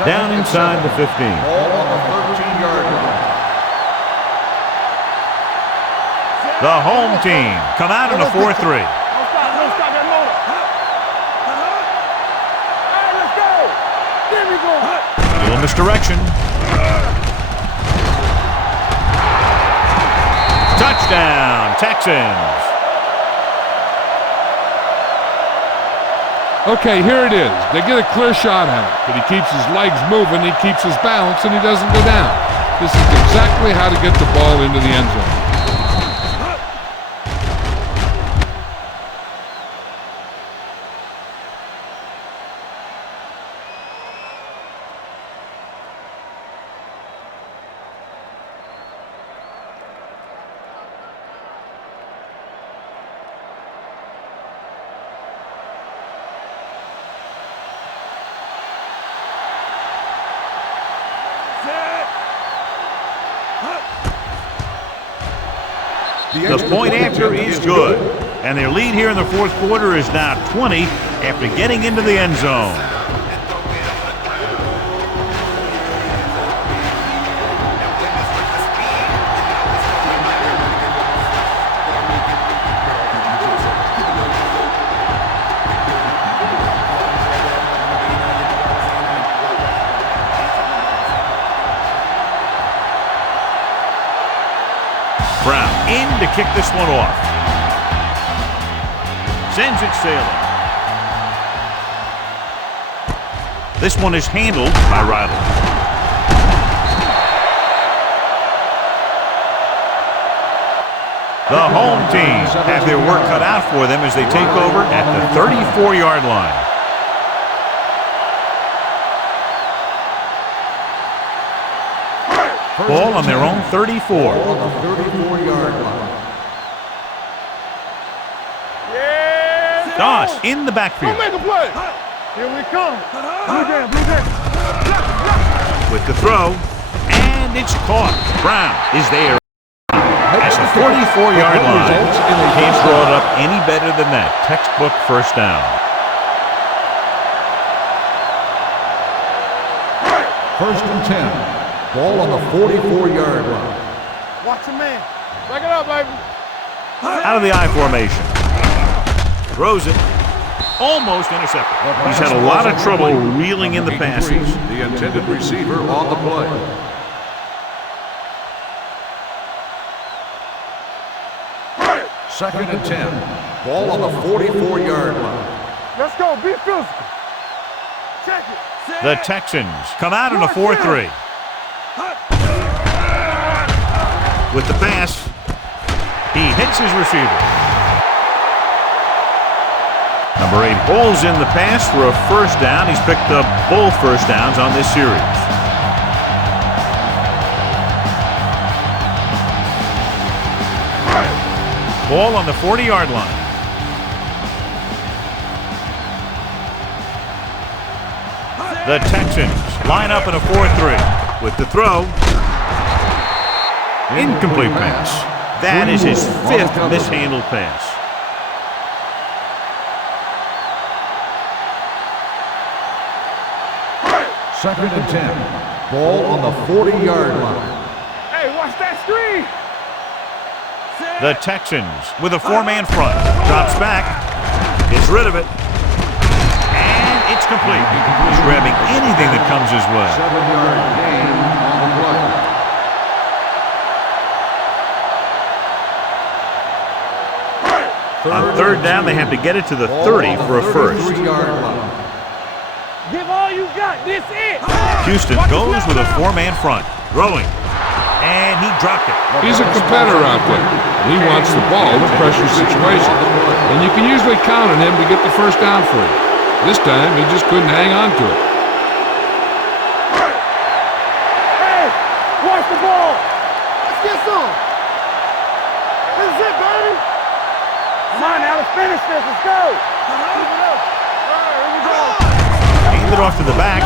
Down inside the 15. Ball on the 13-yard line. The home team come out in a 4-3. Don't stop that motor. All right, let's go. There we go. Little misdirection. Touchdown, Texans. Okay, here it is. They get a clear shot at it, but he keeps his legs moving, he keeps his balance, and he doesn't go down. This is exactly how to get the ball into the end zone. The point after is good. And their lead here in the fourth quarter is now 20 after getting into the end zone. Brown in to kick this one off. Sends it sailing. This one is handled by Riley. The home team have their work cut out for them as they take over at the 34-yard line. Ball on their own 34. On the 34-yard line. Doss in the backfield. Don't make a play. Here we come. Blue jam, blue jam. With the throw, and it's caught. Brown is there at the 44-yard line. Can't draw it up any better than that. Textbook first down. First and 10. Ball on the 44-yard line. Watch your man. Back it up, baby. Out of the I formation. Throws it. Almost intercepted. He's had a lot of trouble reeling in the passes. The intended receiver on the play. Second and 10. Ball on the 44-yard line. Let's go. Be physical. Check it. The Texans come out in a 4-3. With the pass, he hits his receiver. Number 8 pulls in the pass for a first down. He's picked up both first downs on this series. Ball on the 40-yard line. The Texans line up in a 4-3 with the throw. Incomplete pass. That is his 5th mishandled pass. Second and 10. Ball on the 40-yard line. Hey, watch that screen. The Texans with a 4-man front. Drops back. Gets rid of it. And it's complete. He's grabbing anything that comes his way. 7-yard gain on the play. On third down, they have to get it to the 30 for a first. 33-yard line. Give all you got. This it. Houston goes with a 4-man front. Throwing. And he dropped it. He's a competitor out there. He wants the ball in pressure situations. And you can usually count on him to get the first down for you. This time, he just couldn't hang on to it. Hey, watch the ball. Let's get some. This is it, baby. Come on now, let's finish this. Let's go. Keep it up. All right, here we go. Handed off to the back.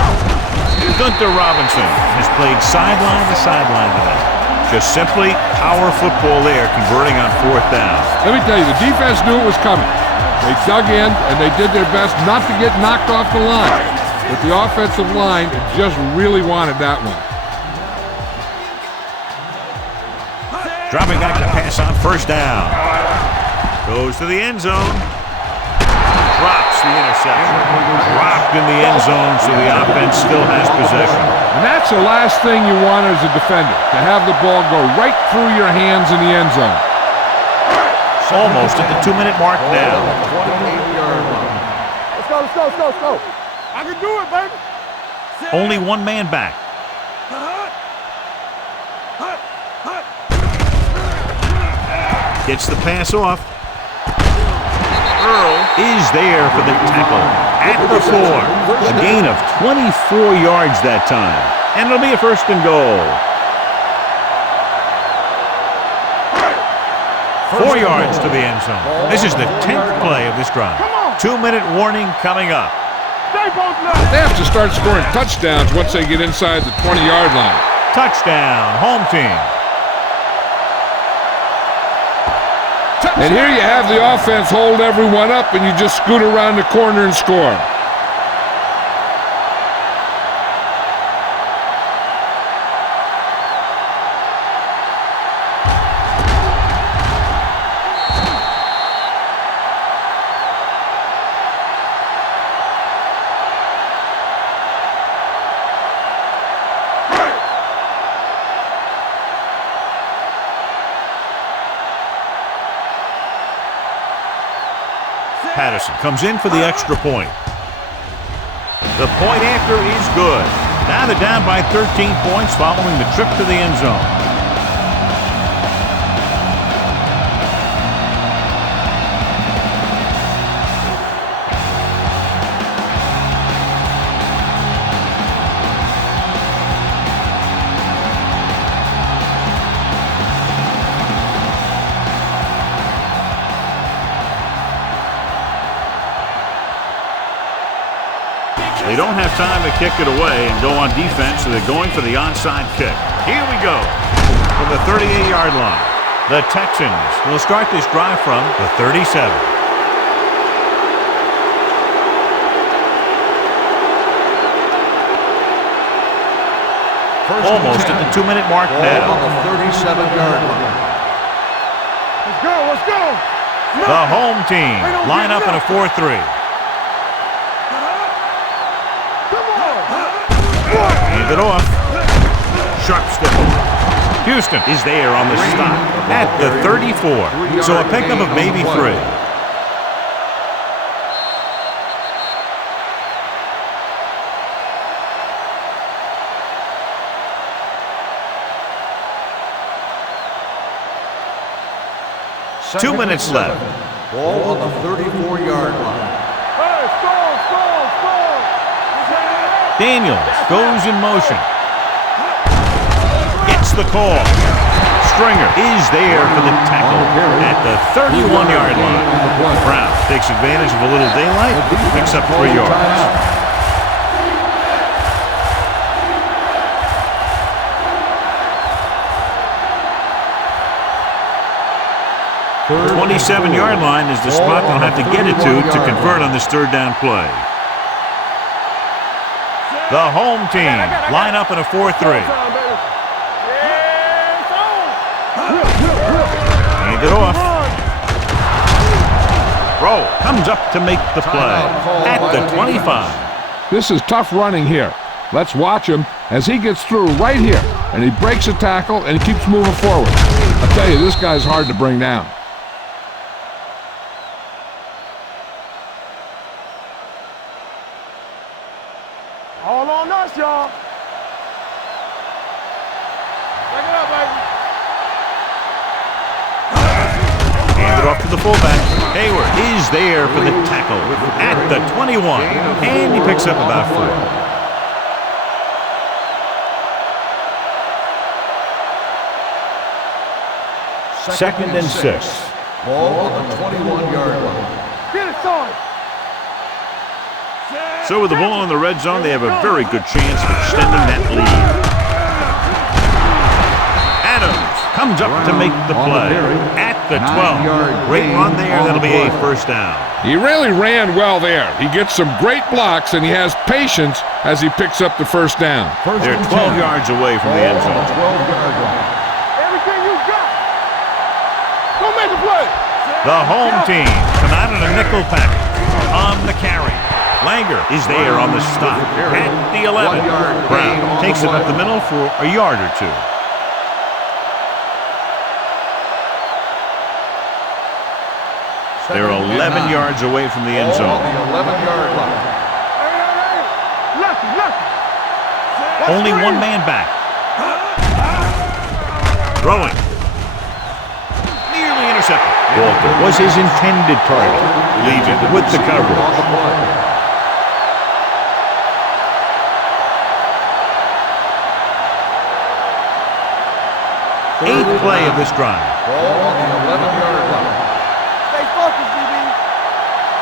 Gunter Robinson has played sideline to sideline today. Just simply power football there, converting on fourth down. Let me tell you, the defense knew it was coming. They dug in, and they did their best not to get knocked off the line. But the offensive line just really wanted that one. Dropping back to pass on first down. Goes to the end zone. Drops the interception. Dropped in the end zone, so the offense still has possession. And that's the last thing you want as a defender, to have the ball go right through your hands in the end zone. Almost at the 2-minute mark now. 28-yard line. Let's go, let's go, let's go, let's go. I can do it, baby. Only one man back. Gets the pass off. Earl is there for the tackle at the 4. A gain of 24 yards that time. And it'll be a first and goal. 4 yards to the end zone. This is the 10th play of this drive. 2-minute warning coming up. They have to start scoring touchdowns once they get inside the 20-yard line. Touchdown, home team. And here you have the offense hold everyone up, and you just scoot around the corner and score. Patterson comes in for the extra point. The point after is good. Now they're down by 13 points following the trip to the end zone. They don't have time to kick it away and go on defense, so they're going for the onside kick. Here we go from the 38-yard line. The Texans will start this drive from the 37. Almost at the 2-minute mark now. On the 37-yard line. Let's go, let's go. The home team line up in a 4-3. Hand it off. Sharp step. Houston is there on the stop at the 34. So a pickup of maybe 3. Two minutes left. Ball on the 34-yard line. Hey, score, score, score. Daniels goes in motion. Gets the call. Stringer is there for the tackle at the 31-yard line. Brown takes advantage of a little daylight, picks up 3 yards. 27-yard line is the spot they'll have to get it to convert on this third down play. The home team line up in a 4-3. Hand it off. Rowe comes up to make the play at the 25. This is tough running here. Let's watch him as he gets through right here, and he breaks a tackle and he keeps moving forward. I'll tell you, this guy's hard to bring down. All on us, y'all. Back it up, baby. Hand it off to the fullback. Hayward is there for the tackle at the 21. And he picks up about 4. Second and 6. Ball on the 21-yard line. Get it, son. So with the ball in the red zone, they have a very good chance of extending that lead. Adams comes up to make the play at the 12. Great run there. That'll be a first down. He really ran well there. He gets some great blocks, and he has patience as he picks up the first down. They're 12 yards away from the end zone. 12-yard line. Everything you got. Go make a play. The home team come out in a nickel package on the carry. Langer is there on the stop at the 11. Brown takes it up the middle for a yard or 2. They're 11 yards away from the end zone. On the 11-yard line. Hey. Lucky. Only one man back. Throwing. Nearly intercepted. Walter was his intended target. Leaving with the coverage. 8th play of this drive. Ball on the 11-yard line. Stay focused, DB.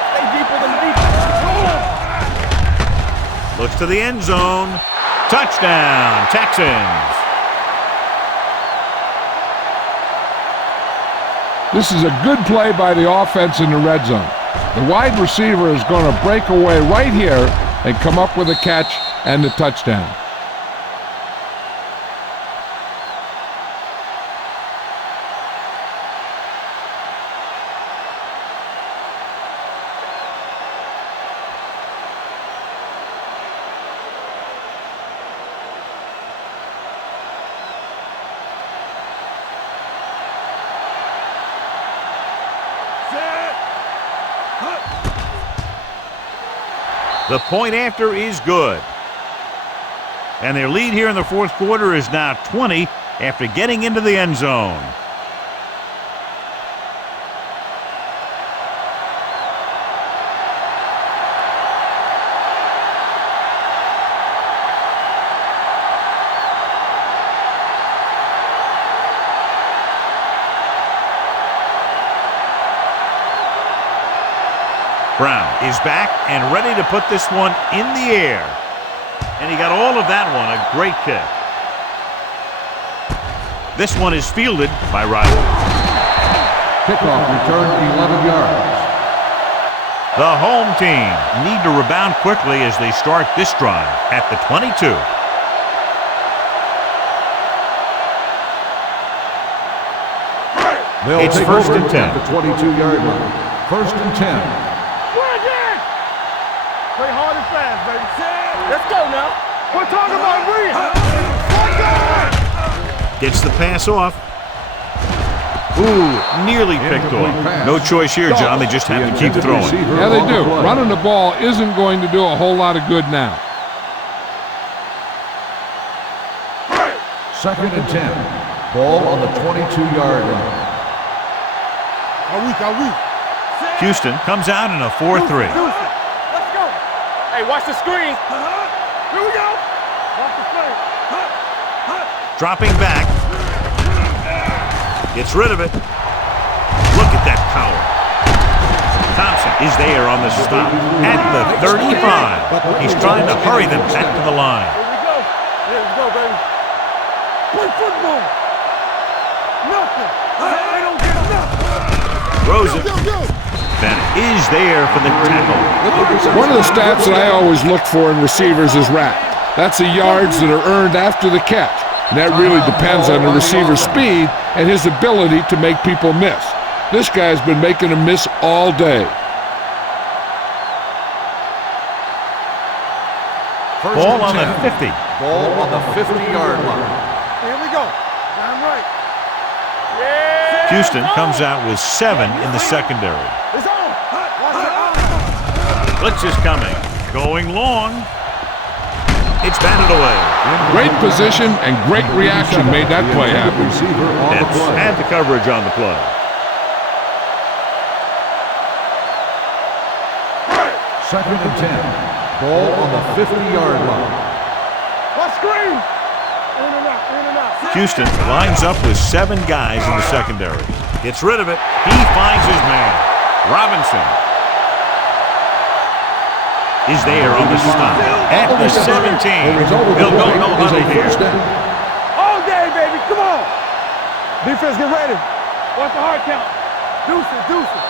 Stay deeper than deep. Looks to the end zone. Touchdown, Texans. This is a good play by the offense in the red zone. The wide receiver is going to break away right here and come up with a catch and the touchdown. The point after is good. And their lead here in the fourth quarter is now 20 after getting into the end zone. Brown is back and ready to put this one in the air. And he got all of that one, a great kick. This one is fielded by Riley. Kickoff return 11 yards. The home team need to rebound quickly as they start this drive at the 22. It's first and 10 at the 22-yard line. First and 10. Play hard and fast, baby. Let's go now. We're talking about Reed. Gets the pass off. Ooh, nearly picked off. No choice here, John. They just have to keep throwing. Yeah, they do. Running the ball isn't going to do a whole lot of good now. Second and 10. Ball on the 22-yard line. Houston comes out in a 4-3. Hey, watch the screen. Here we go. Watch the screen. Dropping back. Gets rid of it. Look at that power. Thompson is there on the stop at the 35. He's trying to hurry them back to the line. Here we go. Here we go, baby. Play football. Nothing. They don't get nothing. Throws it. Bennett is there for the tackle. One of the stats that I always look for in receivers is RAP. That's the yards that are earned after the catch. And that really depends on the receiver's speed and his ability to make people miss. This guy's been making them miss all day. Ball on the 50. Ball on the 50-yard line. Here we go. I'm right. Houston comes out with 7 in the secondary. It's on. Blitz is coming. Going long. It's batted away. Great position and great reaction made that play happen. Nets had the coverage on the play. Second and 10. Ball on the 50-yard line. What screen? In and out, in and out. Houston lines up with 7 guys in the secondary. Gets rid of it. He finds his man. Robinson is there on the stop at the 17. They'll go no huddle here. All day, baby. Come on. Defense, get ready. Watch the hard count. Deuces, deuces.